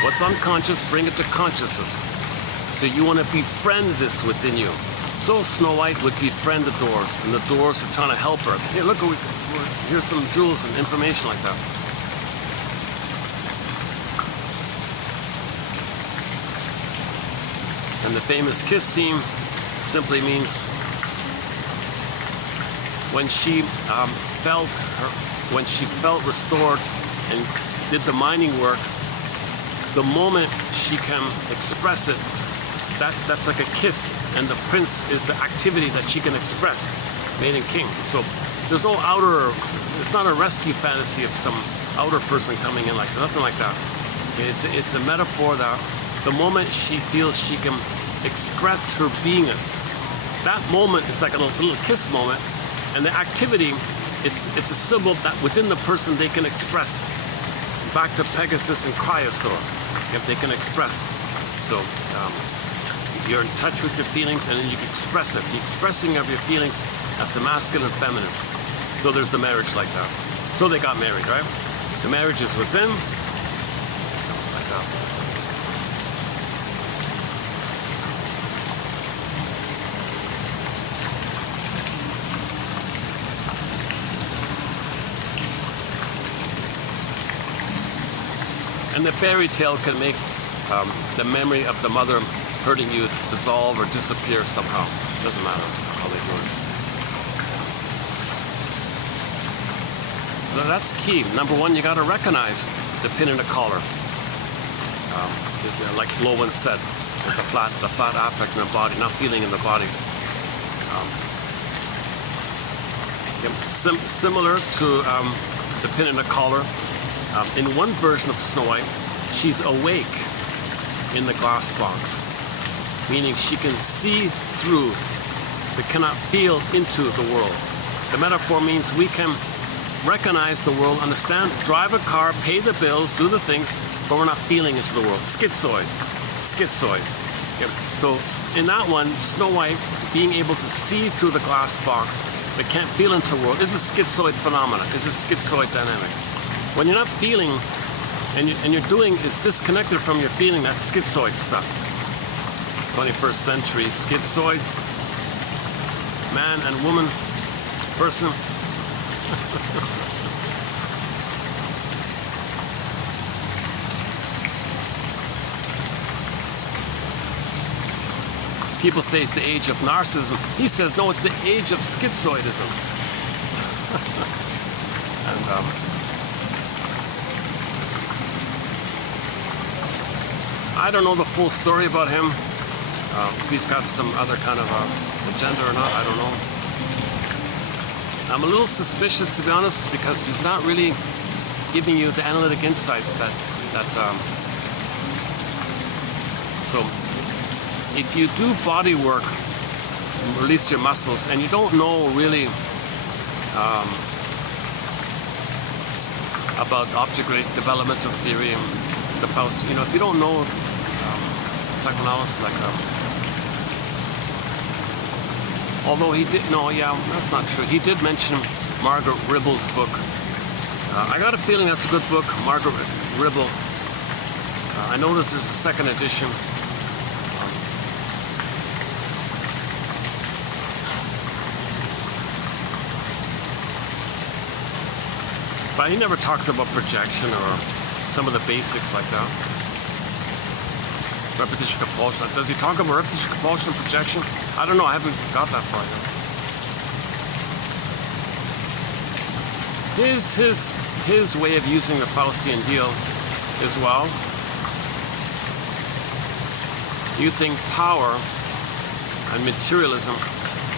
What's unconscious, bring it to consciousness. So you want to befriend this within you. So Snow White would befriend the dwarves, and the dwarves are trying to help her. Here, look, here's some jewels and information like that. And the famous kiss scene simply means when she felt restored and did the mining work, the moment she can express it, that's like a kiss, and the prince is the activity that she can express, maiden king. So there's no outer, it's not a rescue fantasy of some outer person coming in, like nothing like that. It's a metaphor that the moment she feels she can express her beingness, that moment is like a little kiss moment. And the activity, it's a symbol that within the person they can express. Back to Pegasus and Cryosaur, if they can express. So you're in touch with your feelings, and then you can express it. The expressing of your feelings, that's the masculine and feminine. So there's the marriage like that. So they got married, right? The marriage is within, like that. And the fairy tale can make the memory of the mother hurting you dissolve or disappear somehow. Doesn't matter how they do it. So that's key. Number one, you got to recognize the pin in the collar. Like Lowen said, with the flat affect in the body, not feeling in the body. Similar to the pin in the collar. In one version of Snow White, she's awake in the glass box, meaning she can see through, but cannot feel into the world. The metaphor means we can recognize the world, understand, drive a car, pay the bills, do the things, but we're not feeling into the world. Schizoid. Okay. So in that one, Snow White being able to see through the glass box but can't feel into the world is a schizoid phenomena, is a schizoid dynamic. When you're not feeling and you're doing is disconnected from your feeling, that's schizoid stuff. 21st century schizoid, man and woman, person. People say it's the age of narcissism. He says, no, it's the age of schizoidism. And I don't know the full story about him. If he's got some other kind of agenda or not, I don't know. I'm a little suspicious, to be honest, because he's not really giving you the analytic insights that so if you do body work, release your muscles, and you don't know really about object developmental theory and the Faust, if you don't know psychoanalysis, like although he did, no, yeah, that's not true. He did mention Margaret Ribble's book. I got a feeling that's a good book, Margaret Ribble. I noticed there's a second edition. But he never talks about projection or some of the basics like that. Repetition, compulsion. Does he talk about repetition, compulsion, projection? I don't know. I haven't got that far yet. His way of using the Faustian deal is, well, you think power and materialism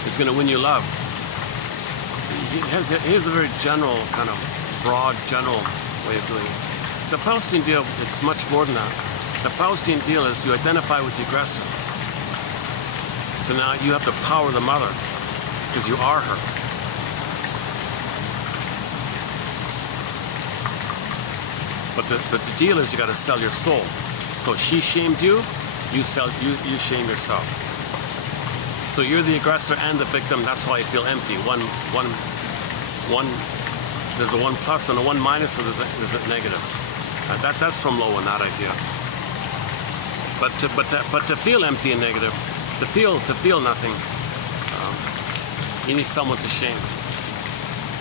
is going to win you love. He has a very general, kind of broad, general way of doing it. The Faustian deal, it's much more than that. The Faustian deal is you identify with the aggressor. So now you have to power the mother because you are her. But the deal is you got to sell your soul. So she shamed you, you shame yourself. So you're the aggressor and the victim. That's why you feel empty. There's a 1 plus and a 1 minus, so there's a negative. That's from Lowen, that idea. But to feel empty and negative, to feel nothing, you need someone to shame.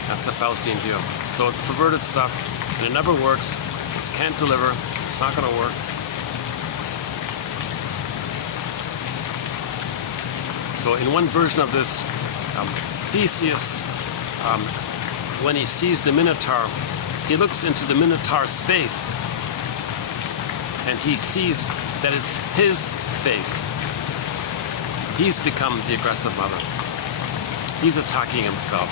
That's the Faustian deal. So it's perverted stuff, and it never works. It can't deliver. It's not going to work. So in one version of this, Theseus, when he sees the Minotaur, he looks into the Minotaur's face, and he sees that it's his face. He's become the aggressive mother. He's attacking himself.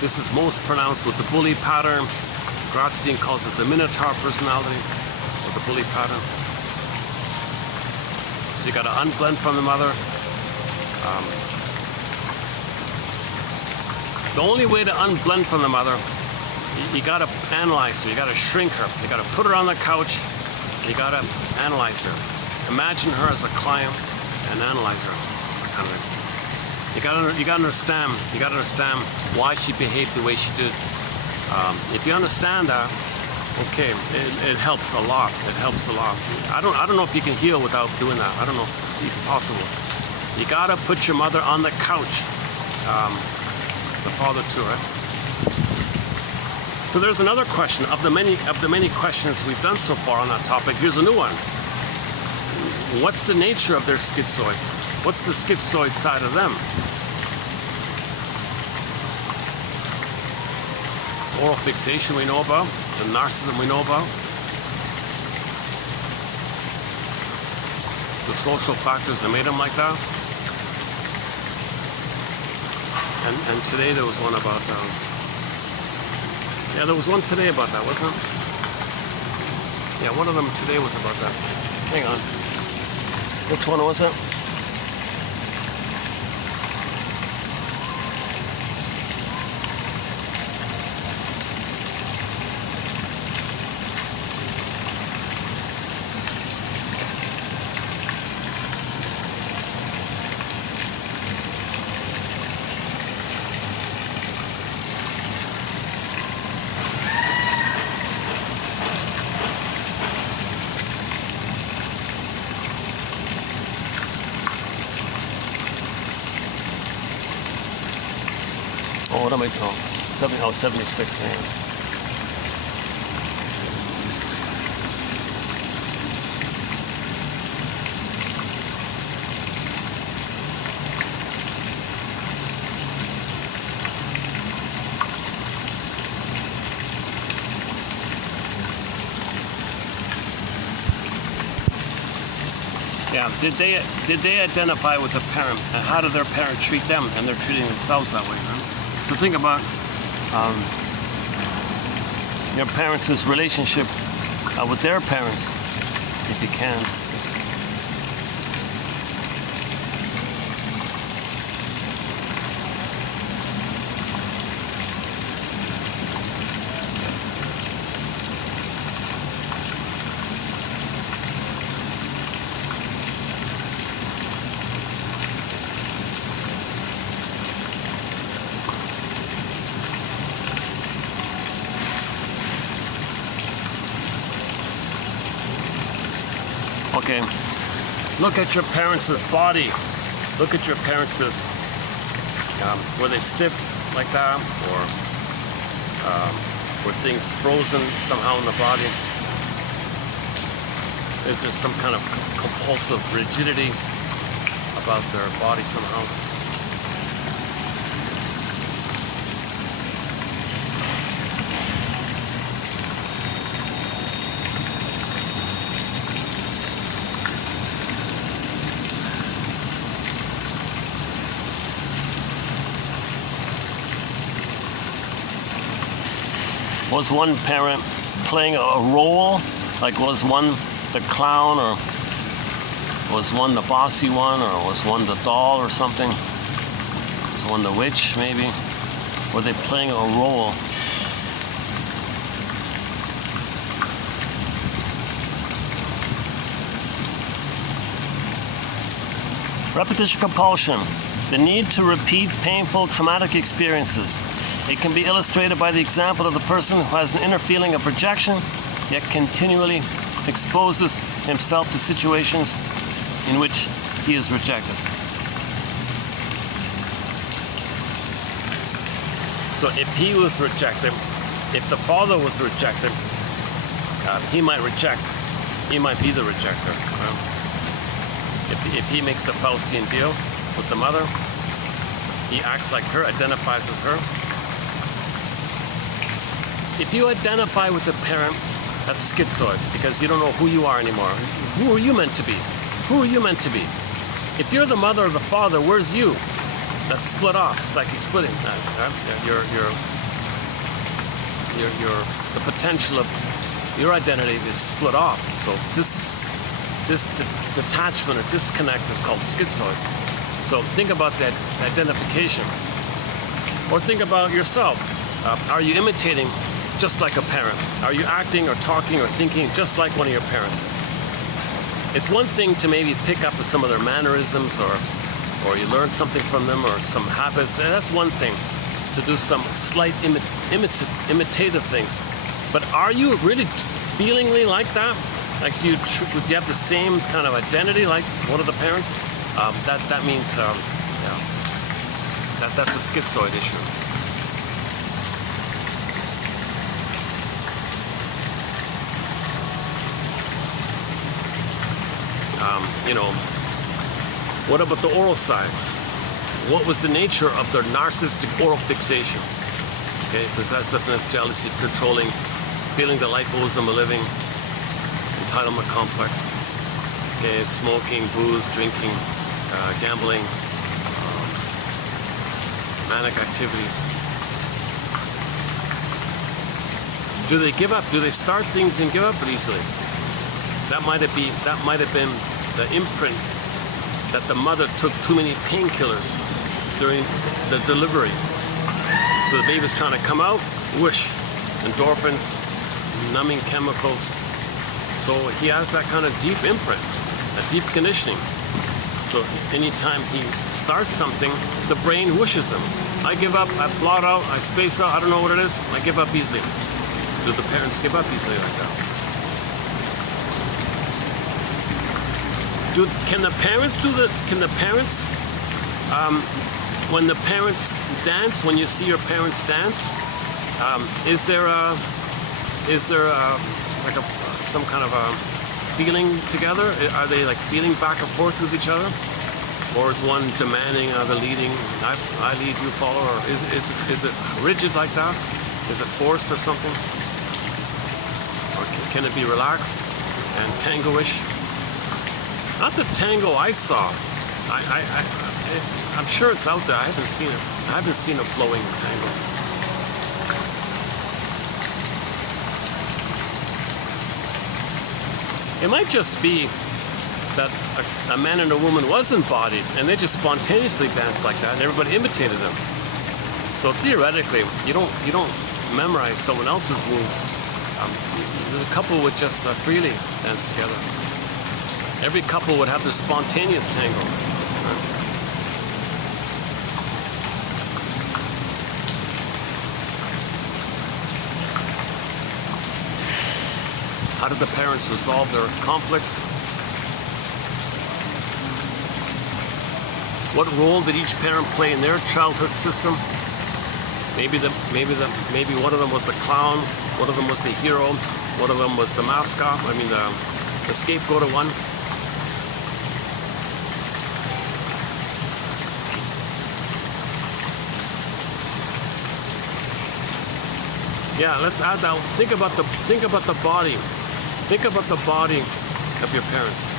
This is most pronounced with the bully pattern. Gratstein calls it the Minotaur personality, or the bully pattern. So you got to unblend from the mother. The only way to unblend from the mother, you got to analyze her. You got to shrink her. You got to put her on the couch. You got to analyze her. Imagine her as a client and analyze her. Kind of. You got to understand. You got to understand why she behaved the way she did. If you understand that, okay, it helps a lot. It helps a lot. I don't know if you can heal without doing that. I don't know. It's even possible. You got to put your mother on the couch. The father too, right? So there's another question of the many questions we've done so far on that topic. Here's a new one. What's the nature of their schizoids? What's the schizoid side of them? Oral fixation we know about, the narcissism we know about. the social factors that made them like that. And today there was one about, yeah, there was one today about that, wasn't it? Yeah, one of them today was about that. Hang on. Which one was it? Oh, what am I doing? 76, yeah. Yeah, did they identify with a parent, and how did their parent treat them, and they're treating themselves that way, huh? So think about your parents' relationship with their parents, if you can. Okay, look at your parents' body. Look at your parents' were they stiff like that, or were things frozen somehow in the body? Is there some kind of compulsive rigidity about their body somehow? Was one parent playing a role? Like, was one the clown, or was one the bossy one, or was one the doll or something? Was one the witch, maybe? Were they playing a role? Repetition compulsion, the need to repeat painful, traumatic experiences. It can be illustrated by the example of the person who has an inner feeling of rejection, yet continually exposes himself to situations in which he is rejected. So if he was rejected, if the father was rejected, he might be the rejecter. If he makes the Faustian deal with the mother, he acts like her, identifies with her. If you identify with a parent, that's schizoid, because you don't know who you are anymore. Who are you meant to be? Who are you meant to be? If you're the mother or the father, where's you? That's split off, psychic splitting. The potential of your identity is split off. So this detachment or disconnect is called schizoid. So think about that identification. Or think about yourself. Are you imitating just like a parent? Are you acting or talking or thinking just like one of your parents? It's one thing to maybe pick up some of their mannerisms, or you learn something from them, or some habits. And that's one thing, to do some slight imitative things. But are you really feelingly like that? Like, do you have the same kind of identity like one of the parents? That means that's a schizoid issue. What about the oral side? What was the nature of their narcissistic oral fixation? Okay, possessiveness, jealousy, controlling, feeling that life owes them a living, entitlement complex. Okay, smoking, booze, drinking, gambling, manic activities. Do they give up? Do they start things and give up easily? That might have been the imprint that the mother took too many painkillers during the delivery. So the baby's trying to come out, whoosh, endorphins, numbing chemicals. So he has that kind of deep imprint, a deep conditioning. So anytime he starts something, the brain whooshes him. I give up, I blot out, I space out, I don't know what it is, I give up easily. Do the parents give up easily like that? Can the parents, when the parents dance, when you see your parents dance, is there some kind of a feeling together? Are they like feeling back and forth with each other? Or is one demanding the leading, I lead, you follow? Or is it rigid like that? Is it forced or something? Or can it be relaxed and tango-ish? Not the tango I saw. I'm sure it's out there. I haven't seen it. I haven't seen a flowing tango. It might just be that a man and a woman was embodied, and they just spontaneously danced like that, and everybody imitated them. So theoretically, you don't memorize someone else's moves. The couple would just freely dance together. Every couple would have their spontaneous tango. How did the parents resolve their conflicts? What role did each parent play in their childhood system? Maybe one of them was the clown, one of them was the hero, one of them was the mascot. I mean the scapegoat of one. Yeah, let's add that. Think about the body. Think about the body of your parents.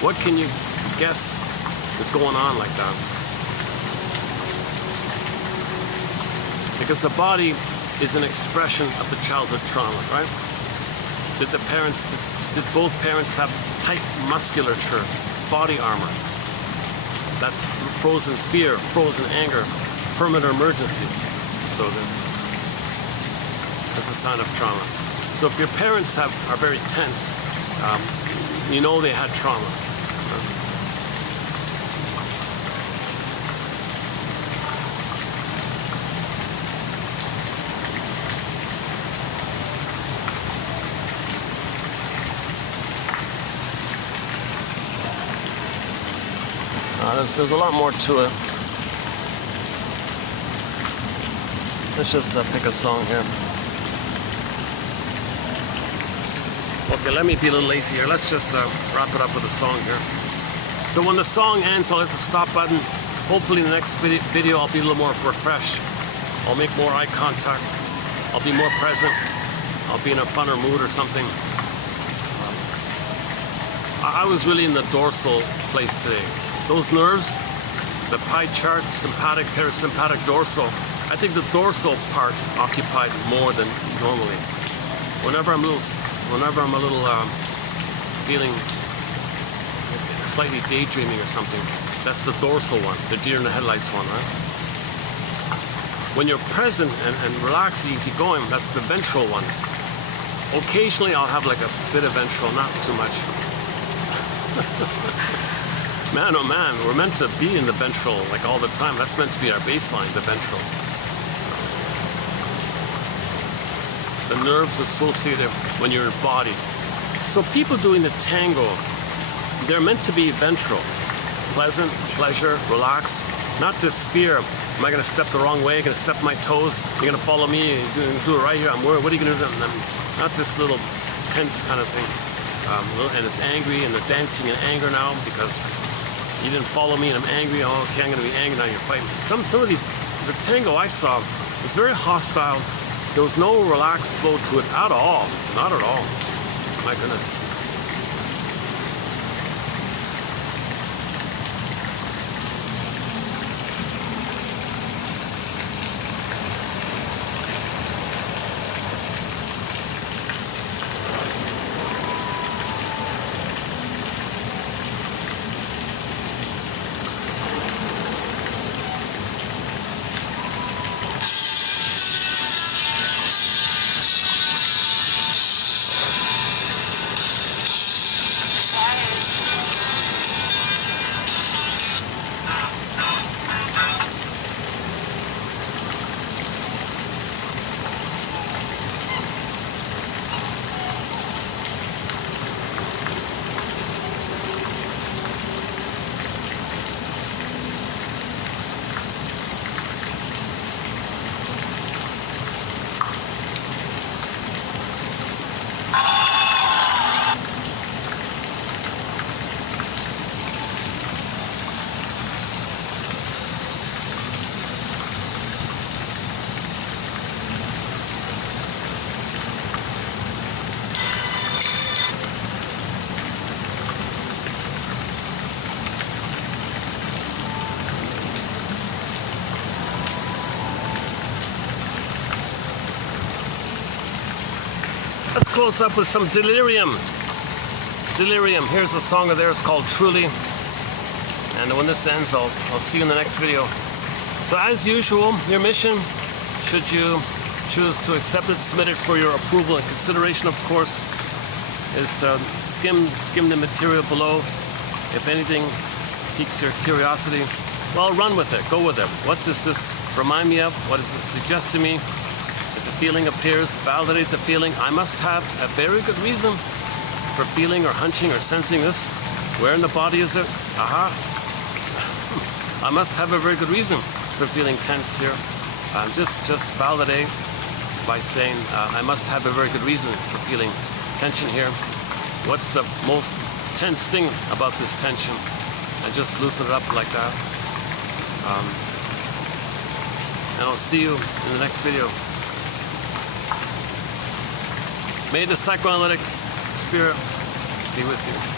What can you guess is going on like that? Because the body is an expression of the childhood trauma, right? Did both parents have tight musculature, body armor? That's frozen fear, frozen anger, permanent emergency. So that's a sign of trauma. So if your parents are very tense, you know they had trauma. There's a lot more to it. Let's just pick a song here. Okay, let me be a little lazy here. Let's just wrap it up with a song here. So when the song ends, I'll hit the stop button. Hopefully in the next video I'll be a little more refreshed. I'll make more eye contact. I'll be more present. I'll be in a funner mood or something. I was really in the dorsal place today. Those nerves, the pie chart, sympathetic, parasympathetic, dorsal. I think the dorsal part occupied more than normally. Whenever I'm a little feeling slightly daydreaming or something, that's the dorsal one, the deer in the headlights one, right? When you're present and relaxed, easy going, that's the ventral one. Occasionally I'll have like a bit of ventral, not too much. Man, oh man, we're meant to be in the ventral like all the time. That's meant to be our baseline, the ventral. The nerves associated when you're embodied. So people doing the tango, they're meant to be ventral. Pleasant, pleasure, relax. Not this fear. Am I going to step the wrong way? Going to step my toes? You're going to follow me? You're going to do it right here? I'm worried. What are you going to do? Not this little tense kind of thing. And it's angry, and they're dancing in anger now because you didn't follow me and I'm angry. Oh, okay, I'm going to be angry now. You're fighting. Some of these, the tango I saw was very hostile. There was no relaxed flow to it at all. Not at all. My goodness. close up with some delirium. Delirium. Here's a song of theirs called Truly. And when this ends, I'll see you in the next video. So as usual, your mission, should you choose to accept it, submit it for your approval and consideration, of course, is to skim the material below. If anything piques your curiosity, well, run with it, go with it. What does this remind me of? What does it suggest to me? If the feeling appears, validate the feeling. I must have a very good reason for feeling or hunching or sensing this. Where in the body is it? Aha. I must have a very good reason for feeling tense here. Just validate by saying, I must have a very good reason for feeling tension here. What's the most tense thing about this tension? And just loosen it up like that. And I'll see you in the next video. May the psychoanalytic spirit be with you.